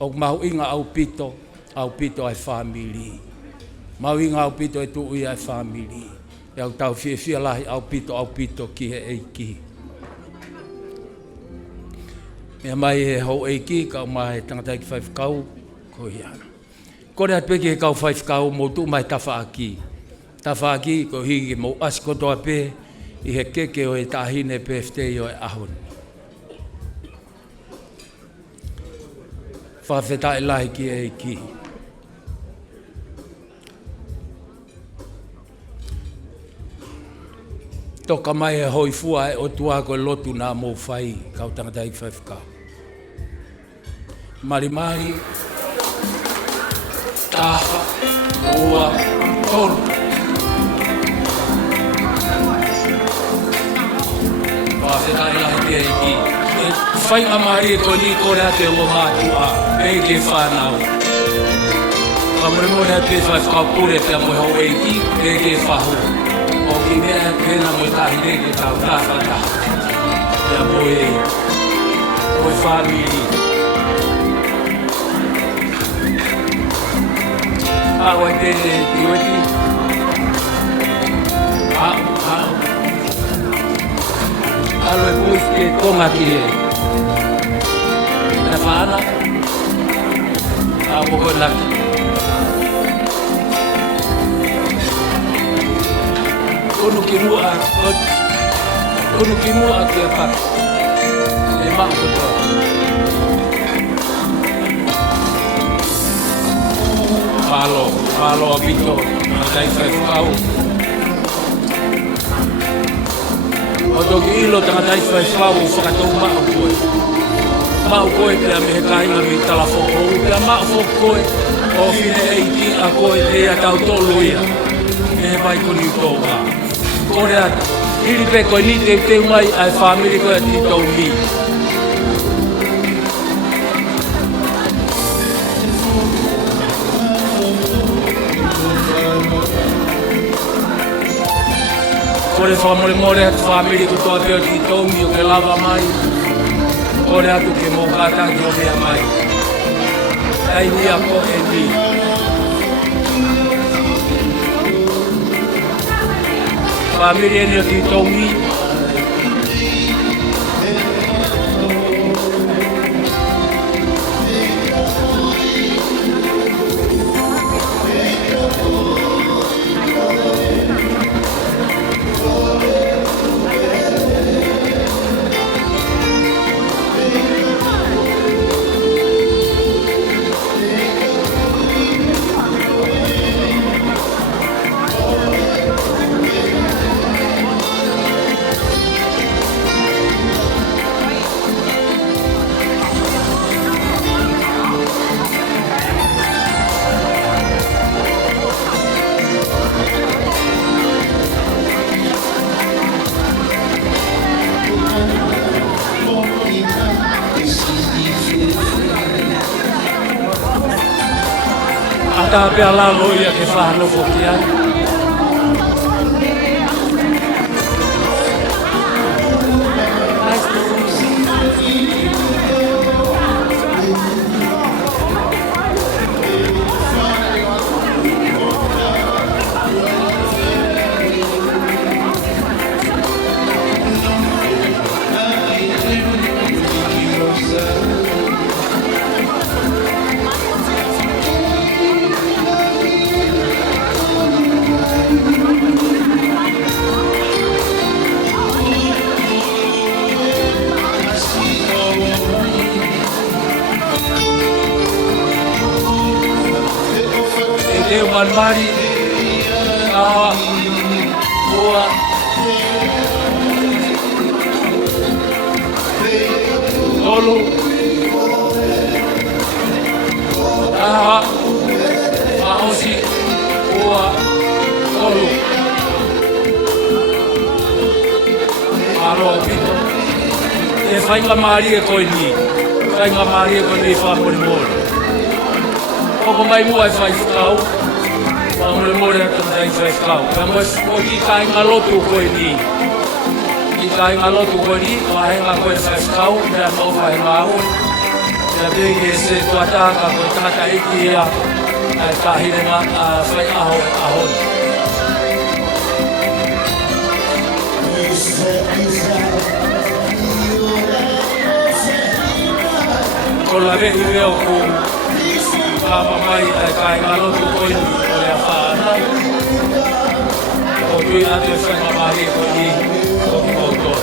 O mahu inga au pito ai whamiri. Mahu inga au pito e tū ui ai whamiri. E au tau whia lahi au pito ki he eiki. Me mai e hau eiki ka mai tangata ki whai whakau ko ia. Kore at peke kau whai whakau mo tu mai tawha aki. Tawha aki ko higi mo asikotoa pe I he keke o e tahine pe ftei o e ahon. Whawheta e lahi ki e ki. Toka mai e hoi fua e o tua ko lotu nā mō whai kau tangata I whai whakau. Marimari, taha, ua, tonu. Whawheta e lahi ki e ki. Whai amari ko ni kore ate o mātua, e ke whanau. Whamuremore ate whai whakau pure te amo hau e ki, e ke whahu. O ki mea pena mo tahi reke tau tāwhata. Te amo e whamiri. Awa te tiweti. Alo e pois ke konga ki e. Na whaana. Awa ko laki. Kono ki mua ki a paka. E maa kotoa. Palo a pito, na dai whai whakau. O toki ilo tanga dai whai whakau whakatou mao koe. Mao koe pia me he kainga mi tala whoko. Pia mao whoko koe, o whine eiti a koe te a tau tolu ia. Me he mai koni utoa. Kore ata, hiri pe koe ni te mai ai whamiri koe a titau mi. Kore whamore atu whamiri ko toa peo ki toumi o ke lava mai. Kore atu ke mō kātangi o mea mai. Ai nia ko e ni. Whamiri eni o ki toumi. Ta pe ala loia ke whano whoki ai. Deu Malmari, Awa, Boa, Tolu, Awa, Aosi, Boa, Tolu, Aro Pito. E whainga Mari e koe ni, whainga Mari e koe ni Moimoi. Koko mai mua e whai whakau. Moimoi atu dai whai whakau. Ka mo ki kainga lotu koe ni. Ki kainga lotu koe ni, wahenga koe whai whakau, mea mau whai mau. Mea bengi e se tuataka koe tangata iki ea. Ai tahirenga whai aho e ahon. Is that la vehi veo ku kama mai ai kai ngalo tu koi ni o le whaana. O tui atu e whainga mahi ko i o ki koutou.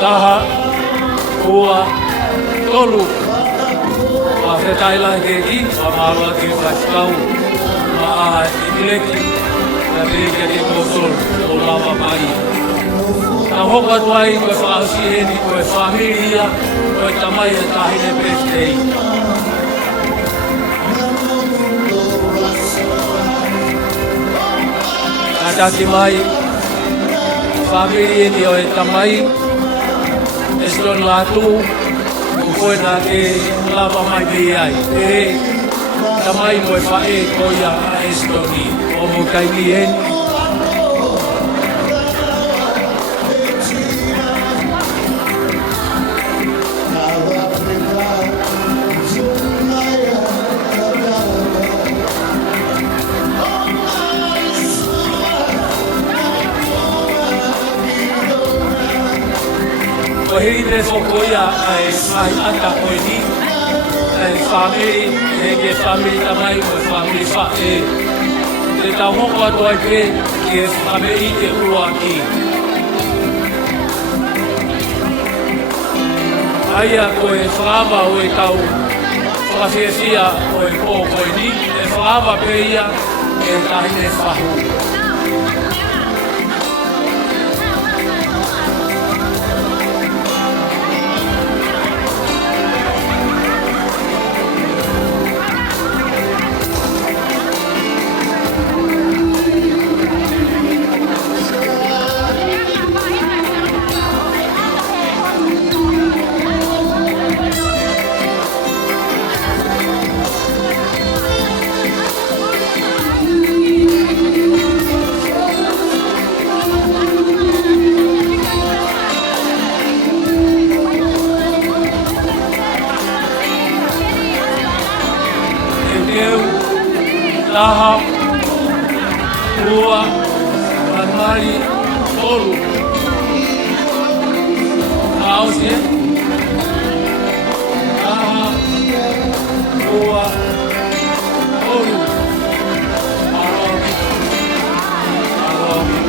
Taha, ua, tolu, wa whetaila ke ki, wa maroa ke whaiskau, ma a ikileki, na peke ke kosol, o lawa mai. Na hoko atuai koe whaasieni, koe familia, koe tamai e tahine birthday. Kataki mai, familia ni o e tamai, Eston latu, koe na ke lava mai pe ai. E tamai moe whae koia a Estoni, o mo kaini eni. Ko hei te whokoia ai ata koe ni, ai whamiri, hei whamiri tamai koe whamiri whae. Te tau hoko atu ai pe, ki e whamiri te ua ki. Aia koe whaava o e tau, whakawhiawhia o e pō koe ni, e whaava pe ia, e tahine whahu. Taha, ua, anmari, tolu. Ausi, taha, ua, tolu. Aromi, aromi.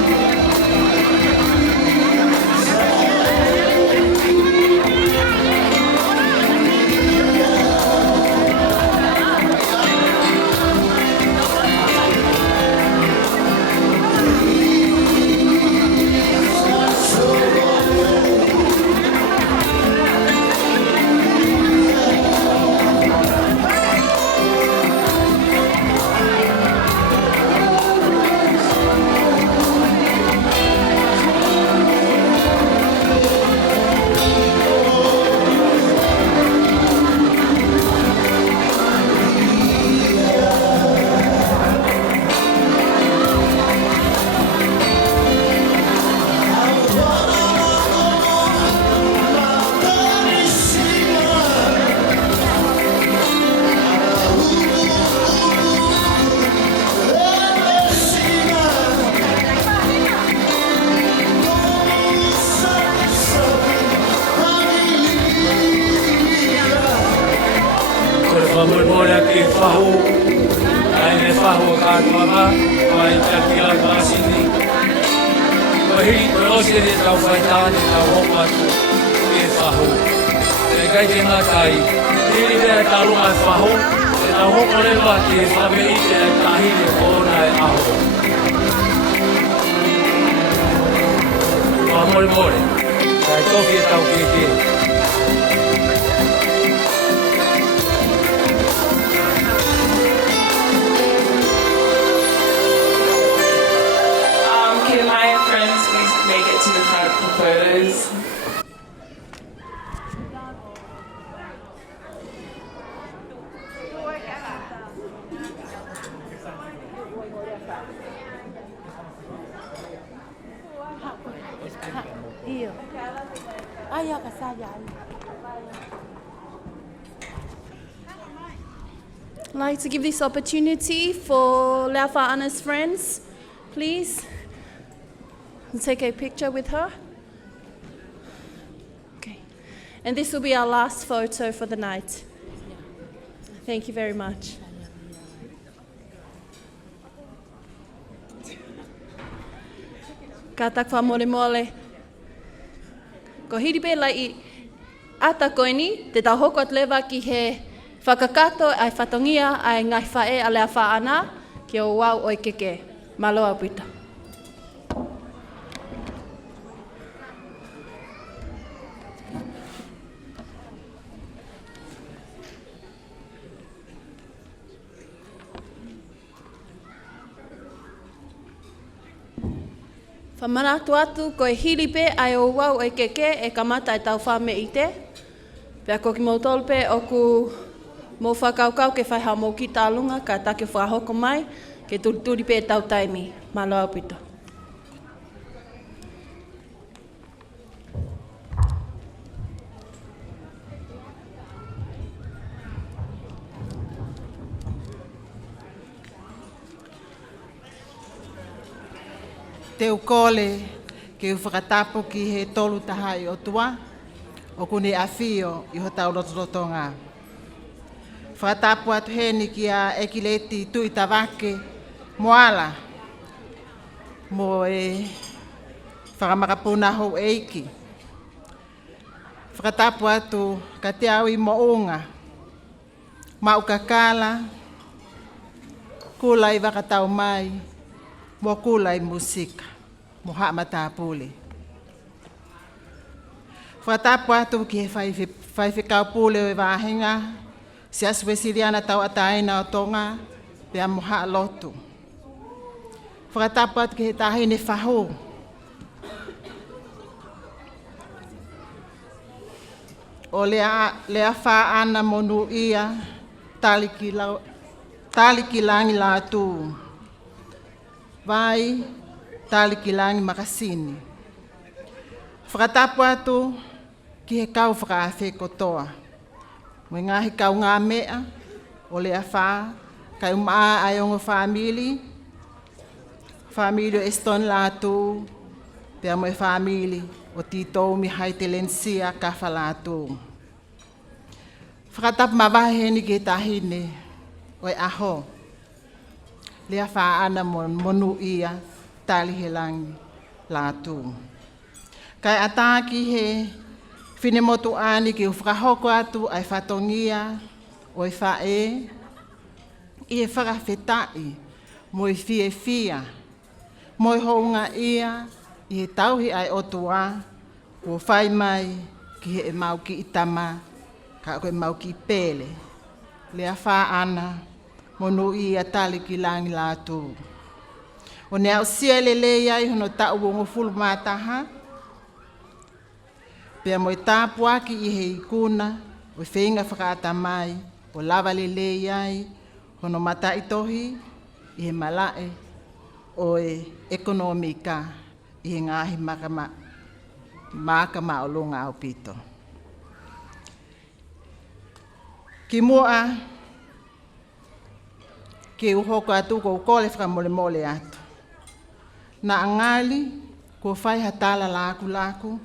Moimoi ki whahu, ai ne whahu ka tuama, ai taki a kasini. Ko hiri ko osi ni tau whaitani tau hopa tu e whahu. E kai te ngatai, hiri mea tarunga e whahu, e tau hopa rewa ki e whame i te tahiri o ona e aho. Wa more more, kai toki e tau keke. Can my friends please make it to the front for photos? I'd like to give this opportunity for Leafa Anna's friends, please. We'll take a picture with her. Okay. And this will be our last photo for the night. Thank you very much. Ka tak wha mole mole. Ko hiripe lai I ata koini, te tau hoko at lewa ki he whakakato ai whatongia ai ngai whae a Leafa Anna ki o wau oi keke. Maloa pita. Whamanatu atu ko e hiripe ai o wau e keke e kamata e tau whame I te. Pea ko ki mau tolpe o ku mō whakaukau ke whaiha mō ki tālunga ka take whahoko mai ke turi pe e tau taimi. Maloa pito. Te ukole ke whakatapo ki he tolu tahai o tua, o kune awhio I ho tau rototonga. Whakatapo atu heni ki a ekileti tui tawake moala, mo e whakamakapuna hou eiki. Whakatapo atu ka te au I mounga, maukakala, kula I wakatau mai, mo kula I musika, mo haamata pule. Whatapu atu ki he whaiwhikau pule o wahinga, si aswesiriana tau ataina o tonga, pia mo haa lotu. Whatapu atu ki he tahine whahu. O Leafa Anna Monuia Tali-Ki-Langi Latu. Vai Tali-Ki-Langi makasini. Whakatapu atu ki he kau whakawhi kotoa. Mo ngahi kau ngā mea o Leafa, kai umaa ai ongo family o Eston Latu, pia mo e family o Tito Mihai Telensia Kafa Latu. Whakatapu mawahe heni ki he tahine o e aho. Leafa Anna Monuia Tali-Ki-Langi Latu. Kai ataki he whinemotu ani ki whakahoko atu ai whatongia o e whae I e whakawhetai mo e whia, mo e hounga ia I he tauhi ai otua o whai mai ki he e mau ki itama ka koe mau ki pele. Leafa Anna Monuia Tali-Ki-Langi Latu. O ne au sia lele iai hono tau o ngofulu mātaha. Pea mo I tāpua ki I he ikuna, o whenga whakaata mai, o lava lele iai, hono mata itohi, I he malae, o e ekonomika, I he ngahi makama o lunga au pito. Ki mua, ke uhoko atu ko ukole whakamole mole atu. Na angali, ko whai hatala laku,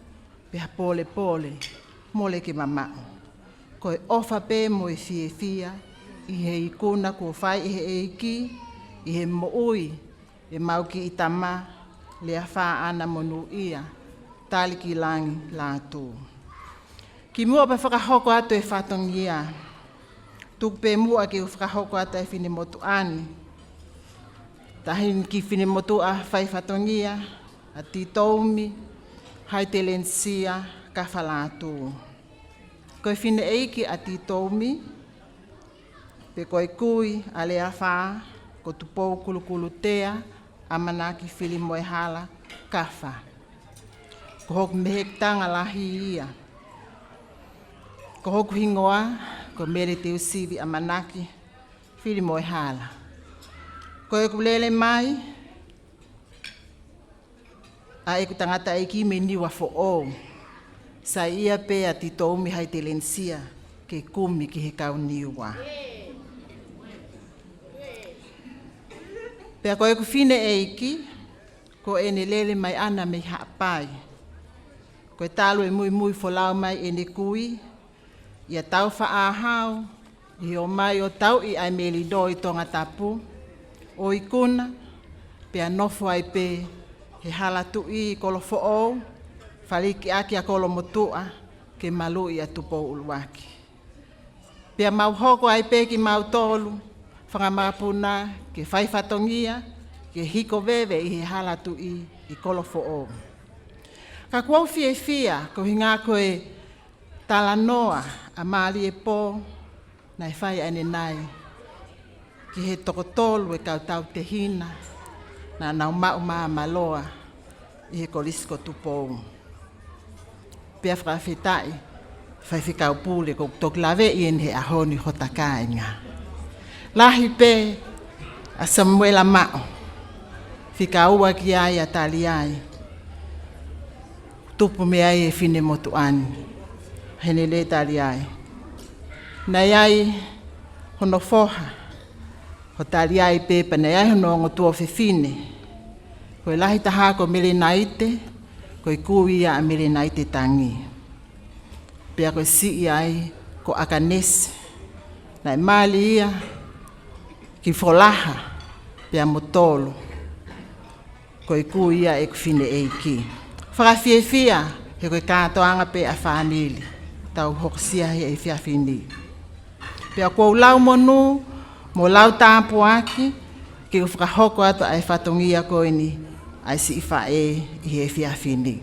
pia pole, mole ke mamau. Ko e ofa pe mo e fia, I he ikuna ko whai I he eiki, I he moui, e mau ki itama, Leafa ana Monuia Tali-Ki-Langi Latu. Ki mua pa whakahoko atu e whatongia. Tupe mua ki whakahoko atu e whine motu ani. Tahin ki whine motu a whai whatongia, a titoumi, hai te lensia, ka whalatu. Koe whine eiki a titoumi, pe koe kui a Leafa, ko tupou kulukulu tea, a manaki whili moe hala, kafa. Ko hoku mehektanga lahi ia. Ko hoku hingoa, ko mere te usivi a manaki, whili moe hala. Ko e kulele mai, a eku tangata eiki me niwa fo o. Sa ia pe a titoumi hai te lensia, ke kumi ki he kau niwa. Pea ko eku whine eiki, ko ene lele mai ana me haapai. Ko e talo e mui folau mai ene kui, ia tau whaahau, i o mai o tau i ai meli doi tonga tapu, o ikuna, pea nofo ai pe, he halatu i kolo fo'ou, whaliki aki a kolo motua, ke malu i a tupo uluaki. Pea mau hoko ai pe ki mau tolu, whangamapuna, ke whaifatongia, ke hiko vewe i he halatu i kolo fo'ou. Ka kuau fia, ko hinga koe talanoa a maali e pō, na e whai ane nai, ki he tokotolu e kautau te hina, na nau mau maa maloa i he kolisko tupou. Pea whakawhetai, whai whikau pūle ko tok lawe i ene he ahoni hotakainga. Lahi pe a Samuela Mao, whikaua ki ai a tali ai, tupu me ai e whine motu ani, hene le tali ai. Nei ai hono foha, ho tali ai pepa, nei ai hono ngotua whiwhine. Koe lahi taha ko mele naite, koe kuia a mele naite tangi. Pea koe si ai ko akanese, nei mali ia, ki folaha, pea motolo, koe kuia e kuwhine eiki. Whakawhiawhia, he koe kātoanga pe a whanili, tau hokosia he e whiawhini. Pea kou lau monu, mo lau tāpu aki, ke whakahoko atu ai whatongia koe ni, ai si iwha e i he whiawhini.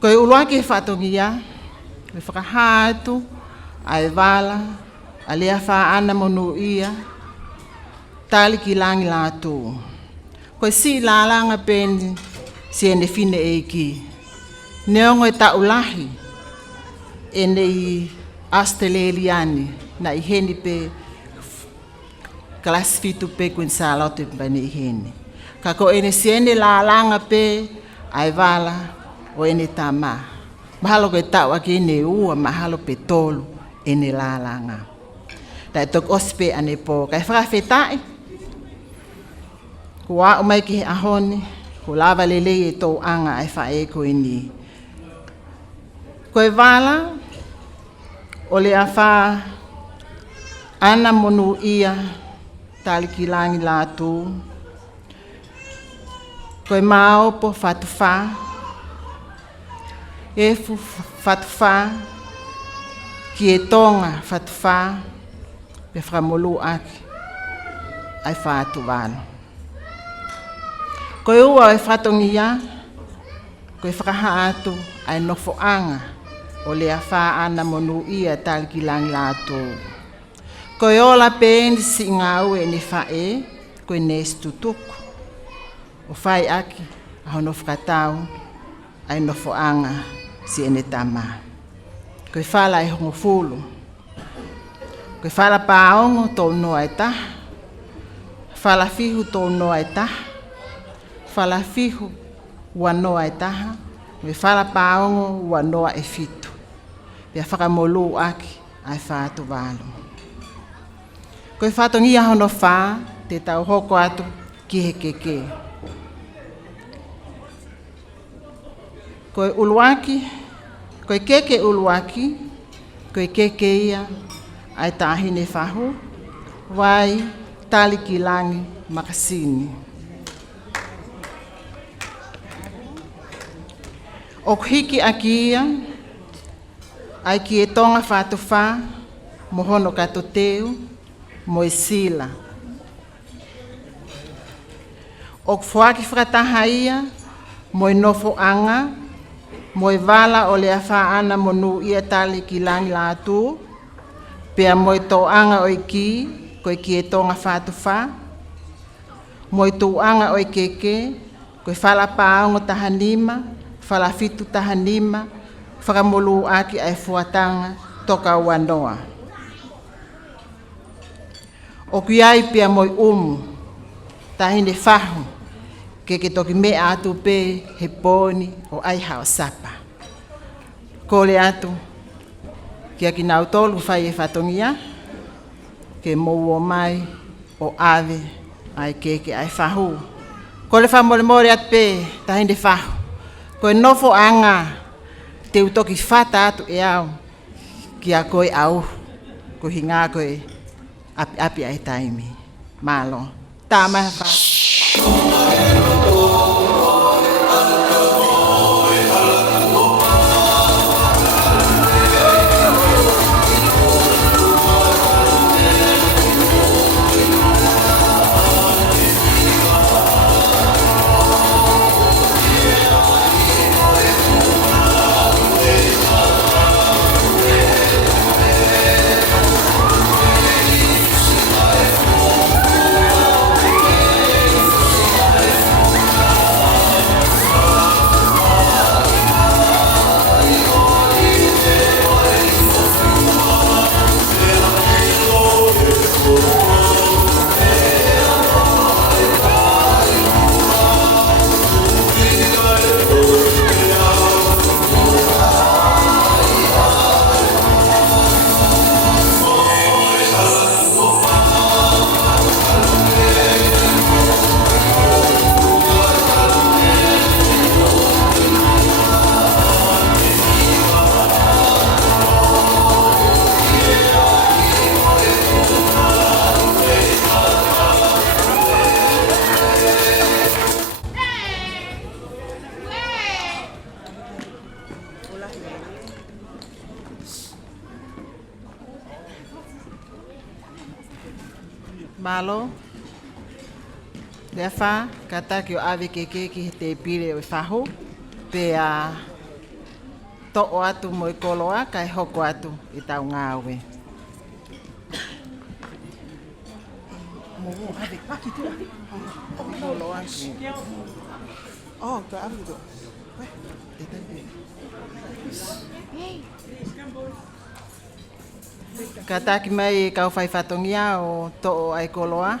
Koe uluaki e whatongia, me whakaha atu, ai wala, a Leafa ana Monuia Tali-Ki-Langi Latu. Koe si lalanga peni, si ene whine eiki. Neongo e taulahi, ene i Australiani, na i heni pe klasifitu pe kuin salote bane i heni. Kako ene si ene lalanga pe, ai wala, o ene tama. Mahalo koe tau aki ene ua, mahalo pe tolu, ene lalanga. Tai tok ospe ane po, kai whakawhetai. Kua o mai ki he ahoni, ko lava lele e tō anga ai whae koe ni. Koe wala, o Leafa ana Monuia Tali-Ki-Langi Latu. Koe maopo whatuwha, efu whatuwha, ki e tonga whatuwha, pe whamolu aki, ai whatu wano. Koe ua e whatongia, koe whakaha atu ai nofoanga o Leafa ana Monuia Tali-Ki-Langi Latu. Koe ola pēni si ngā ue ni whae, koe nes tutuku. O whai aki, a hono whakatau, ai nofoanga si ene tama. Koe whala e hongo fulu. Koe whala pāongo tō noa e taha. Whala fihu tō noa e taha. Whala fihu ua noa e taha. Me whala pāongo ua noa e fitu. Pea whakamolu aki ai whātu wālu. Koe whatongia hono whā, te tau hoko atu ki he keke. Koe uluaki, koe keke uluaki, koe keke ia, ai tāhine whahu, wai Tali-Ki-Langi makasini. O hiki akia, ai ki e tonga whātuwha, mohono kato teu, mo e sila. O whaaki whakataha ia, mo e nofo anga, mo e wala o lea whaana Monuia Tali-Ki-Langi Latu, pea mo e tō anga o i koe ki e tonga whātuwha, mo i tō anga o i keke, koe whala pāongo tahanima, whala fitu tahanima, whakamolu aki ai fuatanga toka wanoa. O kuiai pia mo i tahine whahu, ke toki me atu pe he pōni o ai hao sapa. Kole atu, kia ki nau tolu whai e whatongia, ke mou o mai o ave ai keke ai whahu. Kole whamore more atu pe tahine whahu, koe nofo anga te utoki whata atu e au, kia koe au, ko hinga koe api ai taimi. Malo. Tā maha whahu. Malo, Leafa, kata ki o ave keke ki te pire o whahu, pe a to'o atu mo i koloa, kai hoko atu i tau ngāwe. Mo ave, paki tua. Koloa. Oh, ka ave do. Ka taki mai kau whai whatongia o to'o ai koloa.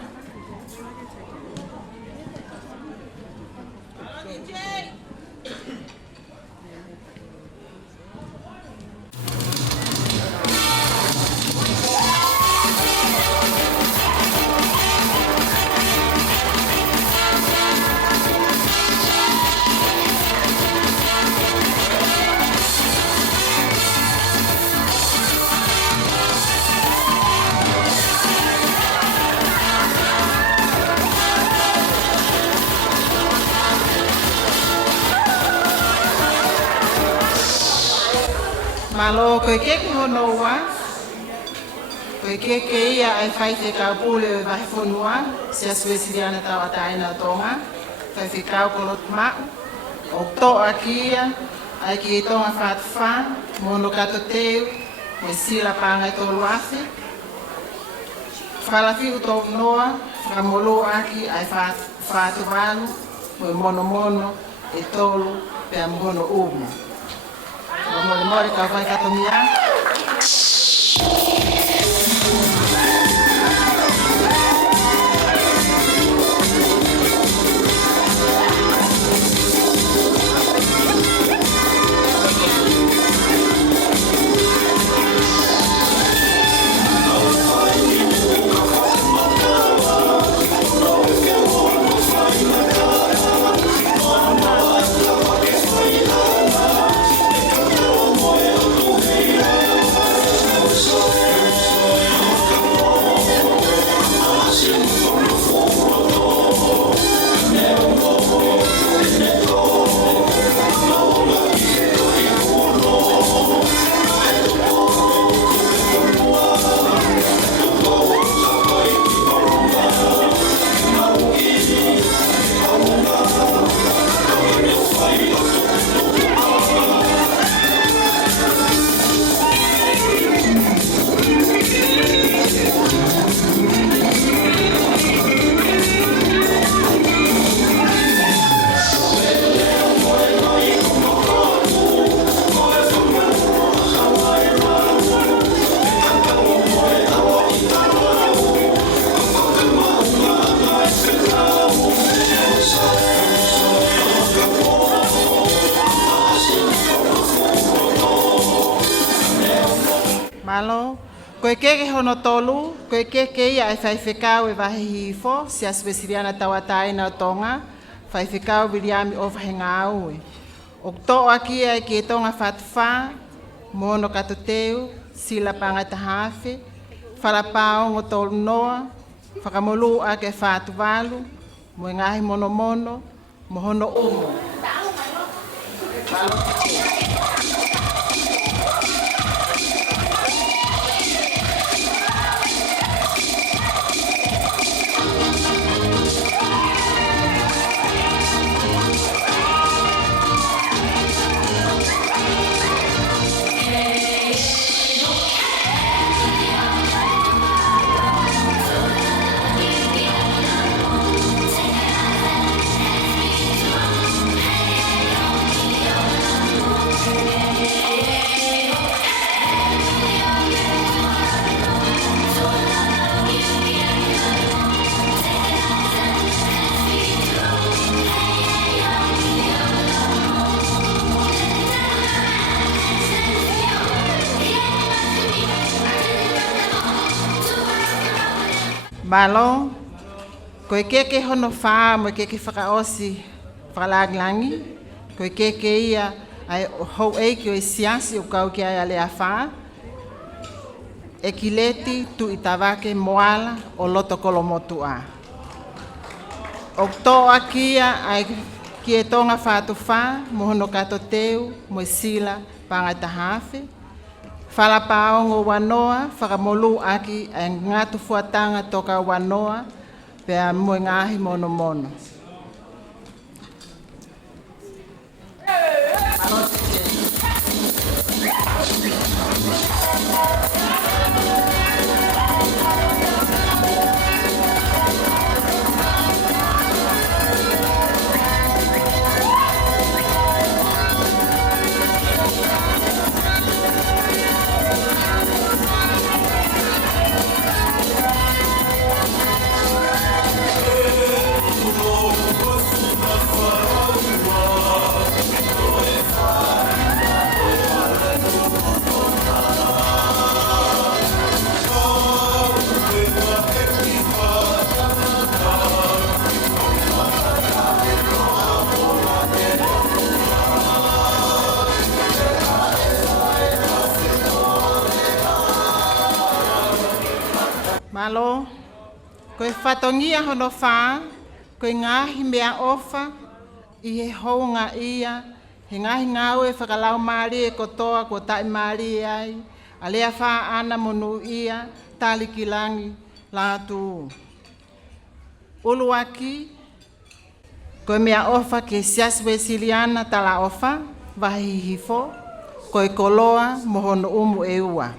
Malo koe keke hono ua, koe keke ia ai whai te kaupule o wahi whonua, se asuesiriana tau ataina tonga, whai whikau kolot mau, o toa kia, ai ki e tonga whātuwha, mono kato teu, me sila pāngai tolu ase, whalafi uto noa, whamolo aki ai whātuwalu, mo mono mono, e tolu, pea mono umu. Mole mole ka vai katomia. Yeah. Koe keke hono tolu, koe keke ia e whaiwhekau e wahe hifo, si aswesiriana tawataina o tonga, whaiwhekau viriami o whahenga aue. O toa kia e ki e tonga whatuwha, mono kato teu, sila pangata hawhi, wharapao ngo tolu noa, whakamolu ake whatuwalu, mo ngahi mono mono, mohono umo. Malo, koe keke hono whaa mo keke whakaosi whakalagi-langi, koe keke ia ai hou eiki o i siasi o kau ki ai a Leafa, e ki leti tu i tawake moala o loto kolomotu a. O toa kia ai ki e tonga whātu whaa, mohono kato teu, mo sila pangata hawhi, whalapao ngō wanoa, whakamolu aki e ngātu fuatanga toka wanoa, pea mo ngahi mono mono. Malo, koe whatongia hono whaa, koe ngahi mea ofa, i he hounga ia, he ngahi ngau e whakalau maari e kotoa ko tai maari ai, a Leafa ana Monuia Tali-Ki-Langi Latu. Ulu aki, koe mea ofa ke siaswe siliana tala ofa, wahi hifo, koe koloa mohono umu e ua.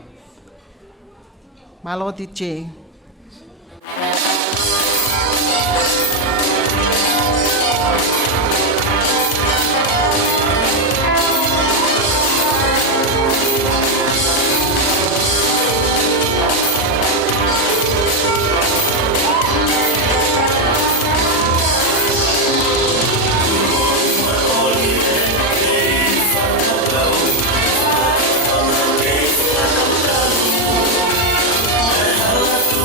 Malo di che. Hello.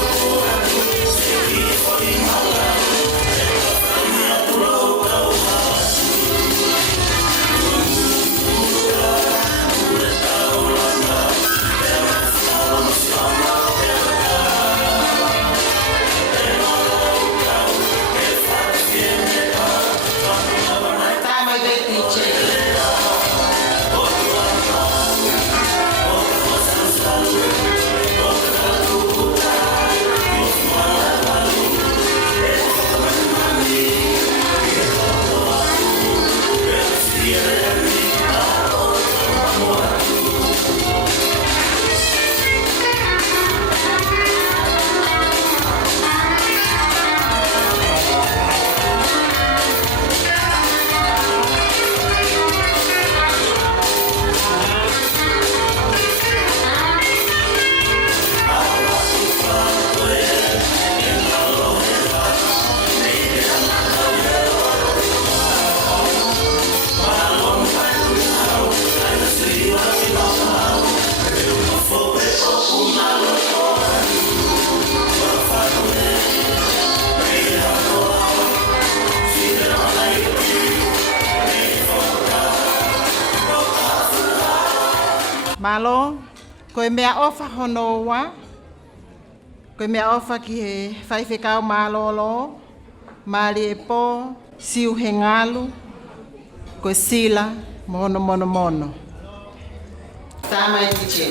Malo, koe mea ofa honoa, koe mea ofa ki he whaiwhekau malolo, maari e pō, siu he ngalu, koe sila, mono mono mono. Tāmai ki che.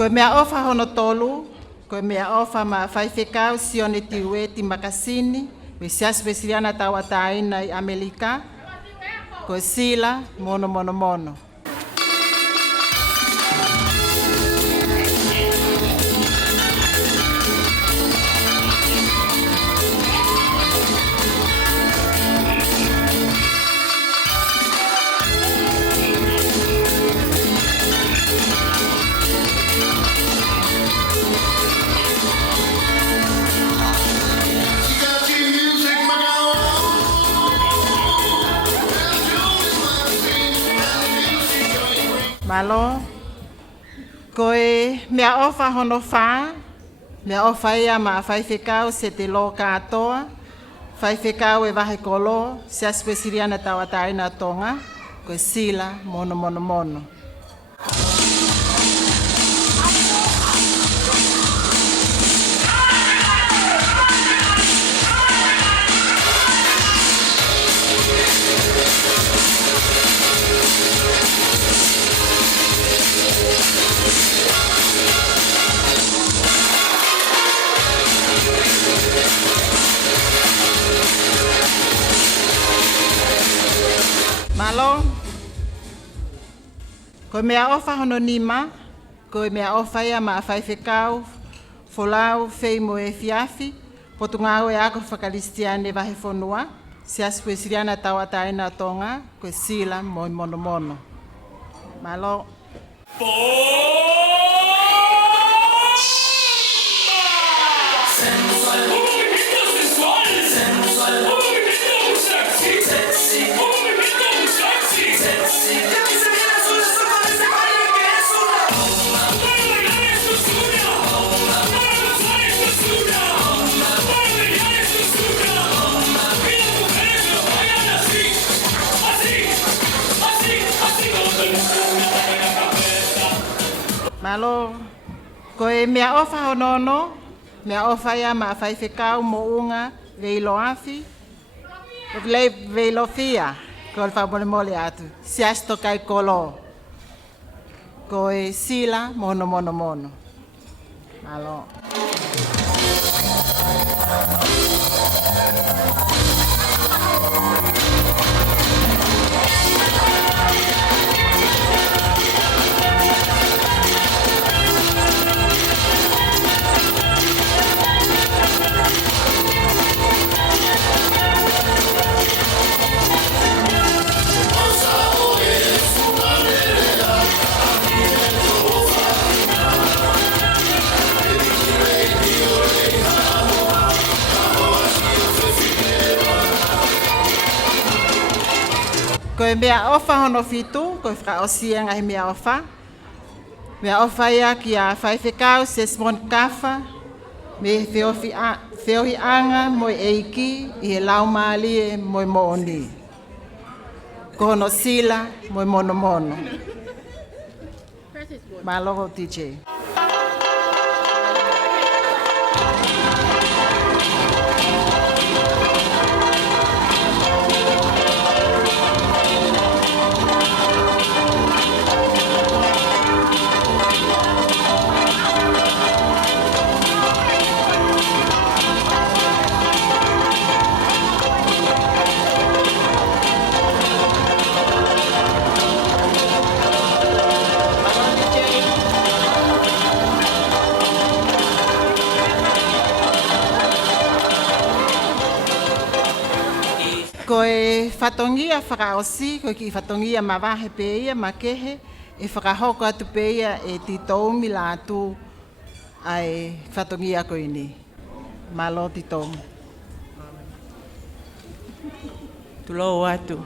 Koe mea ofa hono tolu, koe mea ofa ma whaiwhekau sione tiwe ti makasini, me sias vesiriana tawa taina i Amerika, koe sila, mono mono mono. Malo, koe mea ofa hono wha, mea ofa ia ma whaiwhekau se te lo katoa, whaiwhekau e wahe kolo, se aspesiriana tawa taina tonga, koe sila, mono mono mono. Malo, koe mea ofa hono nima, koe mea ofa ia ma whaiwhekau, folau, feimo e fiafi, potungau e ako whakaristiane wahe whonua, se aspu e siriana tawa taina tonga, koe sila moi mono mono. Malo. Malo, koe mea ofa honono, mea ofa ia ma whaiwhekau mo unga veilo afi, veilo fia, koe le whamole mole atu, siasto kai kolo, koe sila mono mono mono. Malo. Koe mea ofa hono fitu, koe whaosia ngahi mea ofa. Mea ofa ia ki a whaiwhekau se smon kafa, me whiohi anga moi eiki i he lau maalie moi mooni. Kono sila moi mono mono. Maloko DJ. whatongia whakaosi, koe ki whatongia mawahe peia, makehe, e whakahoko atu peia e titoumi latu ai whatongia koe ni. Malo titoumi. Tulo atu,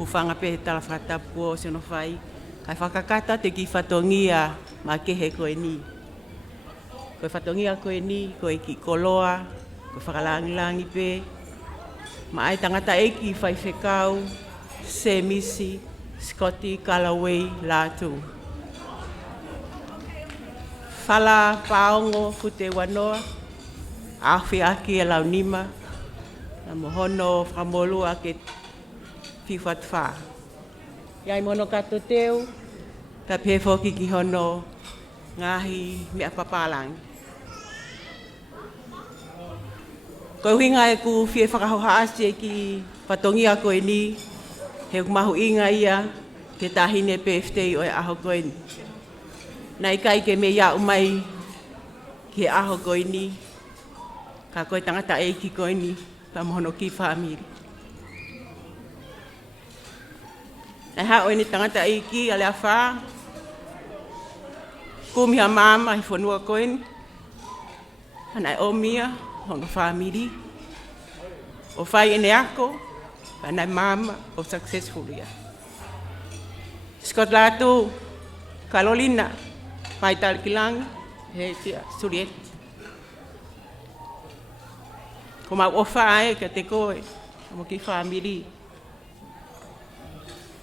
ufanga pe tala whakatapu o seno whai, kai whakakata te ki whatongia makehe koe ni. Koe whatongia koe ni, koe ki koloa, koe whakalangi pe, ma ai tangata eki whai whekau, se misi, Scotty Kalaway Latu. Whala paongo fute wanoa, awhi aki e launima, na mohono whamolu ake whiwhat wha. Iai mono kato teu, ta pēwhoki ki hono ngahi mea papalangi. Koe hinga e ku whie whakahohaasi e ki patongia koe ni, he mahu inga ia, ke tahine PFT o e aho koe ni. Nai kai ke me ia umai ki aho koe ni, ka koe tangata e ki koe ni, pa mohono ki whaamiri. Nai hao e ni tangata e ki a lea wha, kumiha mama i whanua koe ni, anai o mia, hono whaamiri, o whai ene ako, anai mama o successful ia. Scott Latu, Carolina, Moimoi Tali-Ki-Langi, he tia Suriet. Ko mau ofa ai ka te koe, mo ki whaamiri.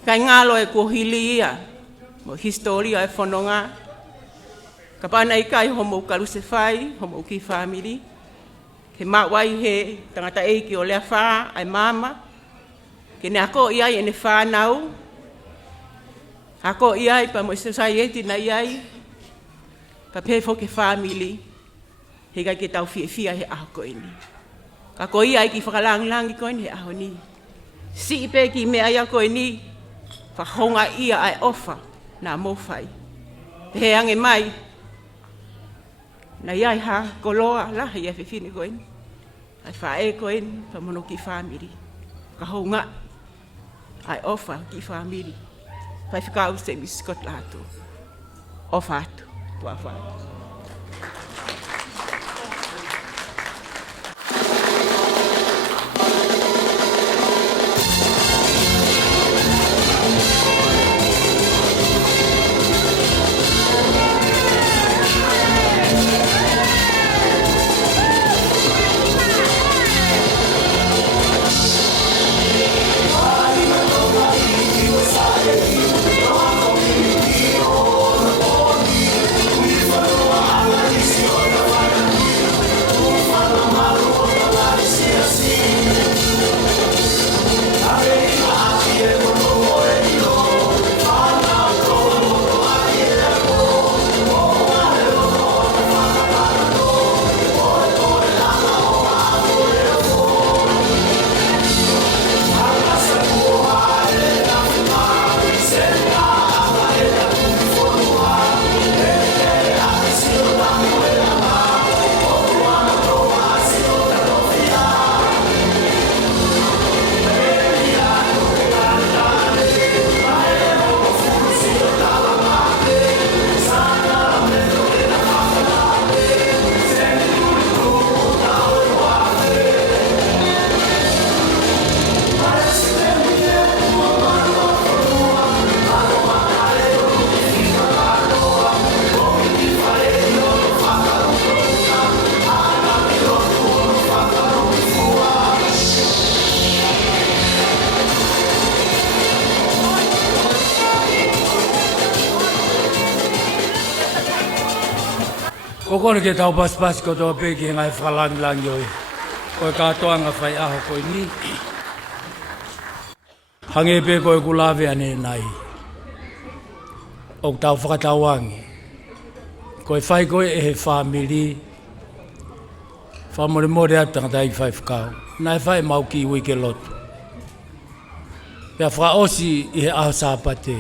Kai ngalo e kuhili ia, mo historia e whanonga. Ka pana i kai homo karuse whai, homo ki whaamiri. Ke mawai he tangata eiki o lea wha, ai mama. Ke ne ako iai e ne whanau. Ako iai pa mo society na iai. Pa pēwho ke whamili. He kai ke tau whia he aho koe ni. Ka ko iai ki whakalangi koe ni he aho ni. Si ipe ki mea ia koe ni. Whahonga ia ai ofa na mowhai. He ange mai. Na iai ha koloa la ia whiwhine koe ni. Ai whae koe ni pa mono ki whamiri. Ka honga. Ai ofa ki whamiri. Pai whikau se mi Scott Latu. Ofa atu. Tua whai. Kokone ke tau pas ko tō pēki ngai whalangi oi. Koe kātoanga whai aho koe ni. Hange pē koe kulawe ane nai. O tau whakatauangi. Koe whai koe e he whamiri. Whamore more atanga tai whai whakau. Nai whai mau ki ui ke lotu. Pea whaosi i he aho sāpate.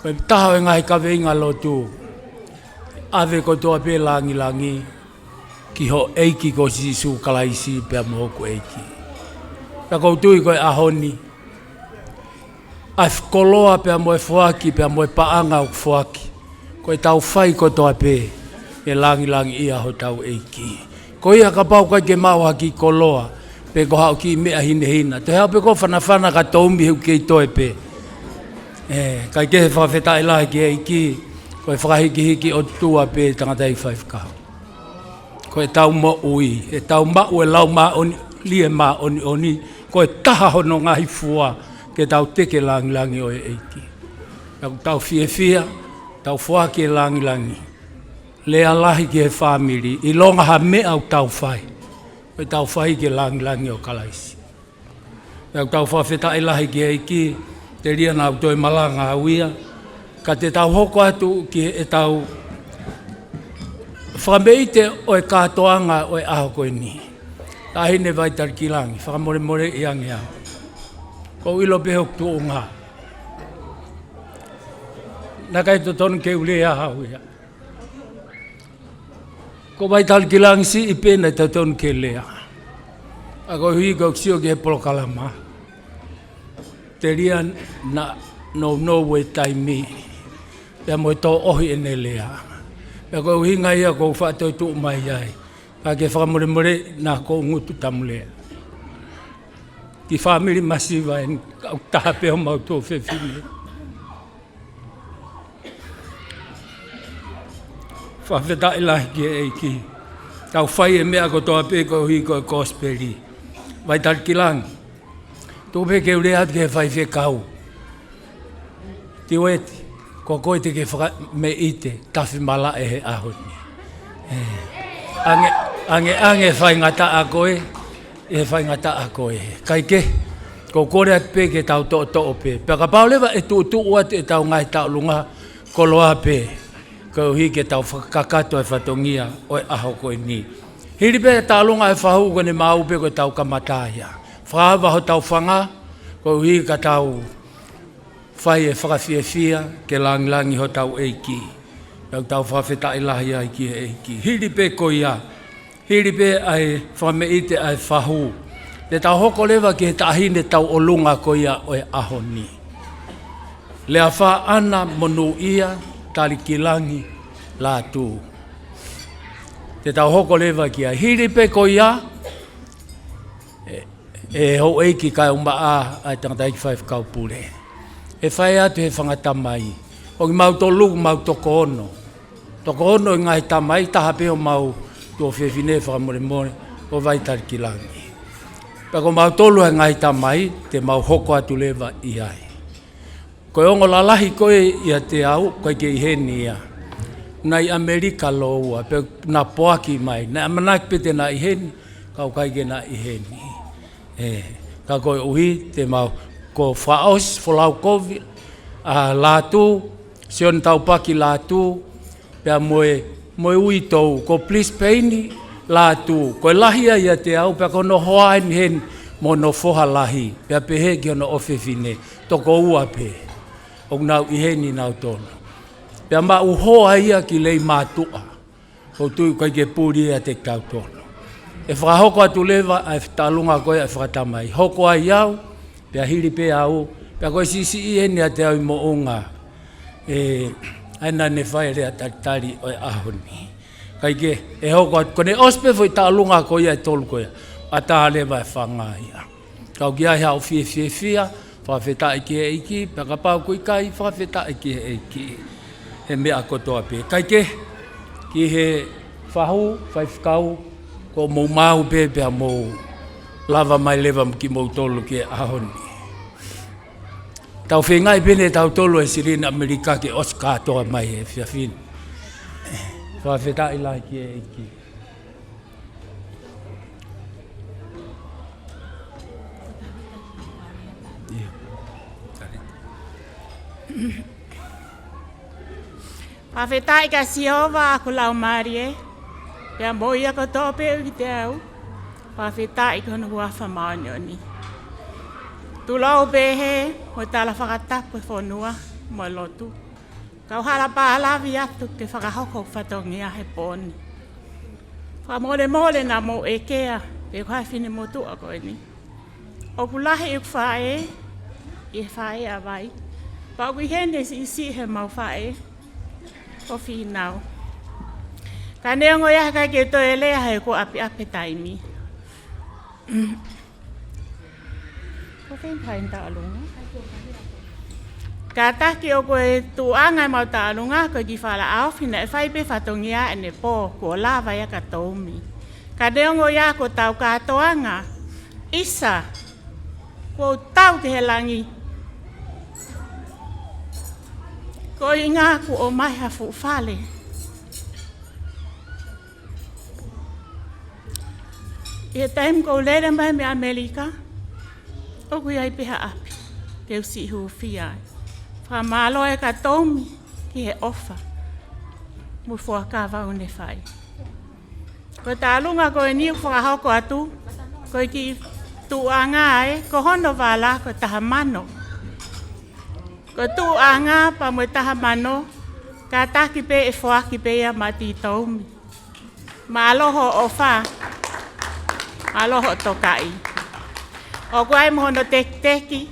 Koe taho e ngai kawe inga lotu. Ave ko toa pe langi ki ho eiki ko si su kalaisi pe moku eiki. Ka ko tui ko ahoni Ai koloa pe mo fuaki pe mo paanga o fuaki. Ko tau fai ko to pe. E langi ia ho tau eiki. Ko ia ka pau ka ke mau haki koloa. Pe ko hau ki mea hina. Te hau pe ko whanawhana ka taumi heu kei toi pe. Kai ke he whawhetai lahi ki eiki. Ko e whakahiki hiki o tua pe tangatai whaifkau. Ko e tau mo ui. E tau mau e lau ma oni. Lie ma oni. Ko e taha hono ngahi fua. Ke tau teke langi o e eiki. Tau fia. Tau fuaki e langi. Lea lahi ki he whamiri. I longa ha mea au tau whai. Ko tau whai ki langi o kalaisi. Tau whawheta e lahi ki eiki. Te ria na au toi malanga auia. Ka te tau hoko atu ki e tau whameite o e katoanga o e aho koe ni. Tahine vai Tali-Ki-Langi. Whakamore i ange au. Ko ilo peho tu o ngā. Nakai to tonu ke ule a hauia. Ko vai Tali-Ki-Langi si i pena te tonu ke lea. Ako hui ko ksio ke polo kalama. Te ria na no we taimi. Pea mo to ohi ene lea. Pea ko hui ngai a ko whaatoi tu mai ai. Ka ke whakamore na ko ngutu tamulea. Ki whamiri masiva en kau taha peo mau tō whewhine. Whawheta i lahi ki e ki. Tau whai e mea ko toa pe ko hui ko e kosperi. Vai Tali-Ki-Langi. Tō pe ke ure atu ke whai whekau. Ti oeti. Ko koe te ke whaka me ite. Tawhi mala e he ahoni. Ange whai ngata a koe. E whai ngata a koe. Kai ke. Ko kore atu pe ke tau to pe. Pea ka paulewa e tu uat e tau ngai tau lunga. Koloa pe. Ko hi ke tau whakakato e whatongia o e aho koe ni. Hiri pe tau lunga e whahu kone mau pe ko tau kamataya. Whahawa ho tau whanga. Ko hi ka tau whai e whakawhiawhia ke langi ho tau eiki. Tau whawheta i lahi ai ki eiki. Hiri pe ko ia. Hiri pe ai whameite ai whahu. Te tau hoko lewa ki he tahine tau o lunga ko ia o e aho ni. Lea wha ana Monuia Tali-Ki-Langi Latu. Te tau hoko lewa ki a hiri pe ko ia. E ho eiki kai umaa ai tangatai ki whaif kaupure. E whai atu he whangata mai. O ki mau tō lugu mau toko ono. Toko ono i ngai tamai taha peo mau tō whewhine whakamore o vai Tali-Ki-Langi. Pako mau tolu e ngai tamai te mau hoko atu lewa i ai. Koe ongo lalahi koe ia te au, koe ke iheni ia. Nai Amerika loua, pe na poaki mai. Na amanak pete na iheni, kau kai ke na iheni. Ka koe uhi te mau ko whaos, wholau kovi, latu, sion tau paki latu, pea moe ui tau, ko please peini latu. Koe lahia ia te au, pea ko no hoain hen, mo no foha lahi, pea pehe ki ono ofefine, toko ua pe. O nau iheni nau tono. Pea ma uhoa ia ki lei mātua. O tui kai ke pūri ia te tau tono. E whakahoko atu lewa, ai talunga koe ai whakatamai. Hoko ai au, pea hiri pe au, pea koe sisi iheni a te au i mo unga. Aina ne whai rea tari o e ahoni. Kai ke, e hoko atu, kone ospe fo i talunga koe ai tolu koe. A taha lewa e whangaia. Kau ki ai hau fia. Whawheta i ki he eiki, pia ka pau kui kai, whawheta i ki he eiki. He mea kotoa pe. Kai ke, ki he whahu, whaifkau, ko mou mahu pe, pia mou lava mai lewa ki mou tolu ki he ahoni. Tau whengai pene tau tolu e sirina Amerika ki os katoa mai he whiawhin. Whawheta i lai ki he eiki. Whawhetai ka siova ako lau marie. Pea moia ko tōpe uki te au. Whawhetai ko hua whamaonioni. Tulau behe, mo tala whakatapu whonua, mo lotu. Kau hala pālawi atu ke whakahoko whatongia he pōni. Whamole na mo ekea, pe kai whine mo tua koe ni. O pulahi uku whae, I whae a vai. Pa kui hene si he mau whae. O whinau. Ka neongo ia kai ke to ele he ko api taimi. Ko whenpai nta alunga. Ka taki o koe tuanga mau ta alunga ko ki whala au whina e whaipe whatongia e ne pō ko lava ia ka toumi. Ka neongo ia ko tau katoanga. Isa. Ko tau te he langi. Ko inga ku o mai hafu whale. Ia taim ko lere mai me Amerika. O kui ai peha api. Teu si hu fia. Whamalo e ka toumi ki he ofa. Mu fua ka vau ne whai. Ko ta alunga ko e niu whakahoko atu. Ko ki tuanga e. Ko hono wala ko taha mano. Ko tuanga pa mo taha mano. Ka taki pe e whaki pe ia mati toumi. Ma aloho o wha. Aloho tokai. O kuai mohono teki.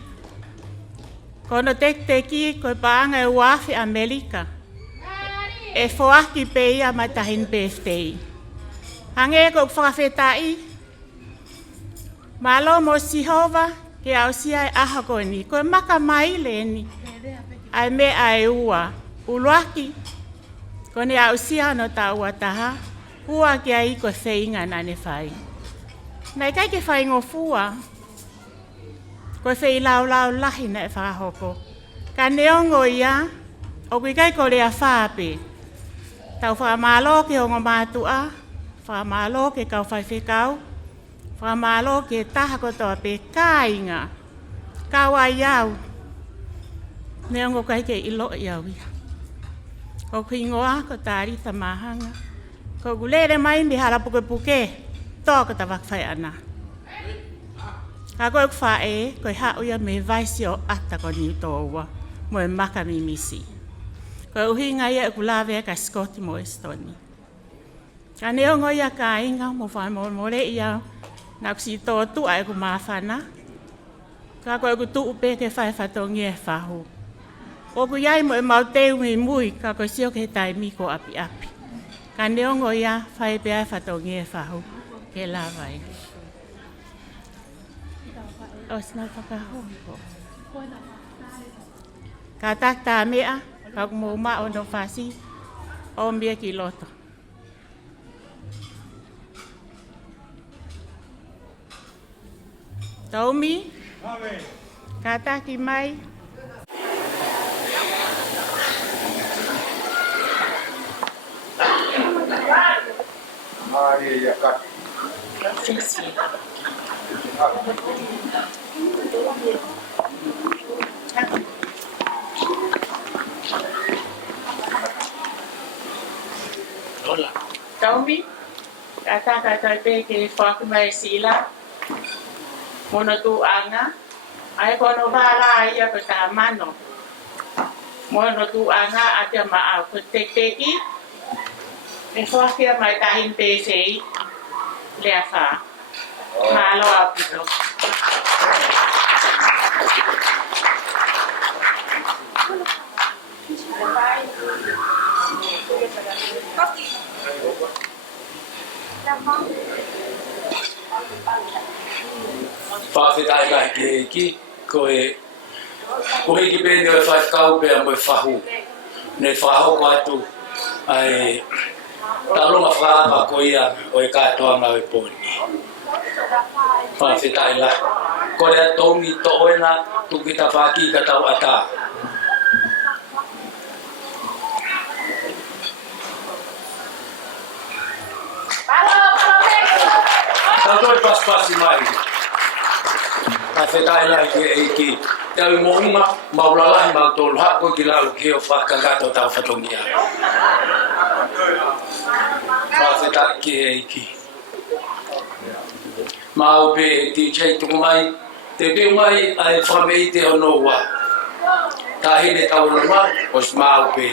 Kono teki koe paanga e uafi Amerika. E whoaki pe ia matahin birthday. Hange ko whakawhetai. Malo mo sihova ke au sia e aha koe ni. Koe maka mai le ni. Ai me ai ua. Uluaki. Kone au sia no ta ua taha. Ua ki ai koe wheinga nane whai. Nei kai ke whai ngofua. Koe whei lau lahi na e whakahoko. Ka neongo ia. O kui kai ko lea whaape. Tau whaamalo ke hongo mātua. Whaamalo ke kau whai whekau. Whaamalo ke taha kotoa pe kāinga. Kawa iau. Neongo kai ke ilo iau ia. Ko kui ngoa ko tārita mahanga. Ko gulere mai mi harapuke puke. Tōka ta wakwhai ana. Ka koe whae, koe hauia me vaisi o ata ko niu tōua. Mo e maka mi misi. Koe uhinga ia e kulawe ka Scotty mo Estoni. Ka neongo ia ka inga mo whae more ia. Nā kusi tōtu a e ku mawhana. Ka koe ku tuu pe ke whae whatongi e whahu. O ku iai mo e mau teu mi mui ka koe sio ke taimi ko api api. Ka neongo ia whae pe ai whatongi e whahu. Ke lawai. O sina whakahoko. Ka takta mea, ka kumuma o no whasi, o mbia ki loto. Taumi, ka taki mai. Hola. Taumi, kata pe ke whaku mai sila. Mono tu anga. Ai kono wala ia ko ta mano. Mono tu anga ate ma ko teki. E whaku mai tahin pe sei. Leafa. Malo apito. Whawhitai kai ki eiki, koe ki pēne o whaikau pēr mo whahu. Ne whahoko atu ai talonga whaapa ko ia o e kātoa ngau e pōni. Whawhitai la. Ko rea tongi to oena tukita whaki ka tau ata. Tātou e paspasi mai. Whawhitai la ki eiki. Tau i mounga, maulalahi mau tolu hako ki lau ki o whakagato tau whatongia. Whawhitai ki eiki. Mau pe DJ tuku mai, te peo mai ai whamei te onoa. Tā hene tau lama, os mau pe.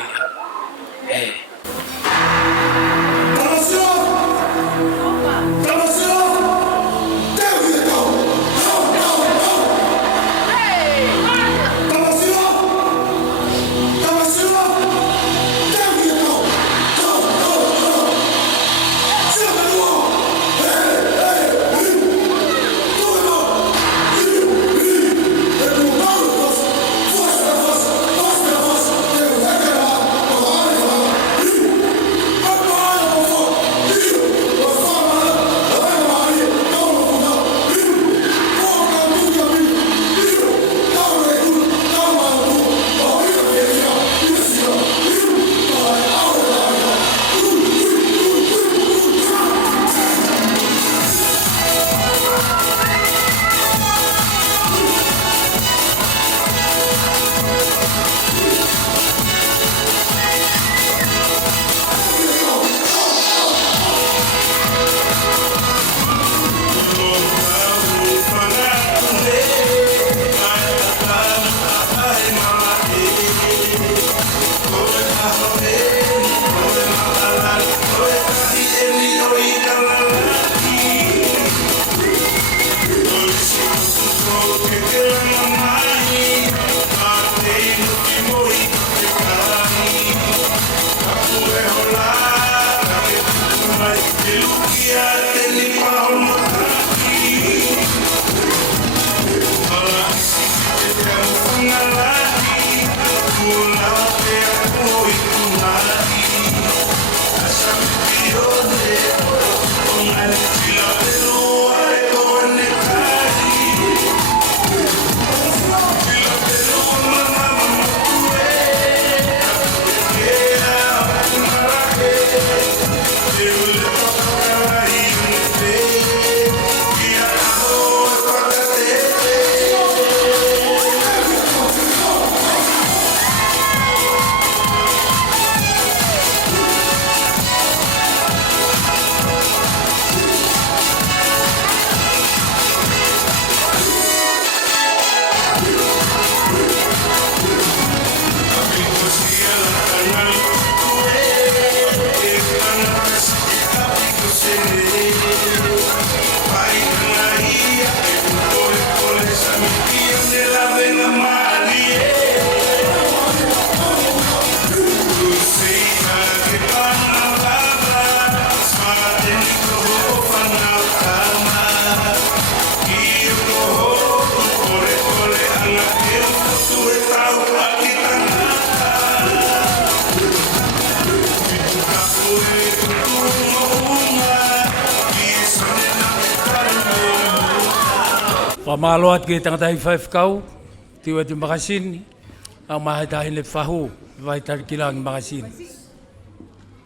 Whamalo at ki tangata i whaifkau, tiwa tu makasini, ang mahitahin le whahu, vai Tali-Ki-Langi makasini.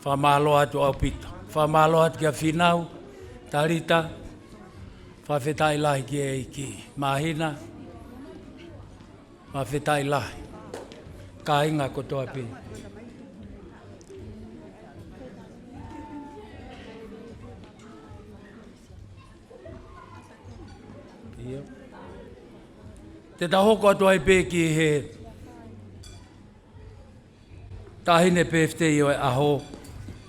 Whamalo atu au pita. Whamalo at ki a whinau, tarita, whawhetai lahi ki e ki mahina, whawhetai lahi. Ka inga kotoa pi. Te tahoko atu ai pē ki he tahine pēwhte i oi aho,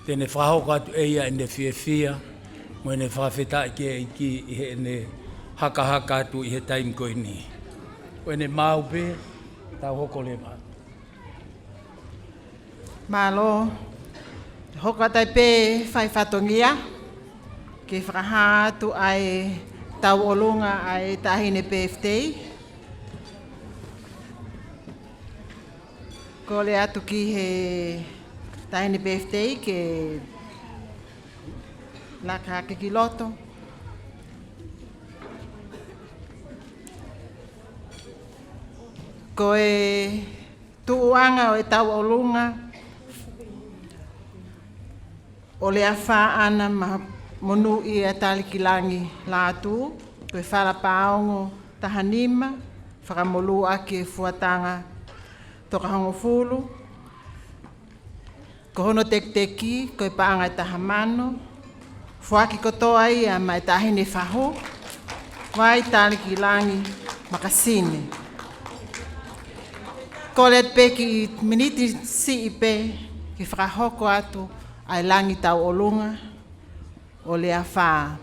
tēne whahoko atu eia ene whiawhia, mo ene whawhetai ki e ki i he ene haka atu i he taim koe ni. O ene mau pē, tau hoko le maa. Malo, hoko atai pē whai whatongia, ke whakaha atu ai tau olunga ai tahine pēwhtei. Ko le atu ki he tahine pēwhtei ke laka ki loto. Ko e tuuanga o e tau olunga o le awha ana Monuia Tali-Ki-Langi Latu, ko e whala paongo tahanima, whakamolu ake fuatanga toka hongo fulu. Ko hono teki, ko e paanga e tahamano, fuaki kotoa ia mai tahine whahu, vai Tali-Ki-Langi makasine. Ko le peki miniti si ipe, ki whakahoko atu ai langi tau olunga, o le awha.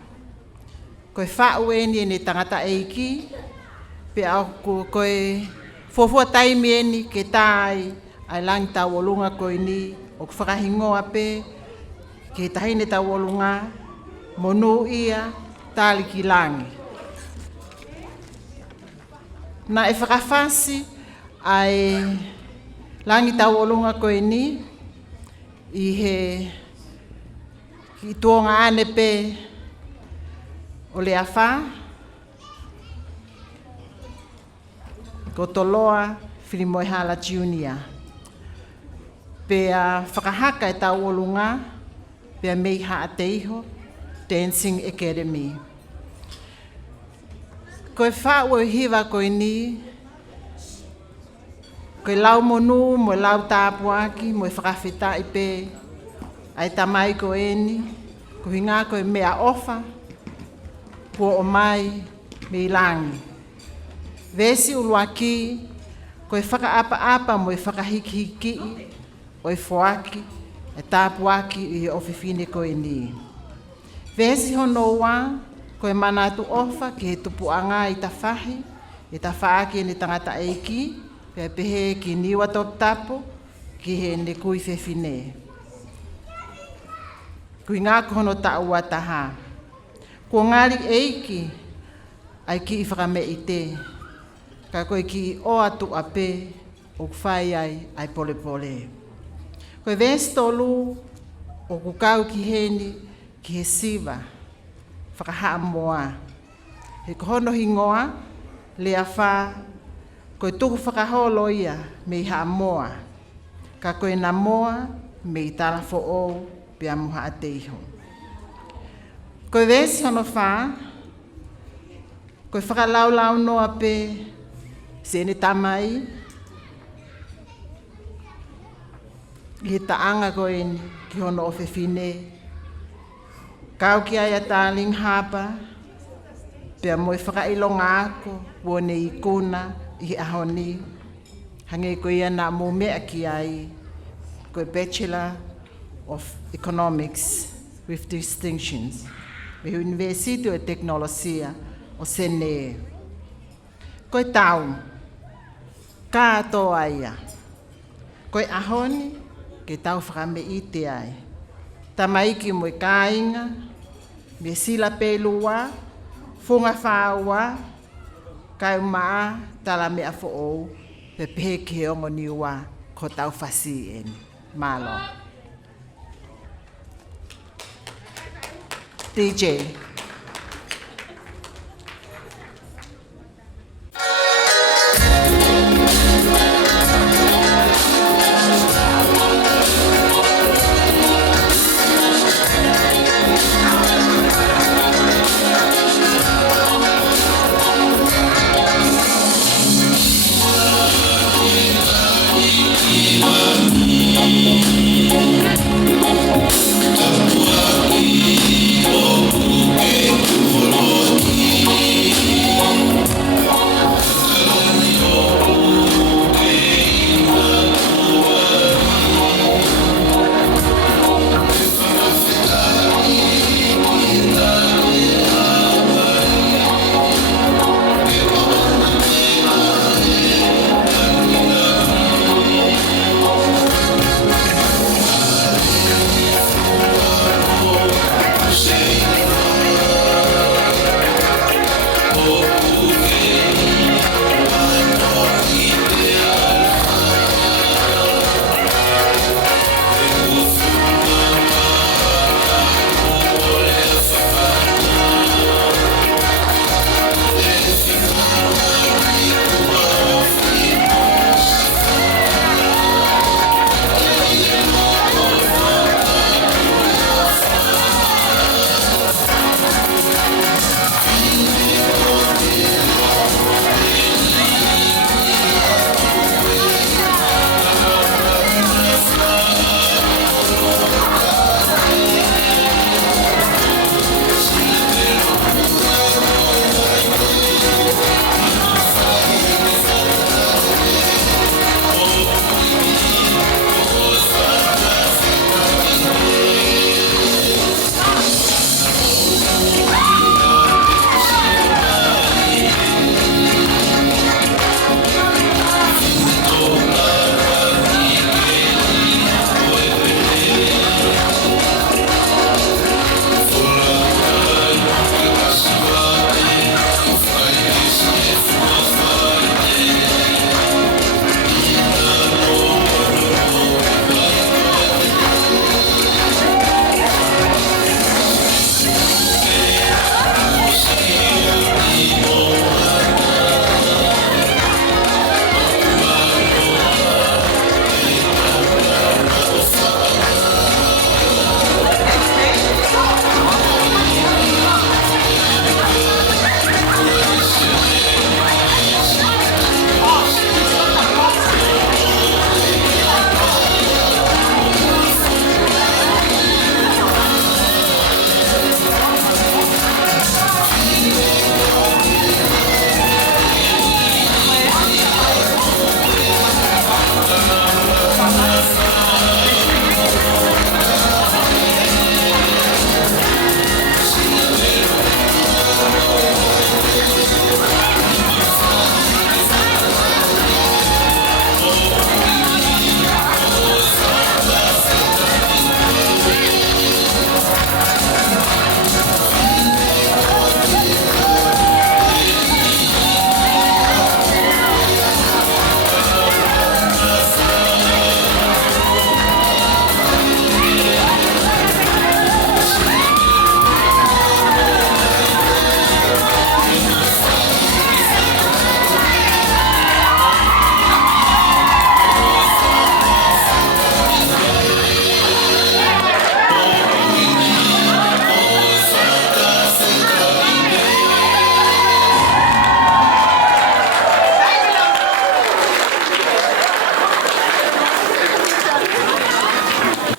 Ko e whau eni ene tangata eiki, pe au ko e fofua taimi eni ke tai ai langi tau olunga ko ni, o whakahingoa pe, ke tahine tau olunga, Monuia Tali-Ki-Langi. Na e whakawhasi ai langi tau olunga ko ni, i he ki tuonga ane pe o le awha, ko toloa Moimoi Junior. Pe a whakahaka e tau olunga, pe a mei haa te iho, Dancing Academy. Ko e whau o hiwa ko ni, ko e lau monu, mo e lau tāpuaki, mo e whakawhita i pe, ai tamai ko eni, ko hinga ko e mea ofa, po o mai me langi. Vesi uluaki, ko e whakaapa mo e whakahiki, o e whoaki, e tāpuaki i o whiwhine ko e ni. Vesi hono wā, ko e manatu ofa ki he tupuanga i ta whahi, i ta whaaki ni tangata eiki, pe pehe ki niwa top tapo, ki he ne kui whiwhine. Kui ngā kono ta ua taha. Ko ngāri eiki, ai ki i whakame i te. Ka koe ki o atu ape, o kwhai ai pole pole. Koe vesi tolu, o kukau ki heni, ki he siwa, whakahaa moa. He kohono hingoa, le a wha, koe tuku whakaholo ia, me i haa moa. Ka koe na moa, me i tala fo o, pe a muha a te iho. Koe vesi hono wha, koe whakalaulau noa pe, se ne tamai, i he taanga koe ki hono o whiwhine. Kau ki ai a tāling hapa, pia mo e whakailonga ako, wone i kuna, i ahoni. Hange ko ia na mo mea ki ai, ko Bachelor of Economics with distinctions. Me University o Teknolosia o Sene. Ko tau, ka atoa ia. Ko ahoni, ke tau whakame i te ai. Tamaiki mo i kāinga, me sila pelua, funga whaua, kai maa tala mea fo ou, pe pehe ki ongo niwa ko tau whasi eni. Malo.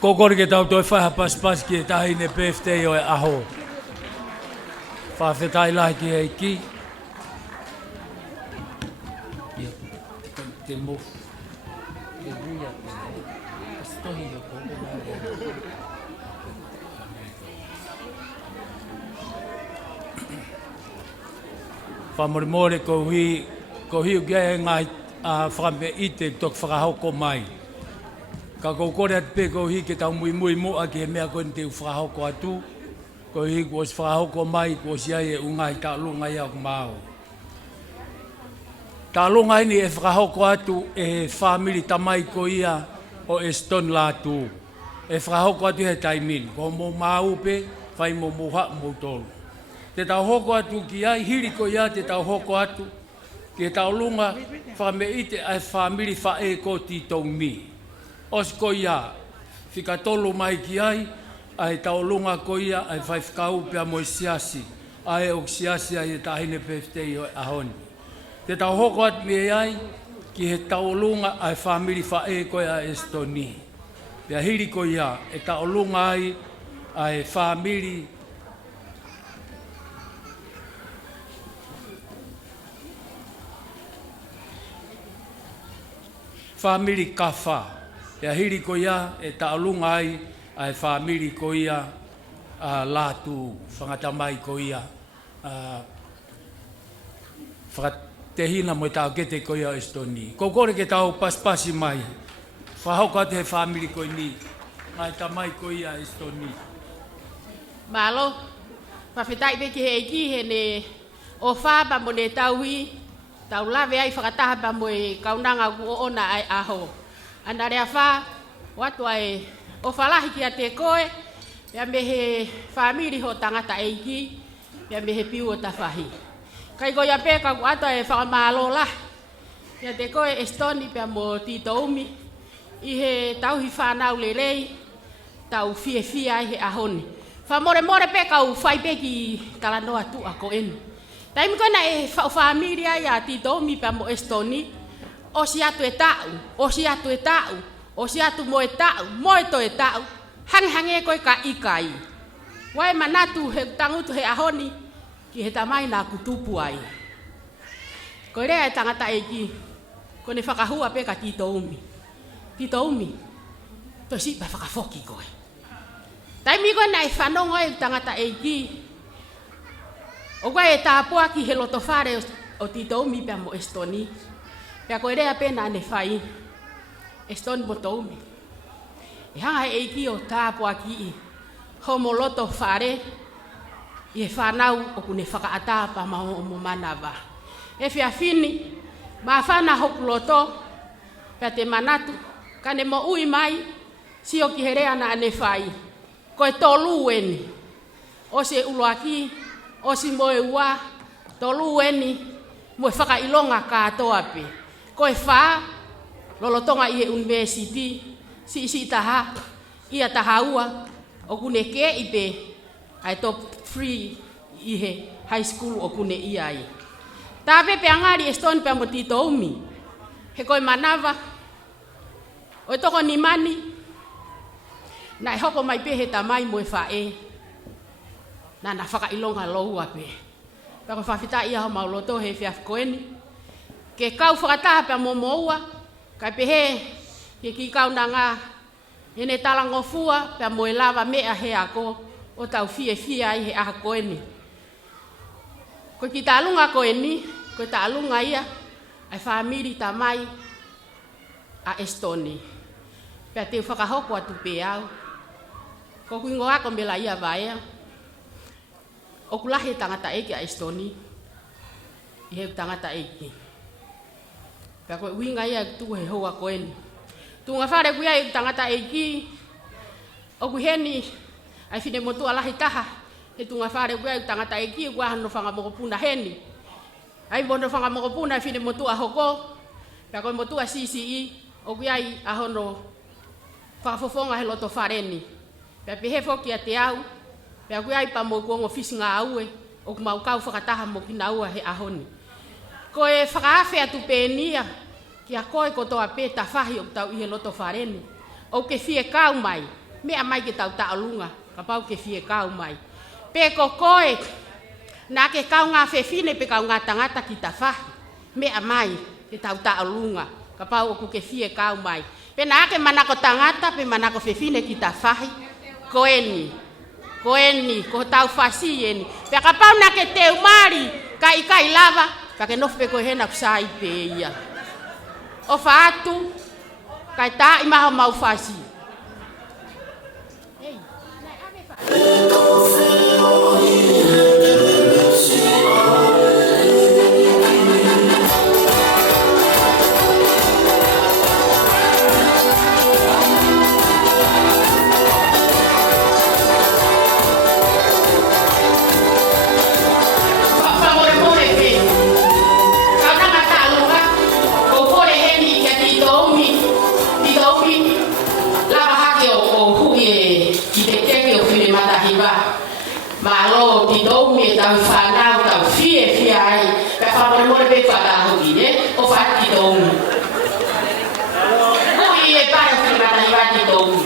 Kokori ke tau toi whaha pas ki e tahi ne birthday o e aho. Whawhetai lahi ki e ki. Te mo. Te ria. Stohi o koko. Whamoremore ko hi o kia e ngai whame ite tok whakahoko mai. Ka kokore at pe ko hi ke tau mui mua ki he mea koe te whakahoko atu. Ko hi ko si whakahoko mai ko si ai e ungai ta lunga ia o mao. Ta lunga ini e whakahoko atu e family tamai ko ia o e Stone Latu. E whakahoko atu he taimin. Ko mo mau pe, whai mo moha mo tolu. Te tau hoko atu ki ai, hiri ko ia te tau hoko atu. Ki tau lunga, whame ite ai family whae ko titou mi. Os ko ia, whika tolu mai ki ai, ai tau lunga ko ia, ai whai whakau pia mo siasi. Ai o siasi ai e tahine birthday o ahoni. Te tau hoko atu mi ai, ki he tau lunga ai family whae ko ia Estoni. Pia hiri ko ia, e tau lunga ai family family kafa. Ia hiri ko ia e taalunga ai family ko ia Latu. Whangata mai ko ia. Whakatehina mo tau kete ko ia Estoni. Kokore ke tau paspasi mai. Whahauka te family ko ni. Ngai tamai ko ia Estoni. Malo. Whawhetai peki he eki he ne o whaba mo ne tauhi. Tau lawe ai whakataha pa mo e kaunanga ku ona ai aho. Ana rea wha, watu ai o whalahi ki a te koe, pia me he whamiri ho tangata eiki, pia me he piu o ta whahi. Kai ko ia peka ku ato e whakamalo lah. Pia te koe Estoni pia mo tito umi, i he tauhi whanau lelei, tau fie ai he ahoni. Whamore peka u whai peki kalanoa tu ako enu. Taimi kona e familia ia tito mi pa mo Estoni, o si atu e tau, o si atu mo e tau, mo e to e tau, hange koe ka ikai. Wai manatu he tangutu he ahoni, ki he tamai na kutupu ai. Koe rea e tangata eiki, kone whakahua pe ka tito umi. Tito umi, to si pa whakafoki koe. Taimi kona e whanongo e tangata eiki, o koe e tāpua ki he loto whare o tito umi pia mo Estoni. Pia koe rea pena ane whai. Estoni mo toumi. E hanga he eiki o tāpua ki i. Homo loto whare. I he whanau o kune whakaata pa maho o mo manawa. E whia whini. Ma whana hoku loto. Pia te manatu. Kane mo ui mai. Sio ki he rea na ane whai. Koe tolu eni. O se uloaki. O si moe ua, tolu eni, moe whakailonga kātoa pe. Koe wha, lolotonga i he university, si taha, ia taha ua, o kune ke i pe, ai top 3 i he high school o kune ia i. Tā pepe angari Estoni pe mo tito umi, he koe manawa, o e toko ni mani, na e hoko mai pe he tamai moe whae, na whakailonga loua pe. Pako whawhita ia ho mauloto he whiaf koeni. Ke kau whakataha pia momoua, kai pe he ki kau na ngā, he ne talango fua, pia moe lava mea he ako, o tau fie ai he aha koeni. Ko ki tālunga koeni, ko tālunga ia, ai whamiri tamai a Estoni. Pia te whakahoko atu pe au. Ko kuingo ako mela ia vaea. O kulahi tangata eki a Estoni, i he tangata eki. Pea koe winga ia tu he hoa koeni. Tu ngā whare kuia i tangata eki, o kuheni, ai whine motua lahi taha, he tu ngā whare kuia i tangata eki, kua hano whangamokopuna heni. Ai mono whangamokopuna i whine motua hoko, pea koe motua CCE, o kuia i ahono whakafofonga he loto whareni. Pea pehe foki a te au, pea koe ai pa mo kuongo fisi ngā aue, o kumau kau whakataha mo ki naua he ahoni. Koe whakaafe atu pēnia, ki a koe kotoa pē ta whahi o tau i he loto whareni. O ke fie kau mai, Mea mai ke tau taolunga, ka pau ke fie kau mai. Pe ko koe, na ke kau ngā whewhine pe kau ngā tangata ki ta whahi. Mea mai ke tau taolunga, ka pau oku ke fie kau mai. Pe na ke manako tangata pe manako whewhine ki ta whahi, koeni, ko tau whasi eni. Pe ka pau na ke teu mari, kai lava, ka ke nofu pe koe hena kusai pe ia. O whaatu, kai tā i maho mau whasi. Malo ti do mi tau whanau tau fie ai. Pe whamore pe whakaho ki ne, o whati do mi. Ui e para ki mata i wati do mi.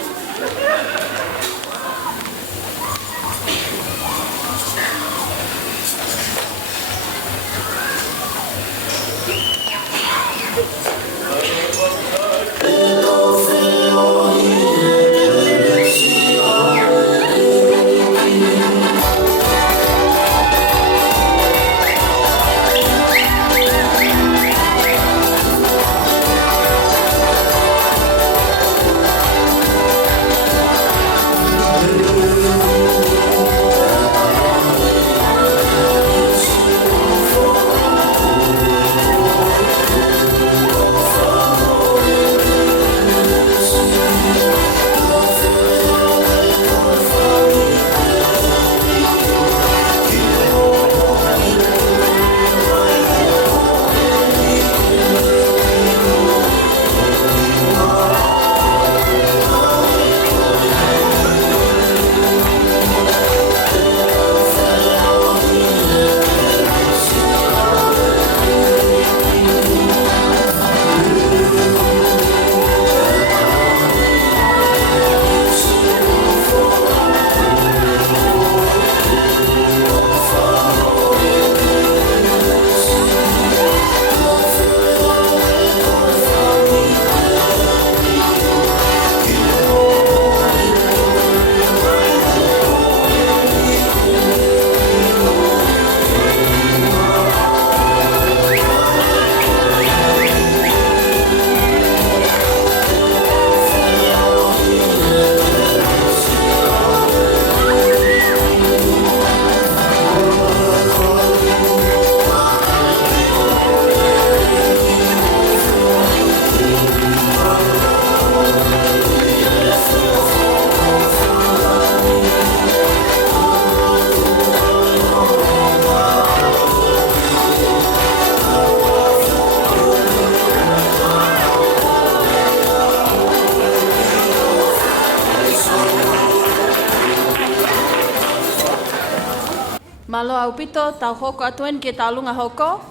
Malo au pito, tau hoko atuen ke tālunga hoko.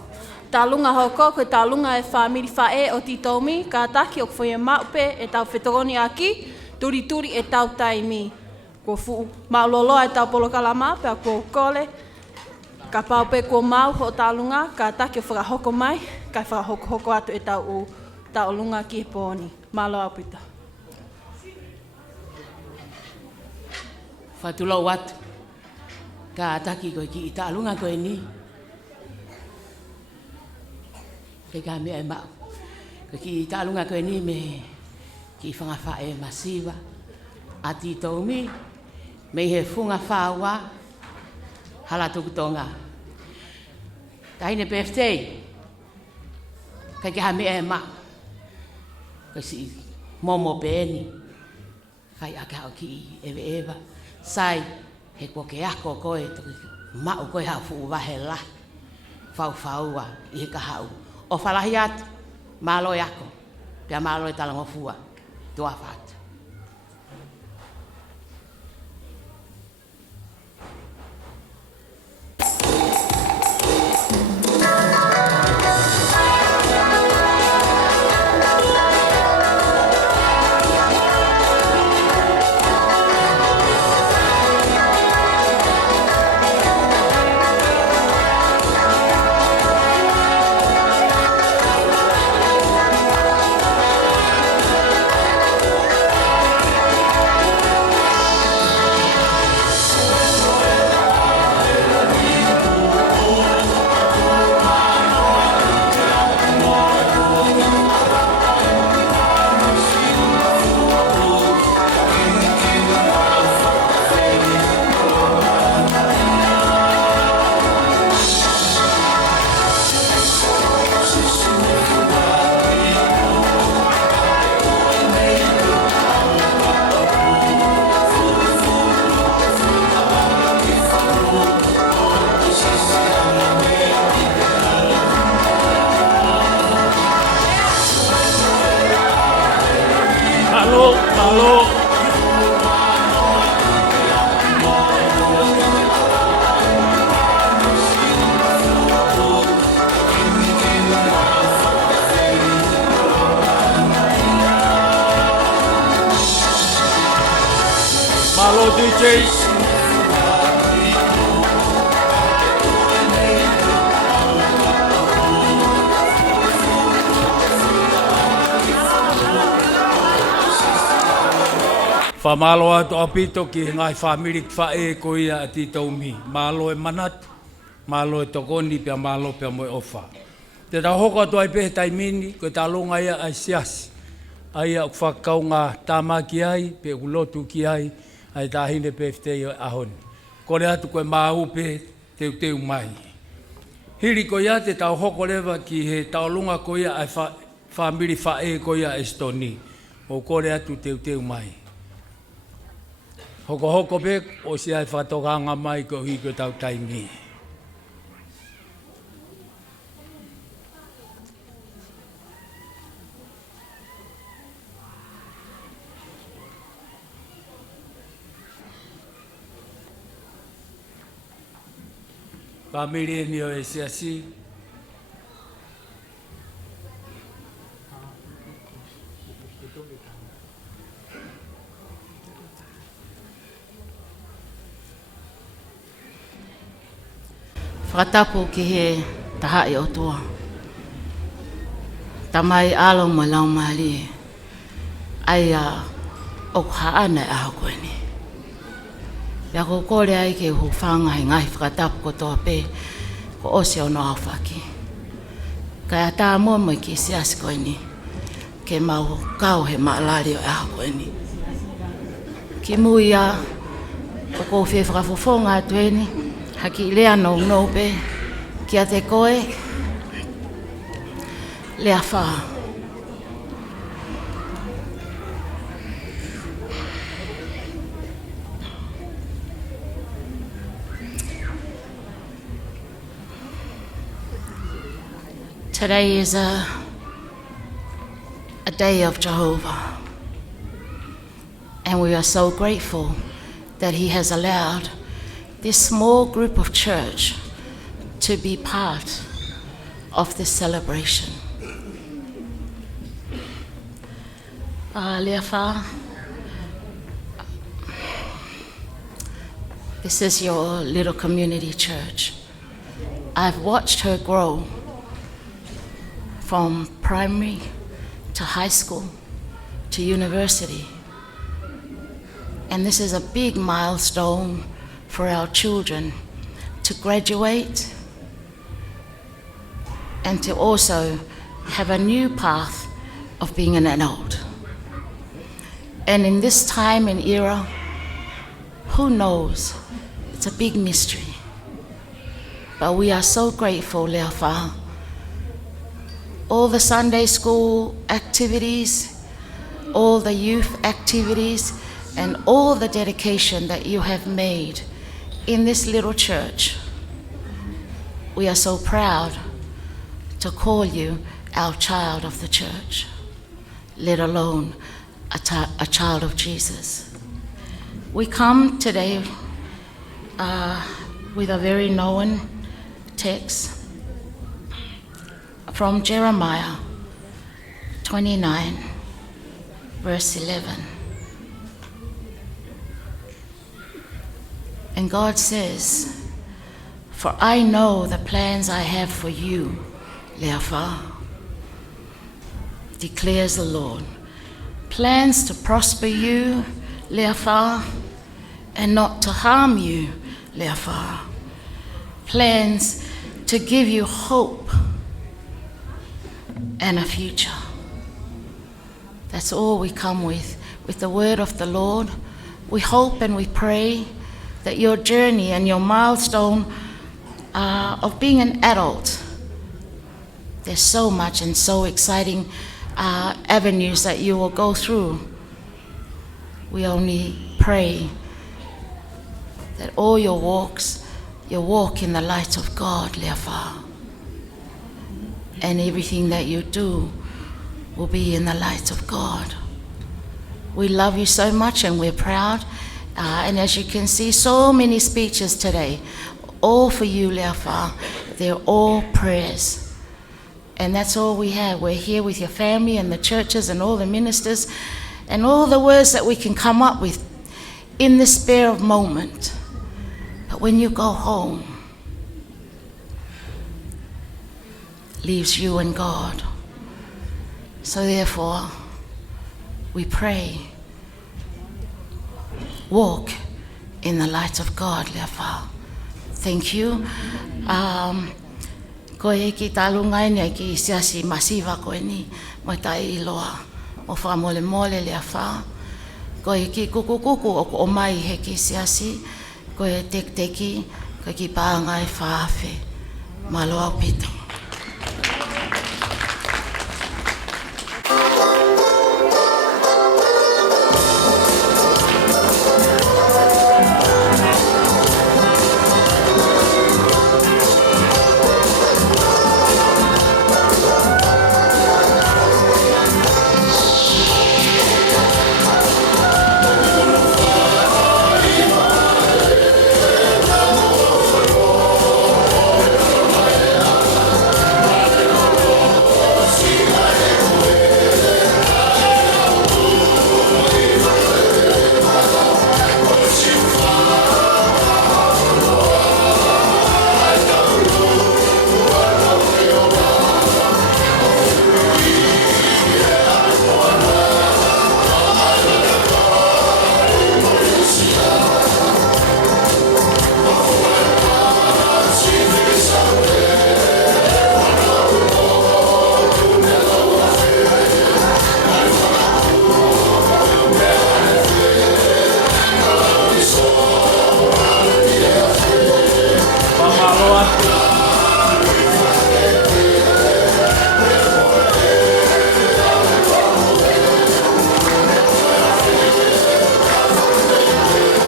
Tālunga hoko, koe tālunga e whāmiri whae o titomi, ka taki o whaia maupe e tau whetoroni aki, turi e tau taimi. Ko fu mauloloa e tau polokalama, pia ko kole, ka paupe ko mau ho tālunga, ka taki o whakahoko mai, ka whakahoko atu e tau o tālunga ki he pōni. Malo au pito. Whatulau atu. Ka ataki koe ki i tālunga koe ni. Ke ka mea e mau. Koe ki i tālunga koe ni me ki i whangawha e masiwa. A ti taumi me he funga whaua hala tuku tonga. Tahine birthday. Ka ke ha mea e mau. Koe si momo pēni. Kai aka o ki ewa. Sai. He ko ke ako koe, mau koe hau fuu wahe la. Whau i he kahau. O whalahi atu, malo e ako. Pia malo e talango fua. Tua whatu. Malo DJ. Fa malo atu apito ki ngai family fa e ko ia tito mi. Malo e manat, malo e tokoni pia malo pia mo ofa. Te ta hoko atu ai pe tai mini ko ta longa ia ai sias. Ai au fa kaunga tama ki ai pe ulotu ki ai ai ta hine pe fte ahon. Ko le atu ko mau pe te mai. Hiri ko ia te ta hoko leva ki he ta longa ko ia ai family fa e ko ia Estoni. O ko le atu te mai. Hoko pe o si ai whatokanga mai ko hiko tau taimi. Familia ni o e siasi. Whakatapu ki he tahai o toa. Tamai alo ma lau mali. Ai o haana e aho koe ni. Ia ko kore ai ke hu whangai ngai whakatapu ko toa pe ko ose o no awhaki. Kaya tā Moimoi ki siasi koe ni. Ke mau kau he maalari o e aho koe ni. Ki mui a o kou whi whakafofonga atu e ni. Haki lea no pe, kia te koe, Leafa. Today is a day of Jehovah, and we are so grateful that He has allowed this small group of church to be part of this celebration. Leafa, this is your little community church. I've watched her grow from primary to high school to university. And this is a big milestone for our children to graduate and to also have a new path of being an adult. And in this time and era, who knows? It's a big mystery. But we are so grateful, Leafa. All the Sunday school activities, all the youth activities, and all the dedication that you have made in this little church. We are so proud to call you our child of the church, let alone a child of Jesus. We come today with a very known text from Jeremiah 29, verse 11. And God says, "For I know the plans I have for you, Leafa, declares the Lord. Plans to prosper you, Leafa, and not to harm you, Leafa. Plans to give you hope and a future." That's all we come with the word of the Lord. We hope and we pray that your journey and your milestone of being an adult, there's so much and so exciting avenues that you will go through. We only pray that all your walks, you walk in the light of God, Leafa. And everything that you do will be in the light of God. We love you so much and we're proud. And as you can see, so many speeches today, all for you, Leafa. They're all prayers. And that's all we have. We're here with your family and the churches and all the ministers and all the words that we can come up with in the spare of moment. But when you go home, leaves you and God. So therefore, we pray, walk in the light of God, Leafa. Thank you. Ko e ki talungai ni ki siasi masiva ko ni mo tai iloa mo fa mole mole Leafa. Ko e ki kuku o mai he ki siasi ko e tek teki ko ki paanga e faafe maloa pito.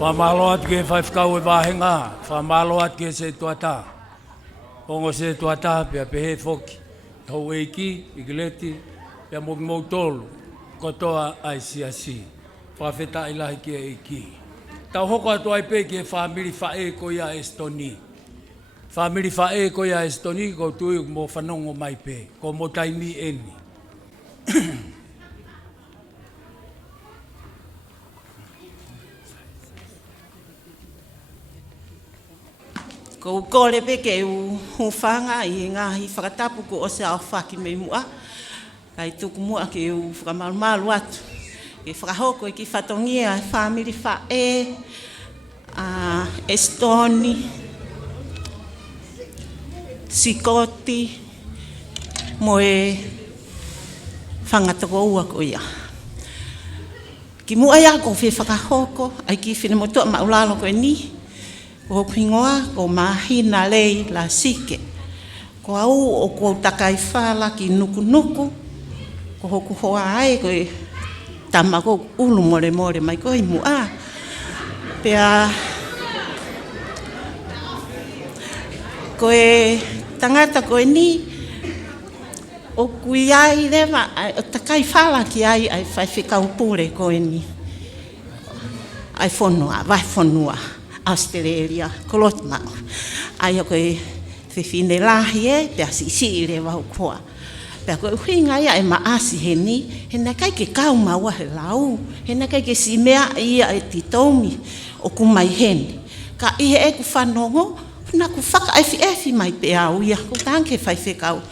Whamaloat ke whaifkau e wāhenga, whamaloat ke se tuata. Ongo se tuata pia pehe foki, hau eiki, igileti, pia mokimou tolu, kotoa ai siasi. Whawheta ilahi ki eiki. Tau hoko atu ai pe ke whamiri whae ko ia Estoni. Whamiri whae ko ia Estoni, ko tui mo whanongo mai pe, ko mo taimi eni. Ko kore pe ke u whanga I ngahi whakatapu ko o se au whaki me mua. Kai tuku mua ke u whakamarumaru atu. Ke whakahoko I ki whatongia e whamiri whae, Estoni, Sikoti, mo e whangatako ua ko ia. Ki mua ia ko whi whakahoko, ai ki whinamotua maulalo ko e ni. Ko hingoa ko mahina lei la sike. Ko au o ko takai whala ki nuku. Ko hoku hoa ai ko e tamako ulu more mai ko I mua. Pea ko e tangata ko e ni o kui ai lewa o takai whala ki ai whaiwhikau pure ko e ni. Ai whonua, vai whonua. Australia, kolotma. Ai o koe whiwhine lahi e, pia si le wau koa. Pia koe huinga ia e maasi he ni, he na kai ke kau maua he lau, he na kai ke si mea ia e titomi o kumai heni. Ka ihe e ku whanongo, na ku whaka efi mai pe au ia, ko tanke whaiwhekau.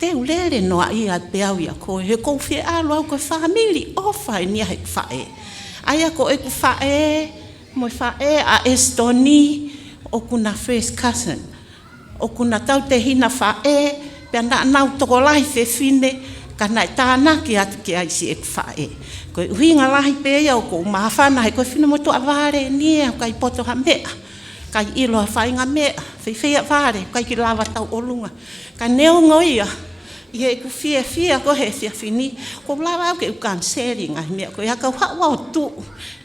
Te ulele noa ia pe au ia koe, he kou whi alo au koe whamili ofa e nia he ku whae. Ai a ko e ku whae, mo whae a Estoni o kuna first cousin. O kuna tau te hina whae, pia na nau toko lahi whiwhine, ka nai tāna ki atu ki aisi e ku whae. Koe uhinga lahi pēia o ko umawhana, he koe whina motu a vare nia, kai poto ha mea. Kai ilo ha whainga mea, whiwhia vare, kai ki lawa tau olunga. Kai neo ngoia, I he ku fia ko he whiwhini, ko lawa au ke ukan sharing ai mea, koe haka hawa o tu,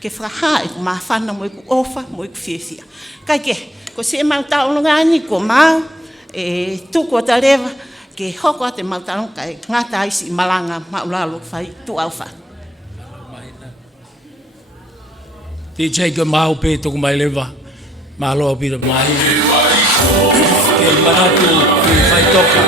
ke whaha e ku mawhana mo I ku ofa, mo I ku fia. Kai ke, ko se mau taonga ani ko mau, e tuku o ta rewa, ke hoko a te mau taonga, kai ngata aisi malanga maulalo whai tu au wha. DJ ke mau pe tuku mai lewa, malo pira mai. Ke manatu ki whai toka.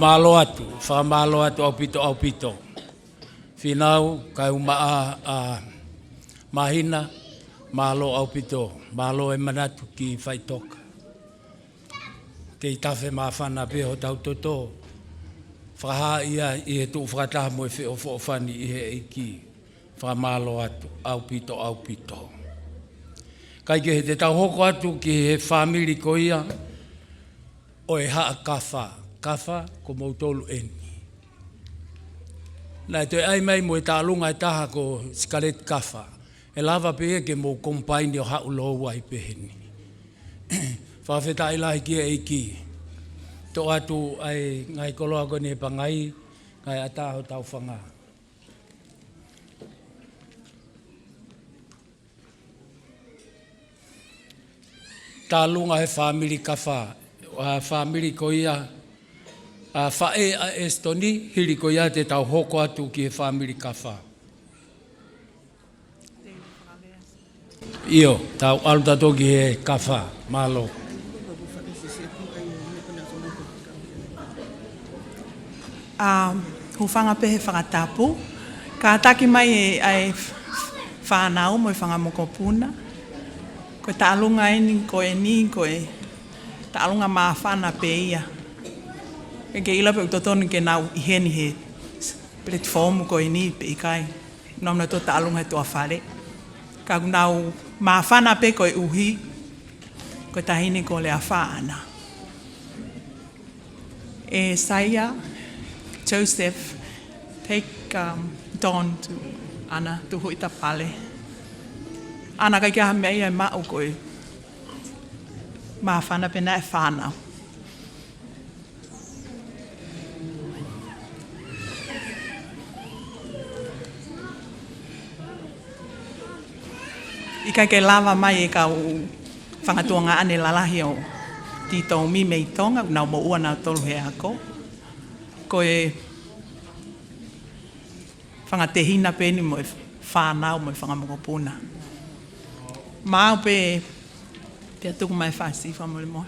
Whamalo atu au pito. Whinau, kai umaa mahina, malo au pito, malo e manatu ki whaitoka. Kei tawhe mawhana peho tau toto, whaha ia i he tuu whakataha mo e whi o whani i he eiki, whamalo atu, au pito. Kai ke he te tau hoko atu ki he whamiri ko ia, o e haa kafa ko mautolu eni. Nai toi ai mai mo e tālunga e taha ko Scarlet kafa. E lava pe ke mo kompaini o hau loa i peheni. Whawheta ilahi kia eiki. Tō atu ai ngai koloa kone e pangai, ngai ataho tau whanga. Tālunga he whamiri kafa. Whamiri ko ia, whae a Estoni, hiri ko ia te tau hoko atu ki he whamiri kafa. Io, tau alutato ki he kafa, malo. Hufanga pe he whangatapu. Ka ataki mai e ai whanau mo e whangamokopuna. Ko ta alunga eni, ko e ni, ko e ta alunga maa whana pe ia. E ke ila pe utotoni ke nau i heni he platform ko e ni pe i kai. Nomna to ta alunga he toa whare. Ka nau maa whana pe ko e uhi. Ko ta hini ko le a whaana. E saia, Joseph, take Don to Anna, to hui ta pale. Ana kai kia mea ia mao koe. Maa whana pena e whanau. I kai ke lava mai e kau whangatuanga ane lalahi o tito mi mei tonga, nau mo ua nau tolu he ako. Ko e whangatehina peni mo e whanau mo e whangamokopuna. Mao pe atuku mai whasi whamole mo.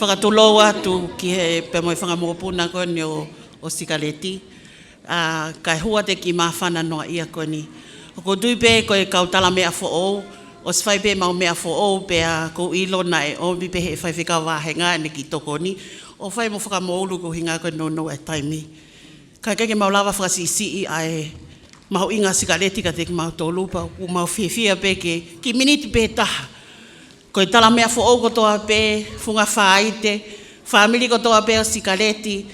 Whakatolo atu ki he pe moi whangamopuna koni o Sikaleti. Kai hua te ki mawhana noa ia koni. O ko duipe ko e kautala mea fo ou, o swhai pe mau mea fo ou pe a ko ilo na e o bipe he whai whika wāhenga ane ki tokoni. O whai mo whakamoulu ko hinga koe no e taimi. Kai keke mau lawa whakasisi ai mahu inga Sikaleti ka te ki mau tolu pa u mau whiawhia pe ki miniti pe taha. Ko tala mea fo o kotoa pe, funga whaite, whamiri kotoa pe o Sikaleti,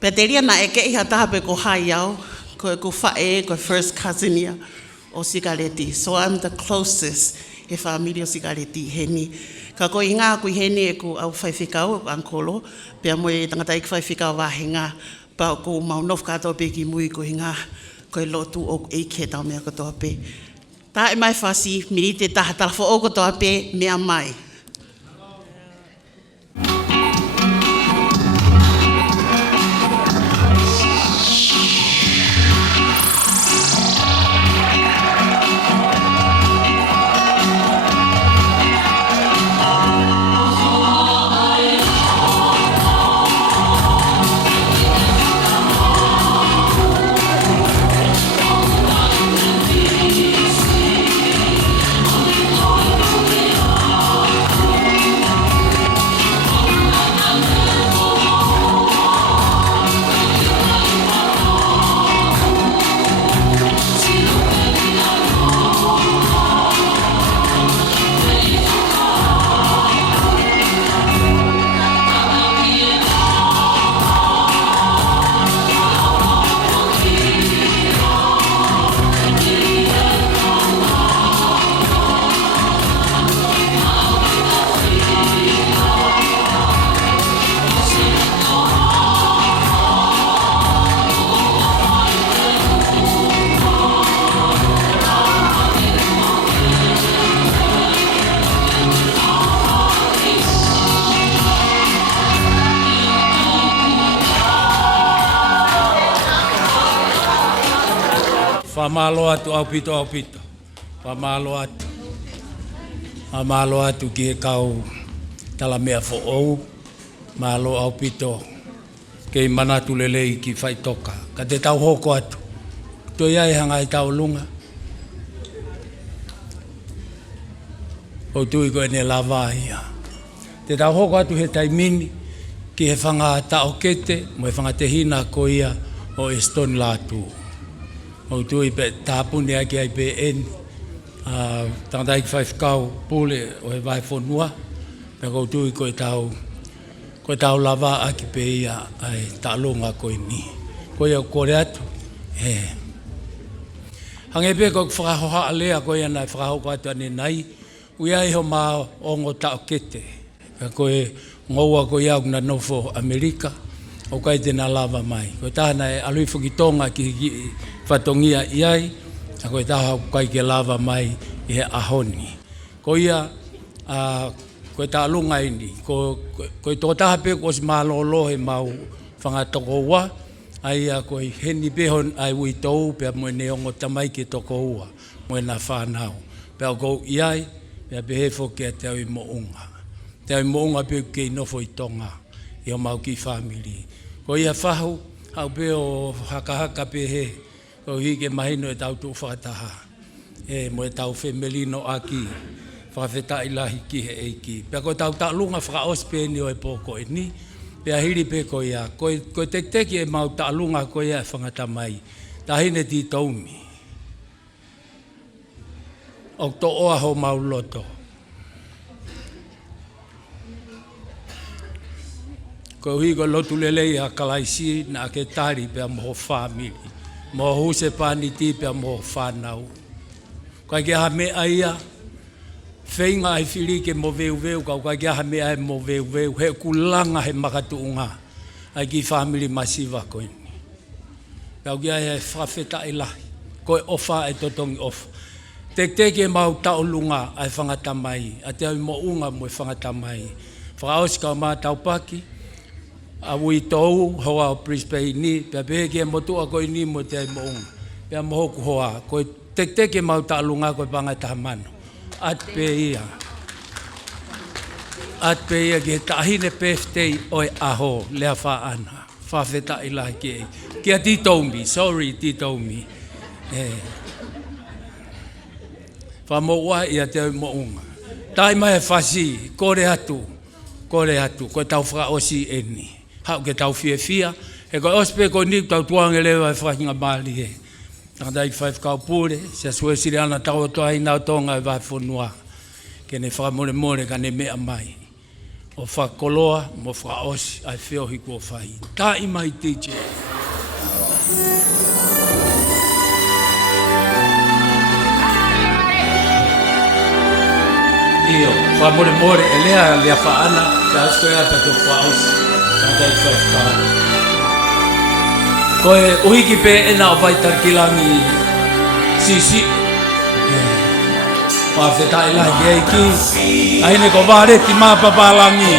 pe te ria na eke iha taha pe ko hai au, ko e ko whae, ko first cousin ia o Sikaleti. So I'm the closest e whamiri o Sikaleti heni. Ka ko inga kui heni e ko au whaiwhikau, ankolo, pe a moe tangata ik whaiwhikau wahenga, pa ko maunof kato pe ki mui ko inga, ko e lotu o eike tau mea kotoa pe. Tā e mai whasi, miri te taha talafo o kotoa pe, mea mai. Oh, Whamalo atu au pito. Whamalo atu. Whamalo atu ki e kau tala mea fo ou. Malo au pito. Kei manatu lelei ki whaitoka. Ka te tau hoko atu. Toi ai hanga i tau lunga. O tui koe ne lava ia. Te tau hoko atu he taimini ki he whanga tau kete, mo he whanga te hina ko ia o Eston Latu. O tui pe tāpune aki ai pe en, tangata iki whaifkau pule o he vai whonua, pe ko tui koe tau lava aki pe ia ai tālonga koe ni. Koe au kore atu, Hange pe ko whakahoha alea koe anai whakahoko atu ane nai, ui ai ho mā ongo tau kete. Ka koe ngoua koe au na nofo Amerika, o kai tēnā lava mai. Koe tāna e alui whukitonga ki whatongia iai, a koe tāha kai ke lava mai i he ahoni. Ko ia, koe tā lunga ini, koe tō taha pe ko si mā lolo he mau whangatoko ua, ai a koe heni pehon ai ui tau, pia moe neongo tamai ki toko ua, moe nā whanau. Pia kou iai, pia behefo kia te au i mo unga. Te au i mo unga pe kei nofo i tonga, i o mau ki whamiri. Ko ia whahu, hau pe o haka pe he, ko hike mahino e tau tū whakataha. Moe tau whemelino aki, whakawheta ilahi ki he eiki. Pia ko tau lunga whakaospe ni o e pōko e ni, pia hiri pe ko ia. Ko teki e mau lunga ko ia e whangata mai. Tahine ti taumi. O to oa ho mau loto. Ko hiko lotu lelei a kalaisi na ke tari pe mo family. Mo huse pani ti pe mo whanau. Kai ke ha me aia, whainga ai whiri ke mo veu, kai ke ha me ai mo veu, he kulanga he makatuunga, ai ki family masiva koini. Kau ke ai whawheta i lahi, koe ofa e totongi ofa. Teke mau taulunga ai whangata mai, a te au mo unga mo e whangata mai. Whakaosi kau mā taupaki, a ui tau hoa o Brisbane ni, pia pehe kia motua koe ni mo te ai mo unga. Pia mohoku hoa, koe teke mau taulunga koe pangata mano. At pe ia ki he tahine birthday oi aho, lea wha ana. Whawheta i lahi ki ei. Kia ti taumi, sorry ti taumi. Whamoua ia te au mo unga. Tai mai e whasi, kore atu, koe tau whakaosi e ni. Hau ke tau fia, he koe ospe koe ni tau tuange lewa e whakinga mali he. Tangata i whaifkau pūre, se sue siri ana tau o toa inau tonga e vai whonua. Ke ne whakamore ka ne mea mai. O whakoloa, mo whakaosi, ai whiohi kua whai. Tā i mai teacher. Io, whamore e lea whaana, ka asko ea pe tu whaosi, tangata i whaifkau. Koe uhiki pe ena o Tali-Ki-Langi sisi. Whawheta i lahi eiki, aine ko wāreti mā papalangi.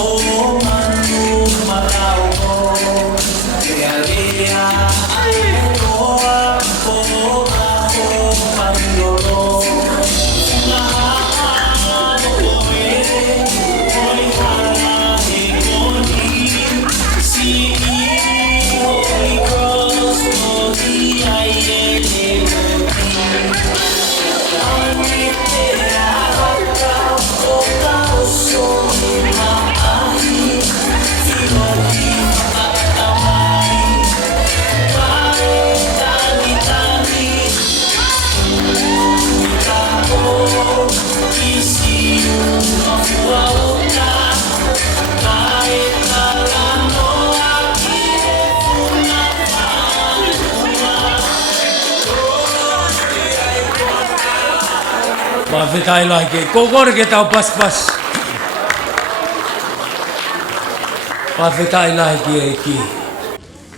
Oh, my. Whawhetai lai ke, kōkore ke tau paspas. Whawhetai lai ke e ki.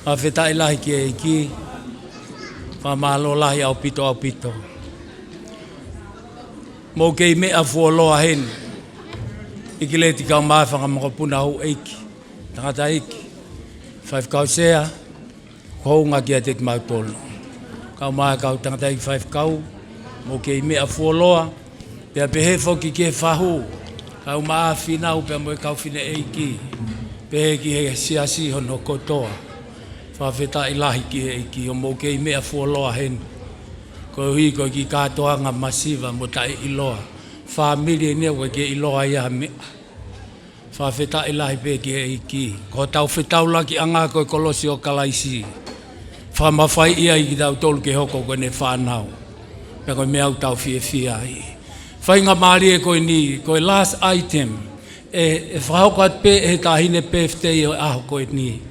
Whawhetai lai ke e ki. Whamalo lai au pito au pito. Mō kei mea fuoloa hen. Iki le tika mawhanga makapuna hau eiki. Tangata eiki. Whaif kau sea. Kounga kia te mautolo. Kau maa kau tangata eiki whaif kau. Mō kei mea fuoloa. Pea pehe foki ke whahu. Kau maa whinau pea moe kau whine eiki. Pehe ki he siasi hono kotoa. Whawhetai lahi ki eiki. O mō kei mea fuoloa hen. Ko hui ko ki katoanga masiva mo tai iloa. Familie ne ko ke iloa ia me. Whawhetai lahi pe ki eiki. Ko tau whetau laki anga ko kolosi o kalaisi. Whamawhai ia i ki tau tolu ke hoko ko ne whanau. Pea koe mea tau fia ai. Whainga maari e koe ni, koe last item. E whahokat pe he tahine birthday o aho koe ni.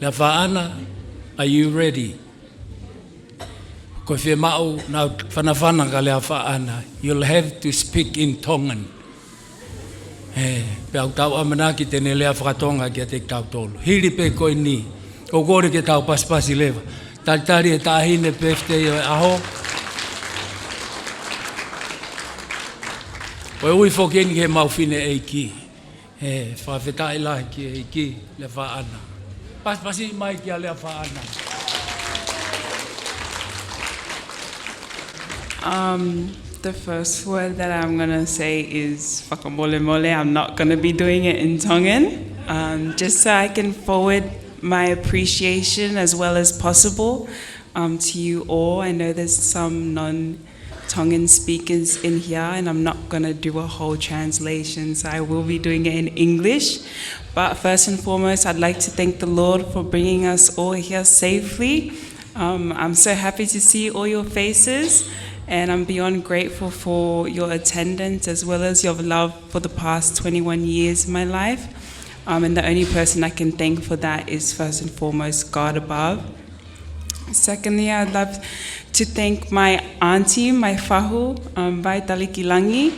Lea whaana, are you ready? Koe whi mau na whanawhana ka lea whaana. You'll have to speak in Tongan. Pea tau amanaki tene lea whakatonga kia te tau tolu. Hiri pe koe ni. O kore ke tau paspasi lewa. Taritari e tahine birthday o aho. Koe ui whokeni ke mau whine eiki. Whawhetai lahi ki eiki le whaana. Paspasi mai kia lea whaana. The first word that I'm going to say is whakamole mole. I'm not going to be doing it in Tongan, just so I can forward my appreciation as well as possible to you all. I know there's some non-Tongan speakers in here, and I'm not going to do a whole translation, so I will be doing it in English. But first and foremost, I'd like to thank the Lord for bringing us all here safely. I'm so happy to see all your faces. And I'm beyond grateful for your attendance as well as your love for the past 21 years of my life. And the only person I can thank for that is first and foremost God above. Secondly, I'd love to thank my auntie, my fahu, Moimoi Tali-Ki-Langi.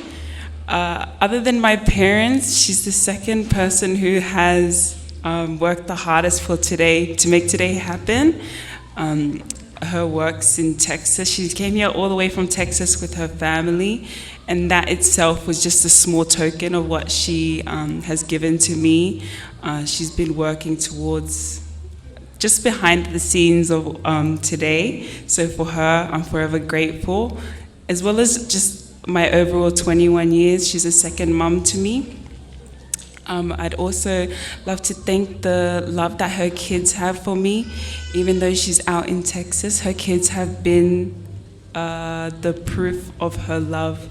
Other than my parents, she's the second person who has worked the hardest for today, to make today happen. Her works in Texas. She came here all the way from Texas with her family, and that itself was just a small token of what she has given to me. She's been working towards just behind the scenes of today. So for her, I'm forever grateful, as well as just my overall 21 years. She's a second mom to me. I'd also love to thank the love that her kids have for me. Even though she's out in Texas, her kids have been the proof of her love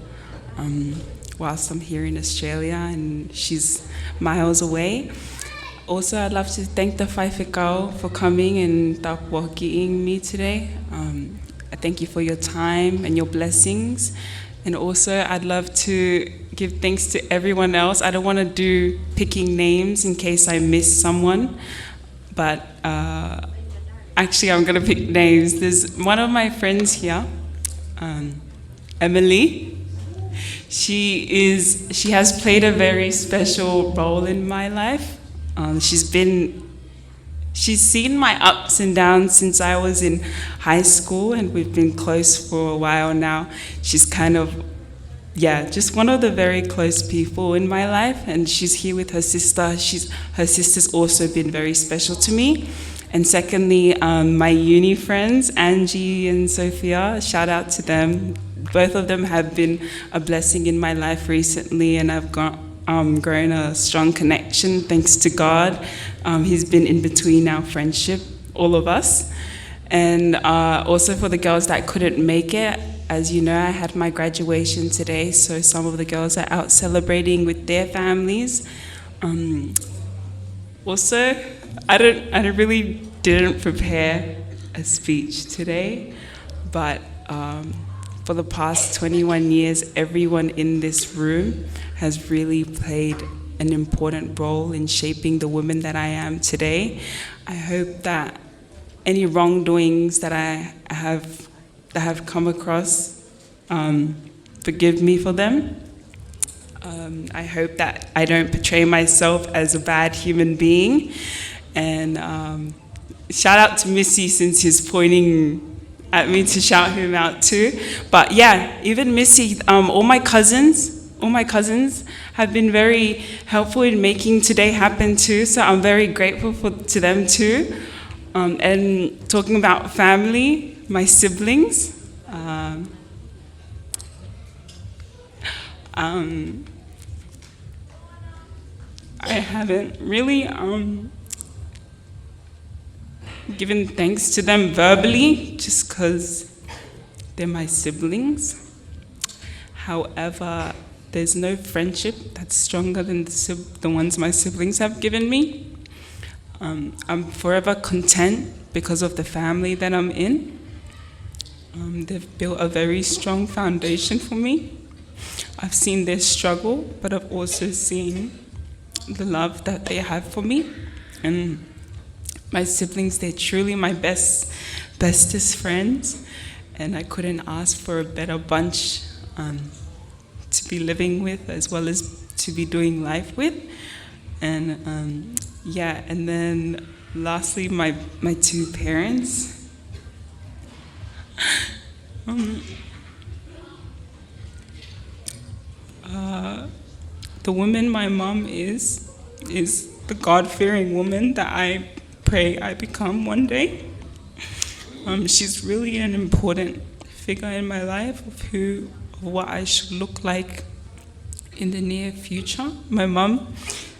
whilst I'm here in Australia, and she's miles away. Also, I'd love to thank the Whaiwhekau for coming and tapuakiing me today. I thank you for your time and your blessings. And also, I'd love to give thanks to everyone else. I don't want to do picking names in case I miss someone, but actually, I'm going to pick names. There's one of my friends here, Emily. She has played a very special role in my life. She's seen my ups and downs since I was in high school, and we've been close for a while now. She's kind of, just one of the very close people in my life, and she's here with her sister. Her sister's also been very special to me. And secondly, my uni friends, Angie and Sophia, shout out to them. both of them have been a blessing in my life recently, and I've grown a strong connection thanks to God. He's been in between our friendship, all of us. And also for the girls that couldn't make it, as you know, I had my graduation today, so some of the girls are out celebrating with their families. Also, I really didn't prepare a speech today, but for the past 21 years, everyone in this room has really played an important role in shaping the woman that I am today. I hope that any wrongdoings that I have come across, forgive me for them. I hope that I don't portray myself as a bad human being. And shout out to Missy, since he's pointing at me to shout him out too. But yeah, even Missy, all my cousins have been very helpful in making today happen too. So I'm very grateful to them too. And talking about family, my siblings, I haven't really given thanks to them verbally, just because they're my siblings. However, there's no friendship that's stronger than the ones my siblings have given me. I'm forever content because of the family that I'm in. They've built a very strong foundation for me. I've seen their struggle, but I've also seen the love that they have for me. And my siblings, they're truly my bestest friends, and I couldn't ask for a better bunch to be living with, as well as to be doing life with. And yeah, and then lastly, my two parents. The woman my mom is the God-fearing woman that I pray I become one day. She's really an important figure in my life of what I should look like in the near future. My mom,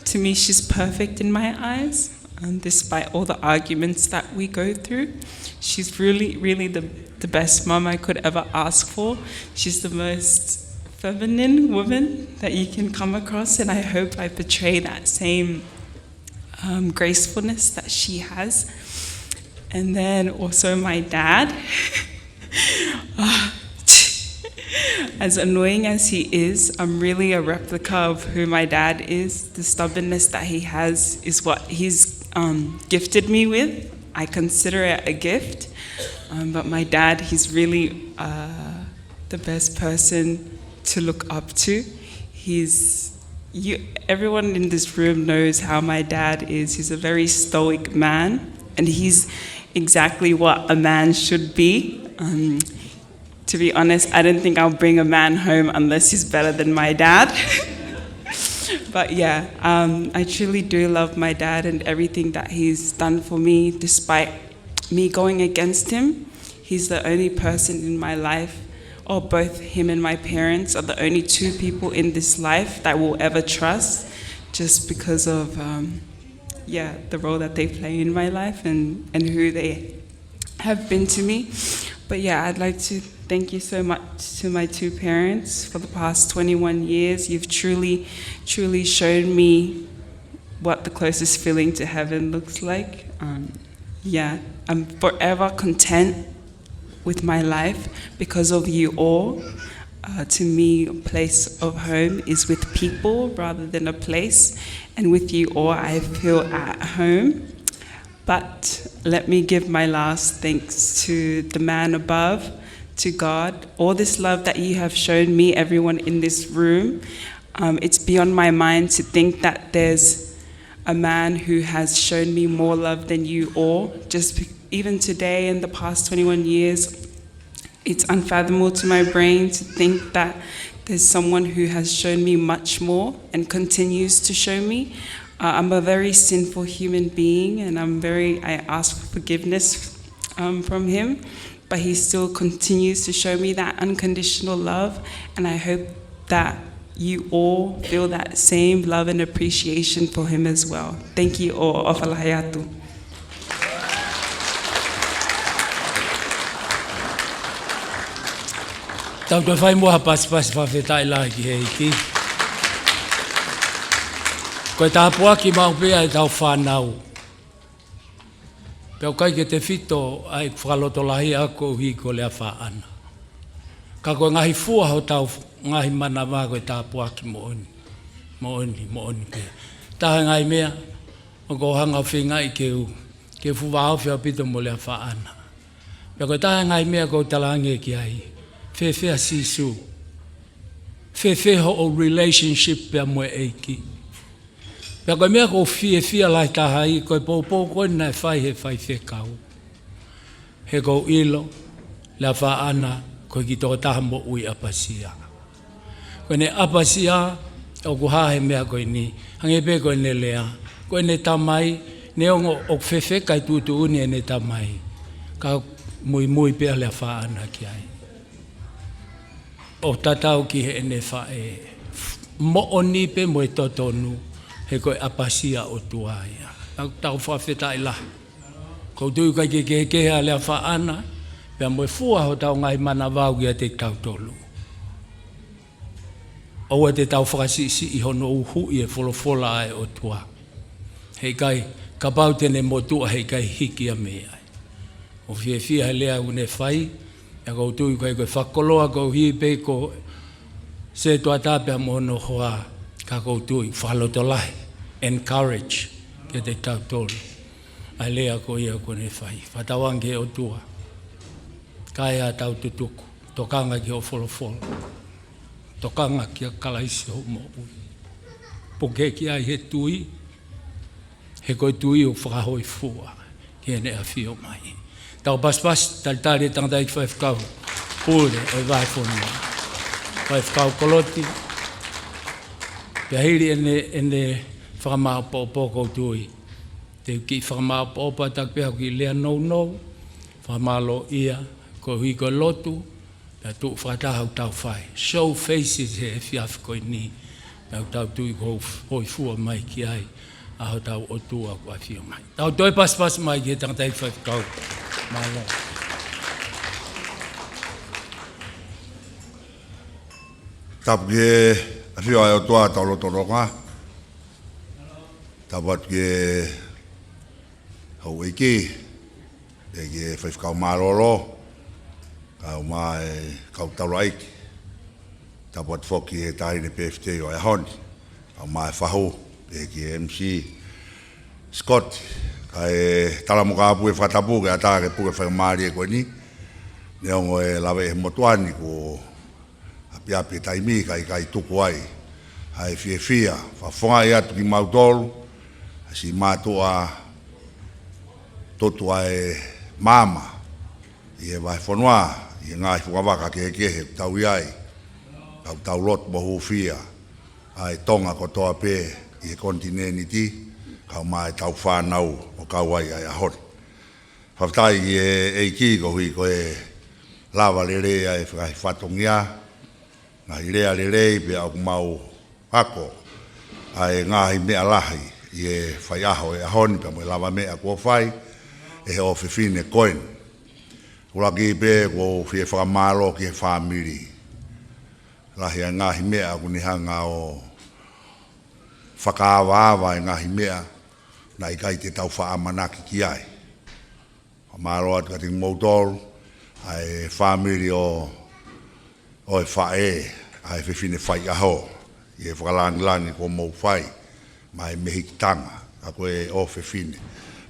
to me, she's perfect in my eyes, and despite all the arguments that we go through, she's really, really the best mom I could ever ask for. She's the most feminine woman that you can come across, and I hope I portray that same gracefulness that she has. And then also my dad. As annoying as he is, I'm really a replica of who my dad is. The stubbornness that he has is what he's gifted me with. I consider it a gift. But my dad, he's really the best person to look up to. Everyone in this room knows how my dad is. He's a very stoic man, and he's exactly what a man should be. To be honest, I don't think I'll bring a man home unless he's better than my dad. But yeah, I truly do love my dad and everything that he's done for me, despite me going against him. He's the only person in my life, or both him and my parents are the only two people in this life that will ever trust, just because of the role that they play in my life and who they have been to me. But yeah, I'd like to thank you so much to my two parents for the past 21 years. You've truly, truly shown me what the closest feeling to heaven looks like. I'm forever content with my life because of you all. To me, a place of home is with people rather than a place. And with you all, I feel at home. But let me give my last thanks to the man above, to God. All this love that you have shown me, everyone in this room, it's beyond my mind to think that there's a man who has shown me more love than you all. Even today, in the past 21 years, it's unfathomable to my brain to think that there's someone who has shown me much more and continues to show me. I'm a very sinful human being, and I ask for forgiveness from him. but he still continues to show me that unconditional love, and I hope that you all feel that same love and appreciation for him as well. Thank you all. Ofalahayatu. Tau te whai moha pas whawhetai lahi ki hei ki. Koe tā pua ki mau pia e tau whanau. Peo kai ke te whito ai whakaloto lahi ako hi ko lea whaana. Ka koe ngahi fua ho tau ngahi mana wā koe tā pua ki mooni. Mooni pia. Taha ngai mea, o ko hanga whinga i ke u. Ke fuwa au whia pito mo lea whaana. Peo koe taha ngai mea ko talange ki ai. Whewhea sisu. Whewhea ho o relationship pia moe eiki. Pea koe mea ko whia lai taha i koe pōpō koe nai whai he whai whekau. He ko ilo, lea whaana, koe ki tō taha mo ui apasia. Koe ne apasia, o ku hahe mea koe ni, hange pe koe ne lea, koe ne tamai, ne ongo o whewhe kai tūtu uni e ne tamai. Ka mui pea lea whaana ki ai. O tatau ki he ne whae, mo oni pe mo e totonu, he koe apasia o tuaia. Tau whawheta i la. Ko tui kai ke kehea lea whaana, pea mo e fua ho tau ngai mana wau ki a te tau tolu. Oua te tau whakasisi i hono uhu i e wholofola ai o tua. Hei kai, ka pau tene mo tua hei kai hiki a mea. O whia he lea une whai, e kou tui kai koe whakoloa kou hi pe ko se tua tāpea mohono hoa ka kou tui whaloto lahi, encourage ke te tau tolu. Ai lea ko ia kone whai, whatawange o tua. Kai a tau tutuku, tokanga ki o wholofolo. Tokanga ki a kalaisi ho mo ui. Poke ki ai he tui, he koe tui o whakahoi fua, ki ene a whio mai. Tau paspas, talitari e tangata iki whaifkau, pūre o i vai whonua. Whaifkau koloti, pia hiri ene whakamau pōpō tui. Te ki whakamau pōpā tak pia ki lea nou, whakamalo ia, ko hui ko lotu, pia tu whakatahau tau whai. Show faces he whiawhi koe ni, pia tau tui ko hoi fua mai ki ai, aho tau o tua kua whio mai. Tau toi paspas mai ki he tangata iki whaifkau. Malo. Tapu ke a whio ai o tua tau loto ronga. Tapu atu ke hau eiki. E ke whaifkau maroro. Kau mai kau tau raiki. Tapu atu whoki e tahine PFT o e honi. Kau mai whahu. E ke MC Scott. Kai tala mo ka pu e whatapu ke ata ke pu e whakamari e koe ni. Ne ongo e lawe e motuani ko api taimi kai tuku ai. Hai whia, whafonga i atu ki mautolu. Si mātua totua e mama. I e vai whanua, i e ngai whakawaka ke he tau iai. Tau lot mohu whia. Ai tonga ko toa pē i e kontineniti. Kau mai tau whanau o kau ai ai ahon. Whaftai i e ki ko hui ko e lava lere ai whatongia. Nga i rea lere pe au mau hako. Ai ngahi mea lahi i e whai aho e ahon pe mo lava mea kua whai. E he o whiwhine koen. Uraki pe ko whie whakamaro ki he whamiri. Lahi a ngahi mea kuni hanga o whakaawa e ngahi mea. Na i kai te tau whaamanaki ki ai. Maro atu kati moutoru, ai whamiri o e whae, ai whiwhine whai aho. I e whakalangi ko mou whai, mai mehikitanga, a koe o whiwhine.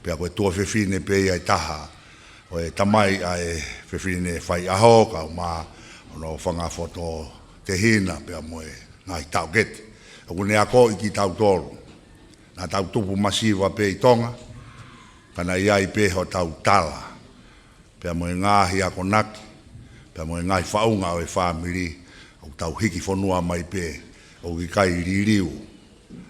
Pea koe tua whiwhine pe ai taha, o e tamai ai whiwhine whai aho, ka ma ono whangafoto te hina, pea moe ngai tau gete. A kune ako i ki tau toru. Na tau tupu masiwa pe i tonga, kana iai pe ho tau tala. Pea moe ngahi ako naki, pea moe ngai whaunga o e whamiri, o tau hiki whanua mai pe, o ki kai ririu,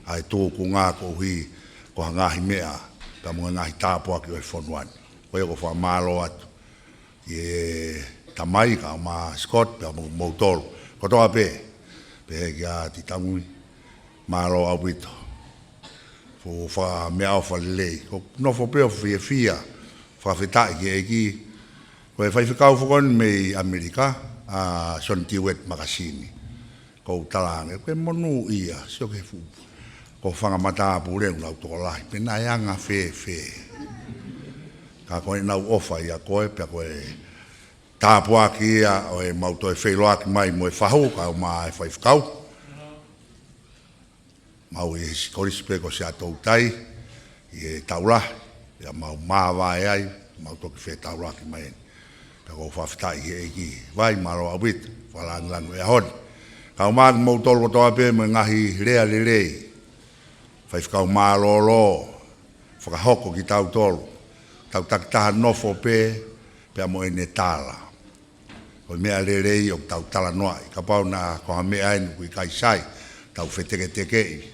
ai tōku ngā ko hui, ko ha ngahi mea, pea moe ngahi tāpua ki o e whanuani. Koe ko whamalo atu, e tamai ka ma Scott pe mo tolo ko to ape pe ya ti tamui malo abito fo fa me au fa le ko no fo pe fia fa feta ki ko fa fika fo kon me America a son ti wet magazine ko talange ko Monuia so ke fu ko fanga mata pure un auto la pe na yanga fe ka ko na ofa ya ko pe ko ta po aki o e mauto e fe loak mai mo e fahu ka ma e fa fkau mau e skoris pe ko se atou tai e taula ya mau ma va ai mau to ke fe taula ki mai ka ko fa fta e ki vai malo abit fala lang e hon ka ma mo tol ko to ape me ngahi rea le fai whakau mālolo, whakahoko ki tau tolu, tau takitaha nofo pe mo e ne tāla. Ko mea rerei o tau tala noai, ka pau na koha mea enu kui kai sai, tau wheteke tekei,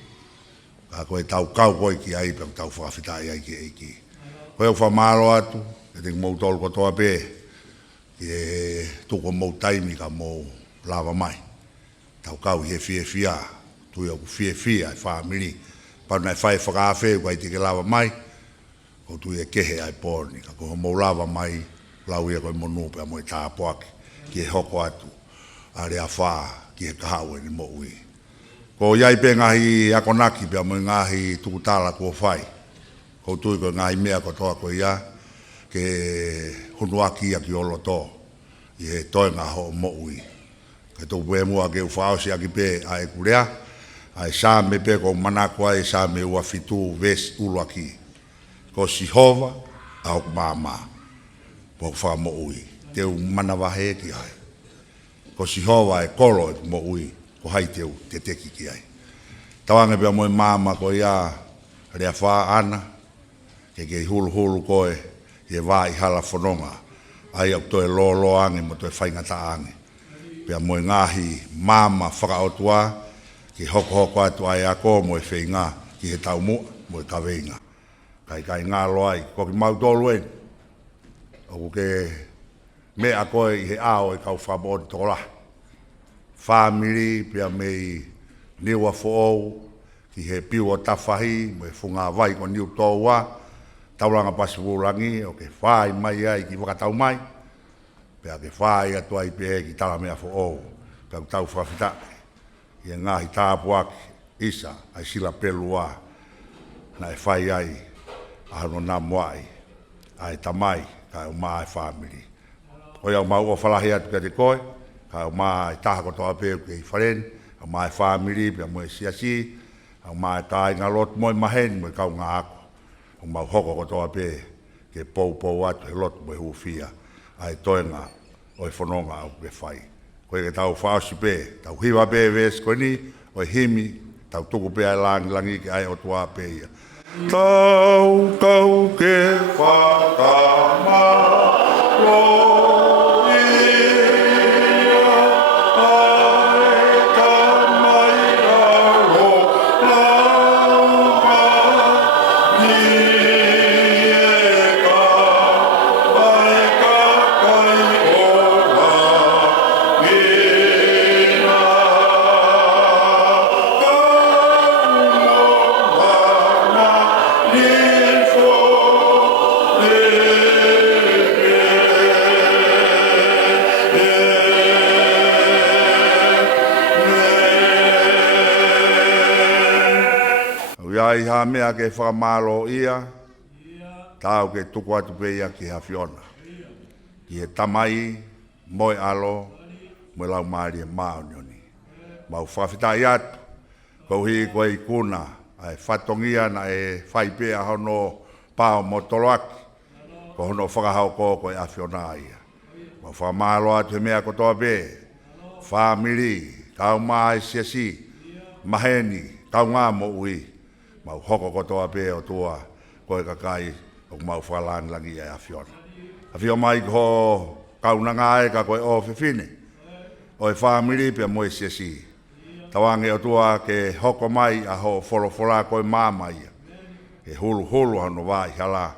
ka koe tau kau koe ki ai, pe tau whakawhitai ai ki eiki. Koe au whamalo atu, e te mou tolu ko toa pe, ki e tuko mou taimi ka mou lava mai. Tau kau i he fia, tui au fia e whamiri, pa na fai whakawhe kwa i te ke lawa mai, ko tu e kehe ai pōni, ka ko mo lava mai, lau ia koe monu pe mo i tāpoaki, ki e hoko atu, a rea whaa, ki e kahau e ni mo ui. Ko iai pe ngahi akonaki pe mo i ngahi tukutala kua whai, ko tui ko ngahi mea ko toa ko ia, ke hunuaki a ki olo tō, i he toi ngā ho mo ui. Ka tō pue mua ke uwhaosi aki pe a e kurea, ai sa me pe ko manako ai sa me ua fitu ves ulaki ko si hova au mama po fa mo ui te mana wa he ki ai ko si hova e kolo mo ui ko hai te te teki ki ai tawanga pe mo mama ko ia rea fa ana ke hulu ko e vai hala fononga ai au to e lo ange mo to e fainga ta ange pe mo ngahi mama fra otua ki hoko atu ai ako mo e whainga ki he tau mo e kaweinga. Kai ngā loai, ko ki mau tolu en. O ke me a koe i he ao e kau whabori tola. Whamiri pia mei niwa fo'ou ki he piu o tawhahi mo e whunga vai ko niu tōua. Tauranga pasivurangi o ke whai mai ai ki wakatau mai. Pia ke whai atu ai pia ki tala mea fo'ou. Kau tau whawhita. Ia ngahi tāpuaki isa ai sila pelua na e whai ai ahano nā moai ai tamai ka o maa e whamiri. Koi au mau o whalahi atu kia te koe, ka o maa e taha kotoa pēu ki e wharen, au maa e whamiri pia mo e siasi, au maa e tāi ngā lot mo e mahen mo e kau ngā ako. Au mau hoko kotoa pē ke pou atu e lot mo e huwhia ai toenga o e whanonga au ke whai. Koe ke tau whaosi pē, tau hiwa pē ves koe ni, o e himi, tau tuku pē ai langi ke ai o tua pē ia. Tau kau ke whakama, ai ha mea ke whamalo ia, tau ke tuku atu pe ia ki hawhiona. Ki he tamai, moe alo, moe lau maari e mao nioni. Mau whawhitai atu, kou hi koe i kuna, ai whatongia na e whaipea hono pao mo toloaki, ko hono whakahau ko e hawhiona ia. Mau whamalo atu he mea kotoa pe, whamiri, kau maa e siasi, maheni, kau ngā mo ui, mau hoko kotoa pe o tua koe kakai o mau whalangi e awhiona. Awhio mai ko kaunanga e ka koe o whiwhine. O e whamiri pia mo e siasi. Tawange o tua ke hoko mai a ho wholofola koe māma ia. E hulu hano wai hala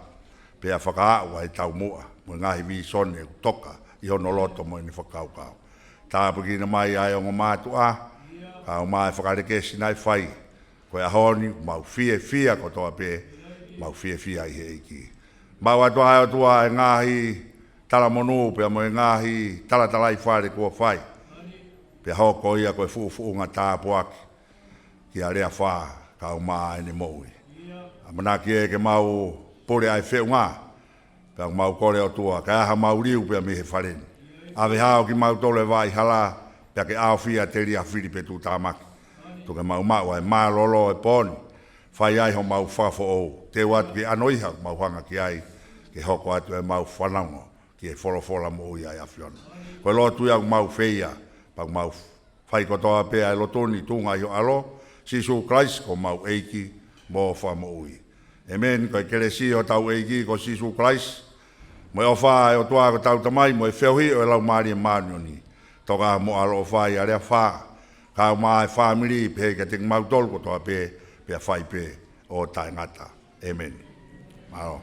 pia whakaau ai tau mua. mo ngahi vi sone toka i ono loto mo ni whakaukau. Tā pukina mai ai o ngā mātua, ka o mai whakareke sinai whai, koe ahoni, mau fia ko toa pē, mau fia i he iki. Mau atua ai atua e ngāhi tala monu, pia mo e ngāhi tala i whare kua whai. Pia hoko ia koe fu ngā tāpuaki, ki a rea whā, ka o mai ni moui. Amanaki e ke mau pore ai wheu ngā, pia mau kore o tua, ka aha mau riu pia mi he whareni. Ave hao ki mau tole vai hala, pia ke ao fia te ria Filipe tu tāmaki. Tuke mau maua e maa lolo e poni, whai ai ho mau whafo o, te watu ki anoiha mau hanga ki ai, ke hoko atu e mau whanango, ki e wholofola mo ui ai awhiona. Koe lotu ia mau wheia, pau mau whai kotoa pia e lotoni tunga i o alo, Sisu Christ ko mau eiki mo wha mo ui. Amen, koe keresi o tau eiki ko Sisu Christ, mo e o wha e o tua ko tau tamai, mo e whiauhi o e lau maari e maanioni. Toka mo alo o wha i a rea wha, ka o maa e whamiri pe ke te mau tolu ko toa pe, pe a whai pe o tai ngata. Amen. Maro.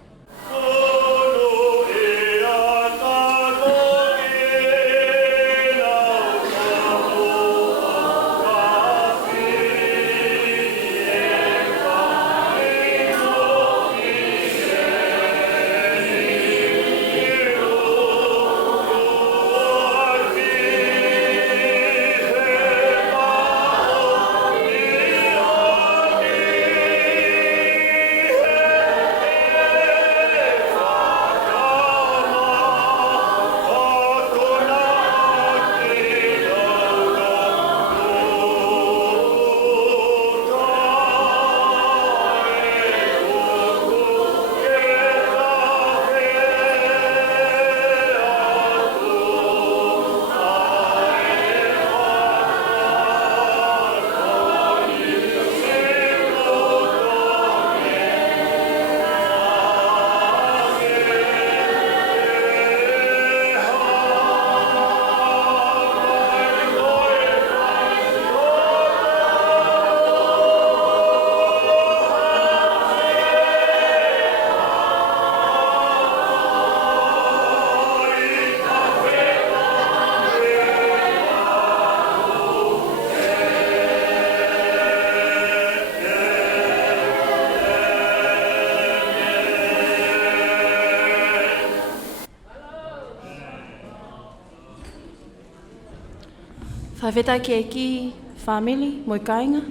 Whawheta ki e ki family, moi kainga,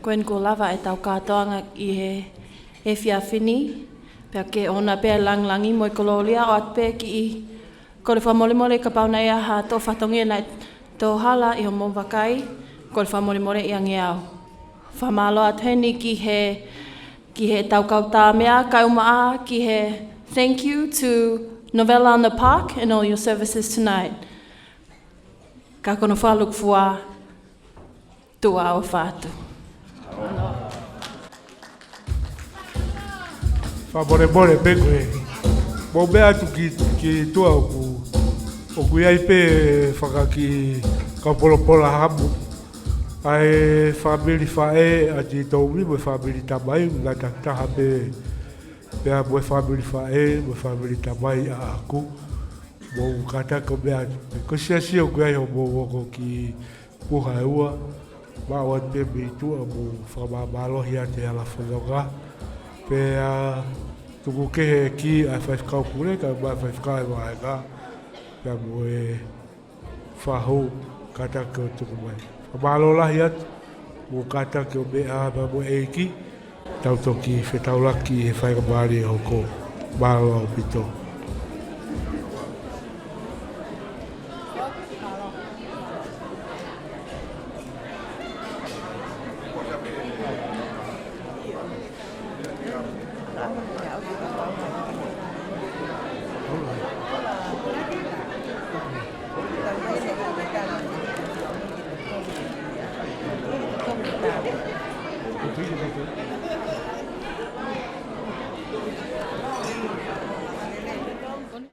koen ko lava e tau kātoanga i he whiawhini, pia ke ona pia langlangi moi kololia o at pia ki i kore whamolemole ka pauna ia ha tō whatongia nai tō hala i ho mō wakai, kore whamolemole i ange au. Whamalo at heni ki he tau kautā mea, kauma a, ki he thank you to Novella on the Park and all your services tonight. Ka kono whaluk fua tua o whātu. Whabore pe koe. Mo bea tu ki tua o kui ai pe whakaki ka polopola hamu. Ai whamiri whae a ti tōmi mo whamiri tamai, nga taktaha pe pea mo whamiri whae, mo whamiri tamai a aku. Mo kata ko bea ko sia o kai ho mo ko ki puha ua ma wa pe bi tu mo fa ba malo hia te ala foga pe tu ko ke ki a fa ka kure ka ba fa ka ba ka pe mo e fa ho kata ko tu ko mai fa malo la hia mo kata ko bea ba mo e ki tau to ki fe tau la ki fa ka ba ri ho ko ba lo pito.